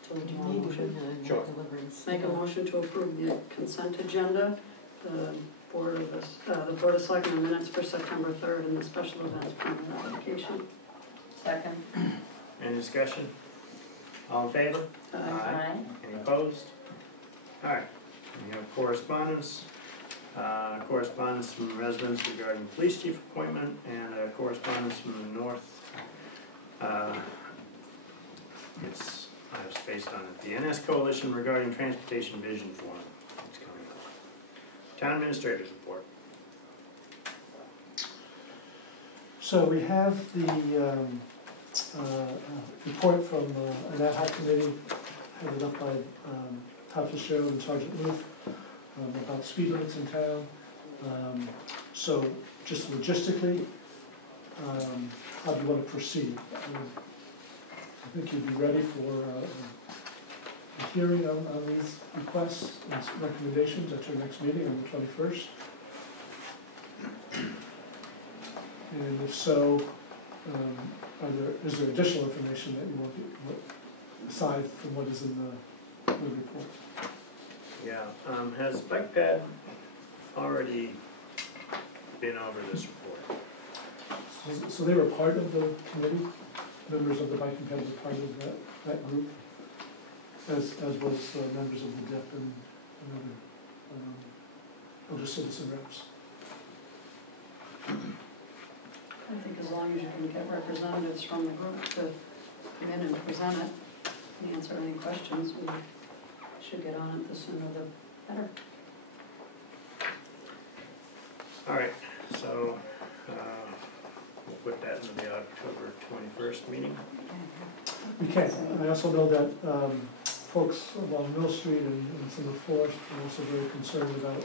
So do you want a motion? Sure. Make a motion to approve the consent agenda, the Board of Selectmen minutes for September 3rd and the special events permit application. Second. Any discussion? All in favor? Aye. Any opposed? All right, we have correspondence. Correspondence from residents regarding police chief appointment and correspondence from the north. I was based on it. The NS Coalition regarding Transportation Vision Forum. It's coming up. Town Administrator's report. So we have the report from an ad hoc committee headed up by Tom Fitzgerald and Sergeant Ruth about speed limits in town. So just logistically, how do you want to proceed? I think you'd be ready for a hearing on these requests and recommendations at your next meeting on the 21st. And if so, is there additional information that you want aside from what is in the report? Yeah, has Bike Ped already been over this report? So they were part of the committee, members of the Bike and Ped were part of that group, as was members of the DEP and other other citizen reps. I think as long as you can get representatives from the group to come in and present it and answer any questions, we should get on it, the sooner the better. All right, so we'll put that into the October 21st meeting. We can. I also know that folks along Mill Street and some of Forest are also very concerned about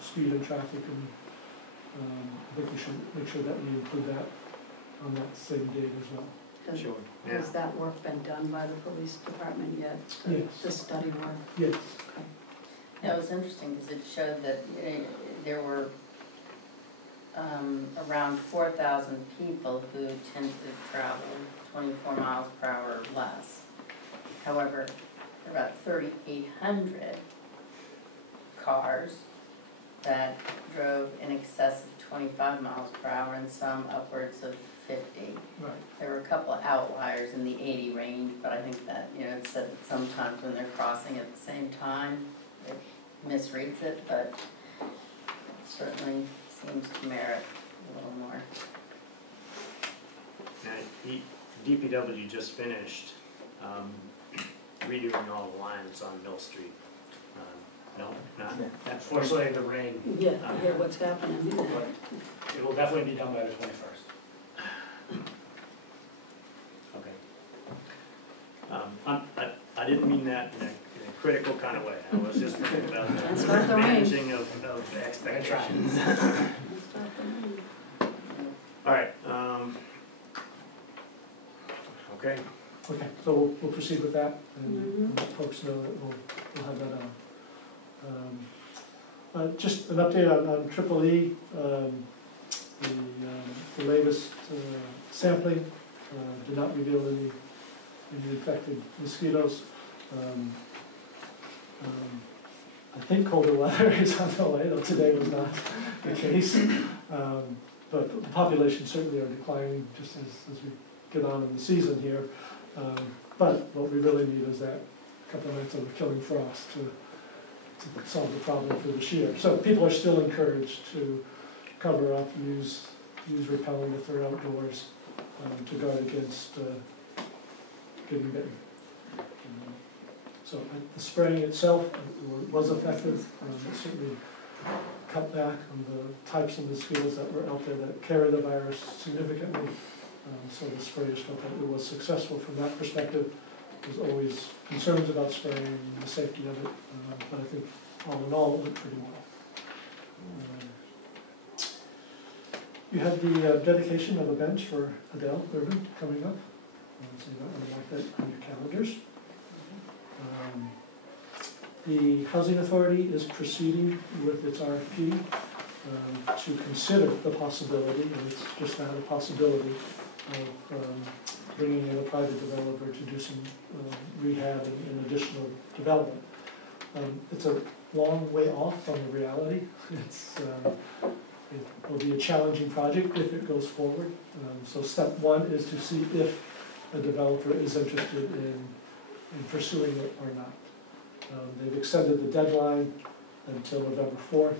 speed and traffic, and I think we should make sure that we include that on that same date as well. Sure. Has that work been done by the police department yet? Yes. The study work? Yes. Okay. Yeah, it was interesting because it showed that there were around 4,000 people who tend to travel 24 miles per hour or less. However, there are about 3,800 cars that drove in excess of 25 miles per hour and some upwards of 50. Right. There were a couple of outliers in the 80 range, but I think that, it said that sometimes when they're crossing at the same time, it misreads it, but it certainly seems to merit a little more. And DPW just finished redoing all the lines on Mill Street. No, not. Unfortunately, the rain. Yeah, I hear what's happening. But it will definitely be done by the 21st. I didn't mean that in a critical kind of way. I was just thinking about Let's start the rain. managing of expectations. All right, okay. Okay, so we'll proceed with that, and let folks know that we'll have that on. Just an update on Triple E, the latest sampling did not reveal any infected mosquitoes. I think colder weather is on the way, though today was not the case. But the populations certainly are declining just as we get on in the season here. But what we really need is that couple of nights of a killing frost to solve the problem for this year. So people are still encouraged to cover up, use repellent if they're outdoors to guard against getting bitten. So the spraying itself was effective. It certainly cut back on the types of mosquitoes that were out there that carry the virus significantly. So the sprayers felt that it was successful from that perspective. There's always concerns about spraying and the safety of it, but I think all in all it went pretty well. You have the dedication of a bench for Adele Urban coming up, so you might want to mark that on your calendars. The Housing Authority is proceeding with its RFP to consider the possibility, and it's just not a possibility, of bringing in a private developer to do some rehab and additional development. It's a long way off from the reality. It will be a challenging project if it goes forward. So step one is to see if a developer is interested in pursuing it or not. They've extended the deadline until November 4th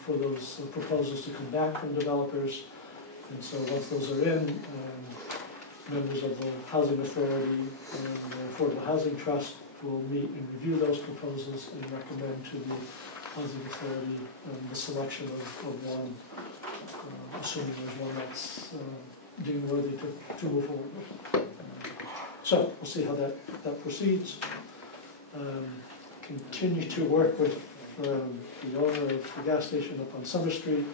for those proposals to come back from developers. And so once those are in, members of the Housing Authority and the Affordable Housing Trust will meet and review those proposals and recommend to the Housing Authority the selection of one, assuming there's one that's deemed worthy to move forward with. So we'll see how that proceeds. Continue to work with the owner of the gas station up on Summer Street.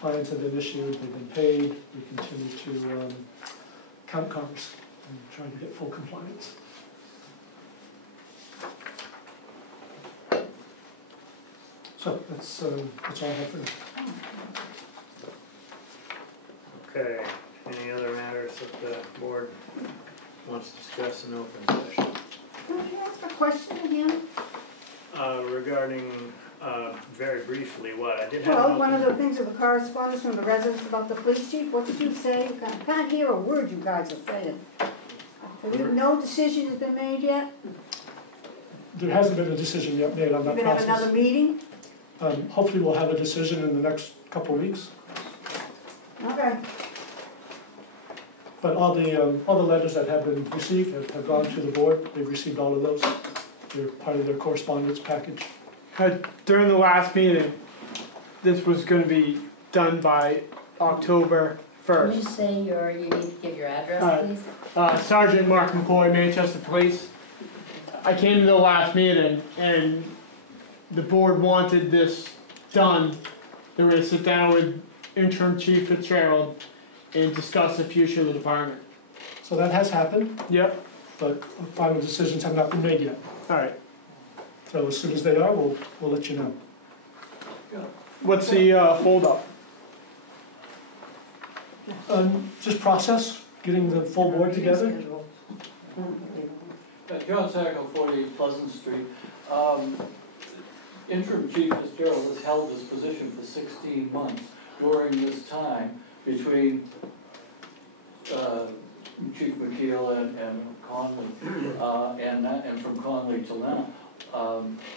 Fines have been issued, they've been paid. We continue to count cars and try to get full compliance. So that's all I have for now. Okay, any other matters that the board wants to discuss in open session? Could you ask a question again? Regarding, very briefly, what? I did have. Well, one of the things of the correspondence from the residents about the police chief, what did you say? I can't hear a word you guys are saying. No decision has been made yet? There hasn't been a decision yet made on that process. You have another meeting? Hopefully we'll have a decision in the next couple of weeks. Okay. But all the letters that have been received have gone to the board. They've received all of those. They're part of their correspondence package. During the last meeting, this was going to be done by October 1st. Can you say you need to give your address, please? Sergeant Mark McCoy, Manchester Police. I came to the last meeting and the board wanted this done. They were going to sit down with Interim Chief Fitzgerald and discuss the future of the department. So that has happened. Yep. But final decisions have not been made yet. All right. So as soon as they are, we'll let you know. What's the holdup? Just process, getting the full board together. John Sacco, 48 Pleasant Street. Interim Chief Fitzgerald has held this position for 16 months. During this time, between Chief McKeel and Conley, and from Conley till now,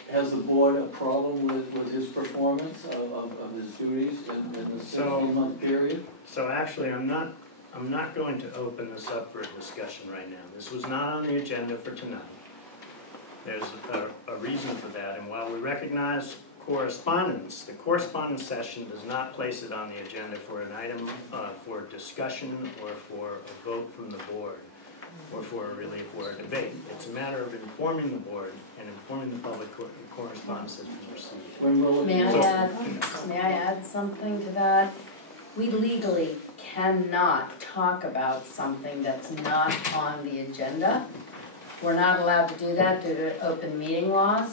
has the board a problem with his performance of his duties in the 16-month period? So actually, I'm not going to open this up for a discussion right now. This was not on the agenda for tonight. There's a reason for that, and while we recognize correspondence, the correspondence session does not place it on the agenda for an item for discussion or for a vote from the board. or for a debate. It's a matter of informing the board and informing the public correspondence that's been received. May I add something to that? We legally cannot talk about something that's not on the agenda. We're not allowed to do that due to open meeting laws,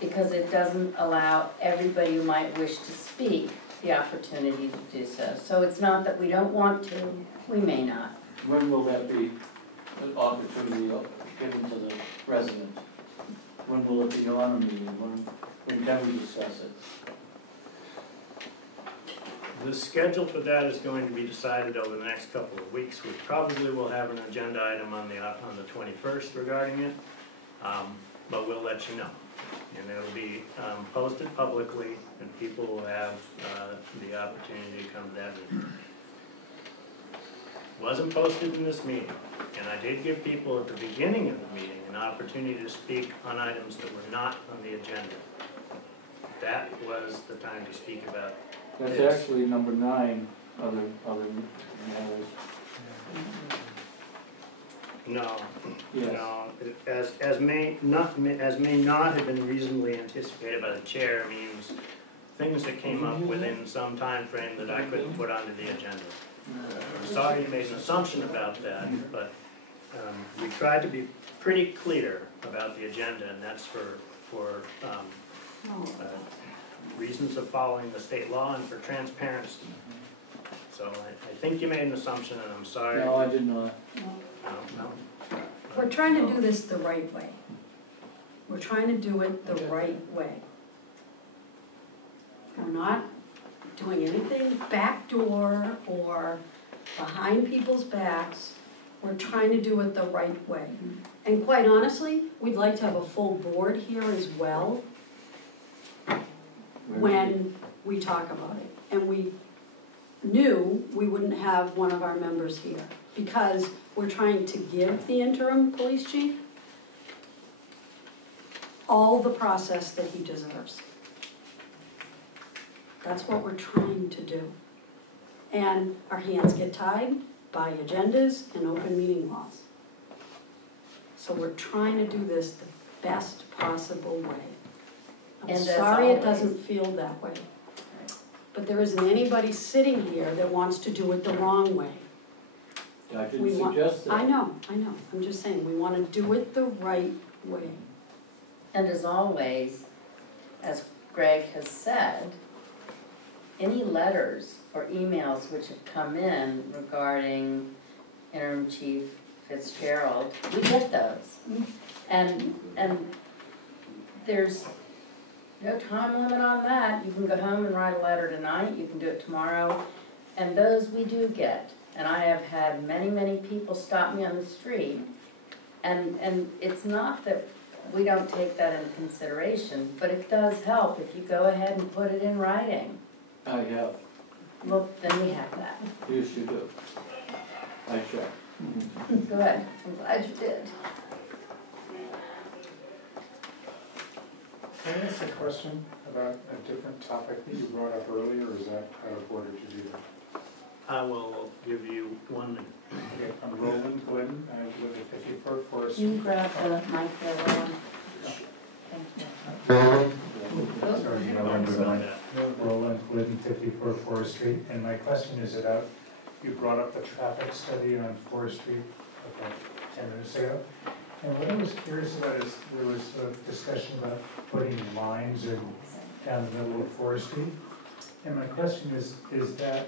because it doesn't allow everybody who might wish to speak the opportunity to do so. So it's not that we don't want to, we may not. When will that be an opportunity given to the residents? When will it be on a meeting? When can we discuss it? The schedule for that is going to be decided over the next couple of weeks. We probably will have an agenda item on the 21st regarding it, but we'll let you know. And it'll be posted publicly, and people will have the opportunity to come to that meeting. Wasn't posted in this meeting, and I did give people at the beginning of the meeting an opportunity to speak on items that were not on the agenda. That was the time to speak about That's this. actually number 9, other matters. No, Yes. no, as may not have been reasonably anticipated by the chair means things that came up within some time frame that I couldn't put onto the agenda. I'm sorry you made an assumption about that, but we tried to be pretty clear about the agenda, and that's for reasons of following the state law and for transparency. So I think you made an assumption, and I'm sorry. No, I did not. No. We're trying to do this the right way. We're trying to do it the right way. We're not doing anything backdoor or behind people's backs. We're trying to do it the right way. And quite honestly, we'd like to have a full board here as well when we talk about it. And we knew we wouldn't have one of our members here because we're trying to give the interim police chief all the process that he deserves. That's what we're trying to do. And our hands get tied by agendas and open meeting laws. So we're trying to do this the best possible way. I'm And sorry it doesn't feel that way. But there isn't anybody sitting here that wants to do it the wrong way. I didn't suggest that. I know. I'm just saying, we want to do it the right way. And as always, as Greg has said, any letters or emails which have come in regarding interim chief Fitzgerald, we get those. And there's no time limit on that. You can go home and write a letter tonight, you can do it tomorrow, and those we do get. And I have had many, many people stop me on the street, and it's not that we don't take that into consideration, but it does help if you go ahead and put it in writing. I have. Well, then we have that. Yes, you do. I checked. Good, I'm glad you did. Can I ask a question about a different topic that you brought up earlier, or is that out of order to do that? I will give you 1 minute. Okay, I'm Roland Glidden, I live at 54th Forest. You grab the mic there, Roland. Sorry, Roland Glidden, 54 Forest Street, and my question is about, you brought up the traffic study on Forest Street about 10 minutes ago. And what I was curious about is, there was a discussion about putting lines down the middle of Forest Street. And my question is that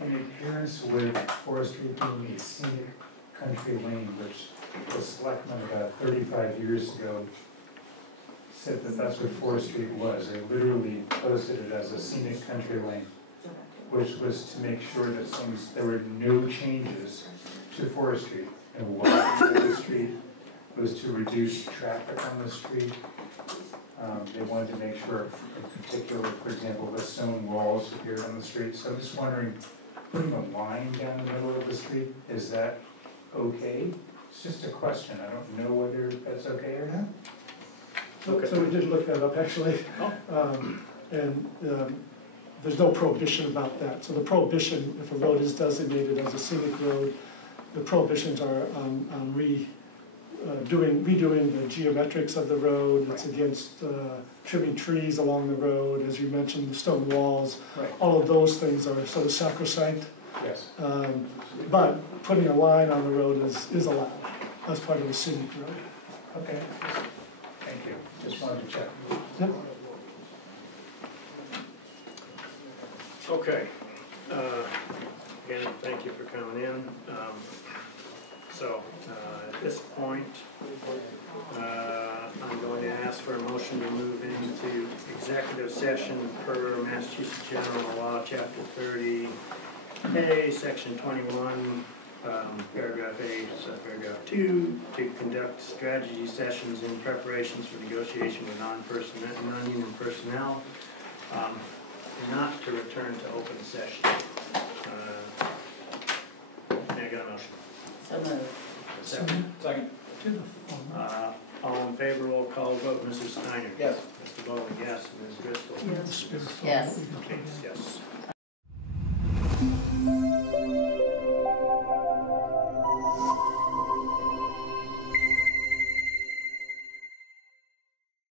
in appearance with Forest Street being a scenic country lane, which the Selectmen about 35 years ago said that that's what Forest Street was. They literally posted it as a scenic country lane, which was to make sure that there were no changes to Forest Street. And why the street was to reduce traffic on the street. They wanted to make sure, in particular, for example, the stone walls appeared on the street. So I'm just wondering, putting a line down the middle of the street, is that okay? It's just a question. I don't know whether that's okay or not. So we did look that up, actually. There's no prohibition about that. So the prohibition, if a road is designated as a scenic road, the prohibitions are on redoing the geometrics of the road. It's against trimming trees along the road, as you mentioned, the stone walls. Right. All of those things are sort of sacrosanct. Yes. But putting a line on the road is allowed as part of the scenic road. Okay, thank you, just wanted to check. Yep. Okay. Again, thank you for coming in. At this point, I'm going to ask for a motion to move into executive session per Massachusetts General Law, Chapter 30A, Section 21, Paragraph A, Subparagraph 2, to conduct strategy sessions in preparations for negotiation with non-union personnel, not to return to open session. May I get a motion? So moved. Second. Second. All in favor, roll call vote, Mrs. Steiner. Yes. Mr. Bowling, yes. Ms. Driscoll. Yes. Yes. Yes.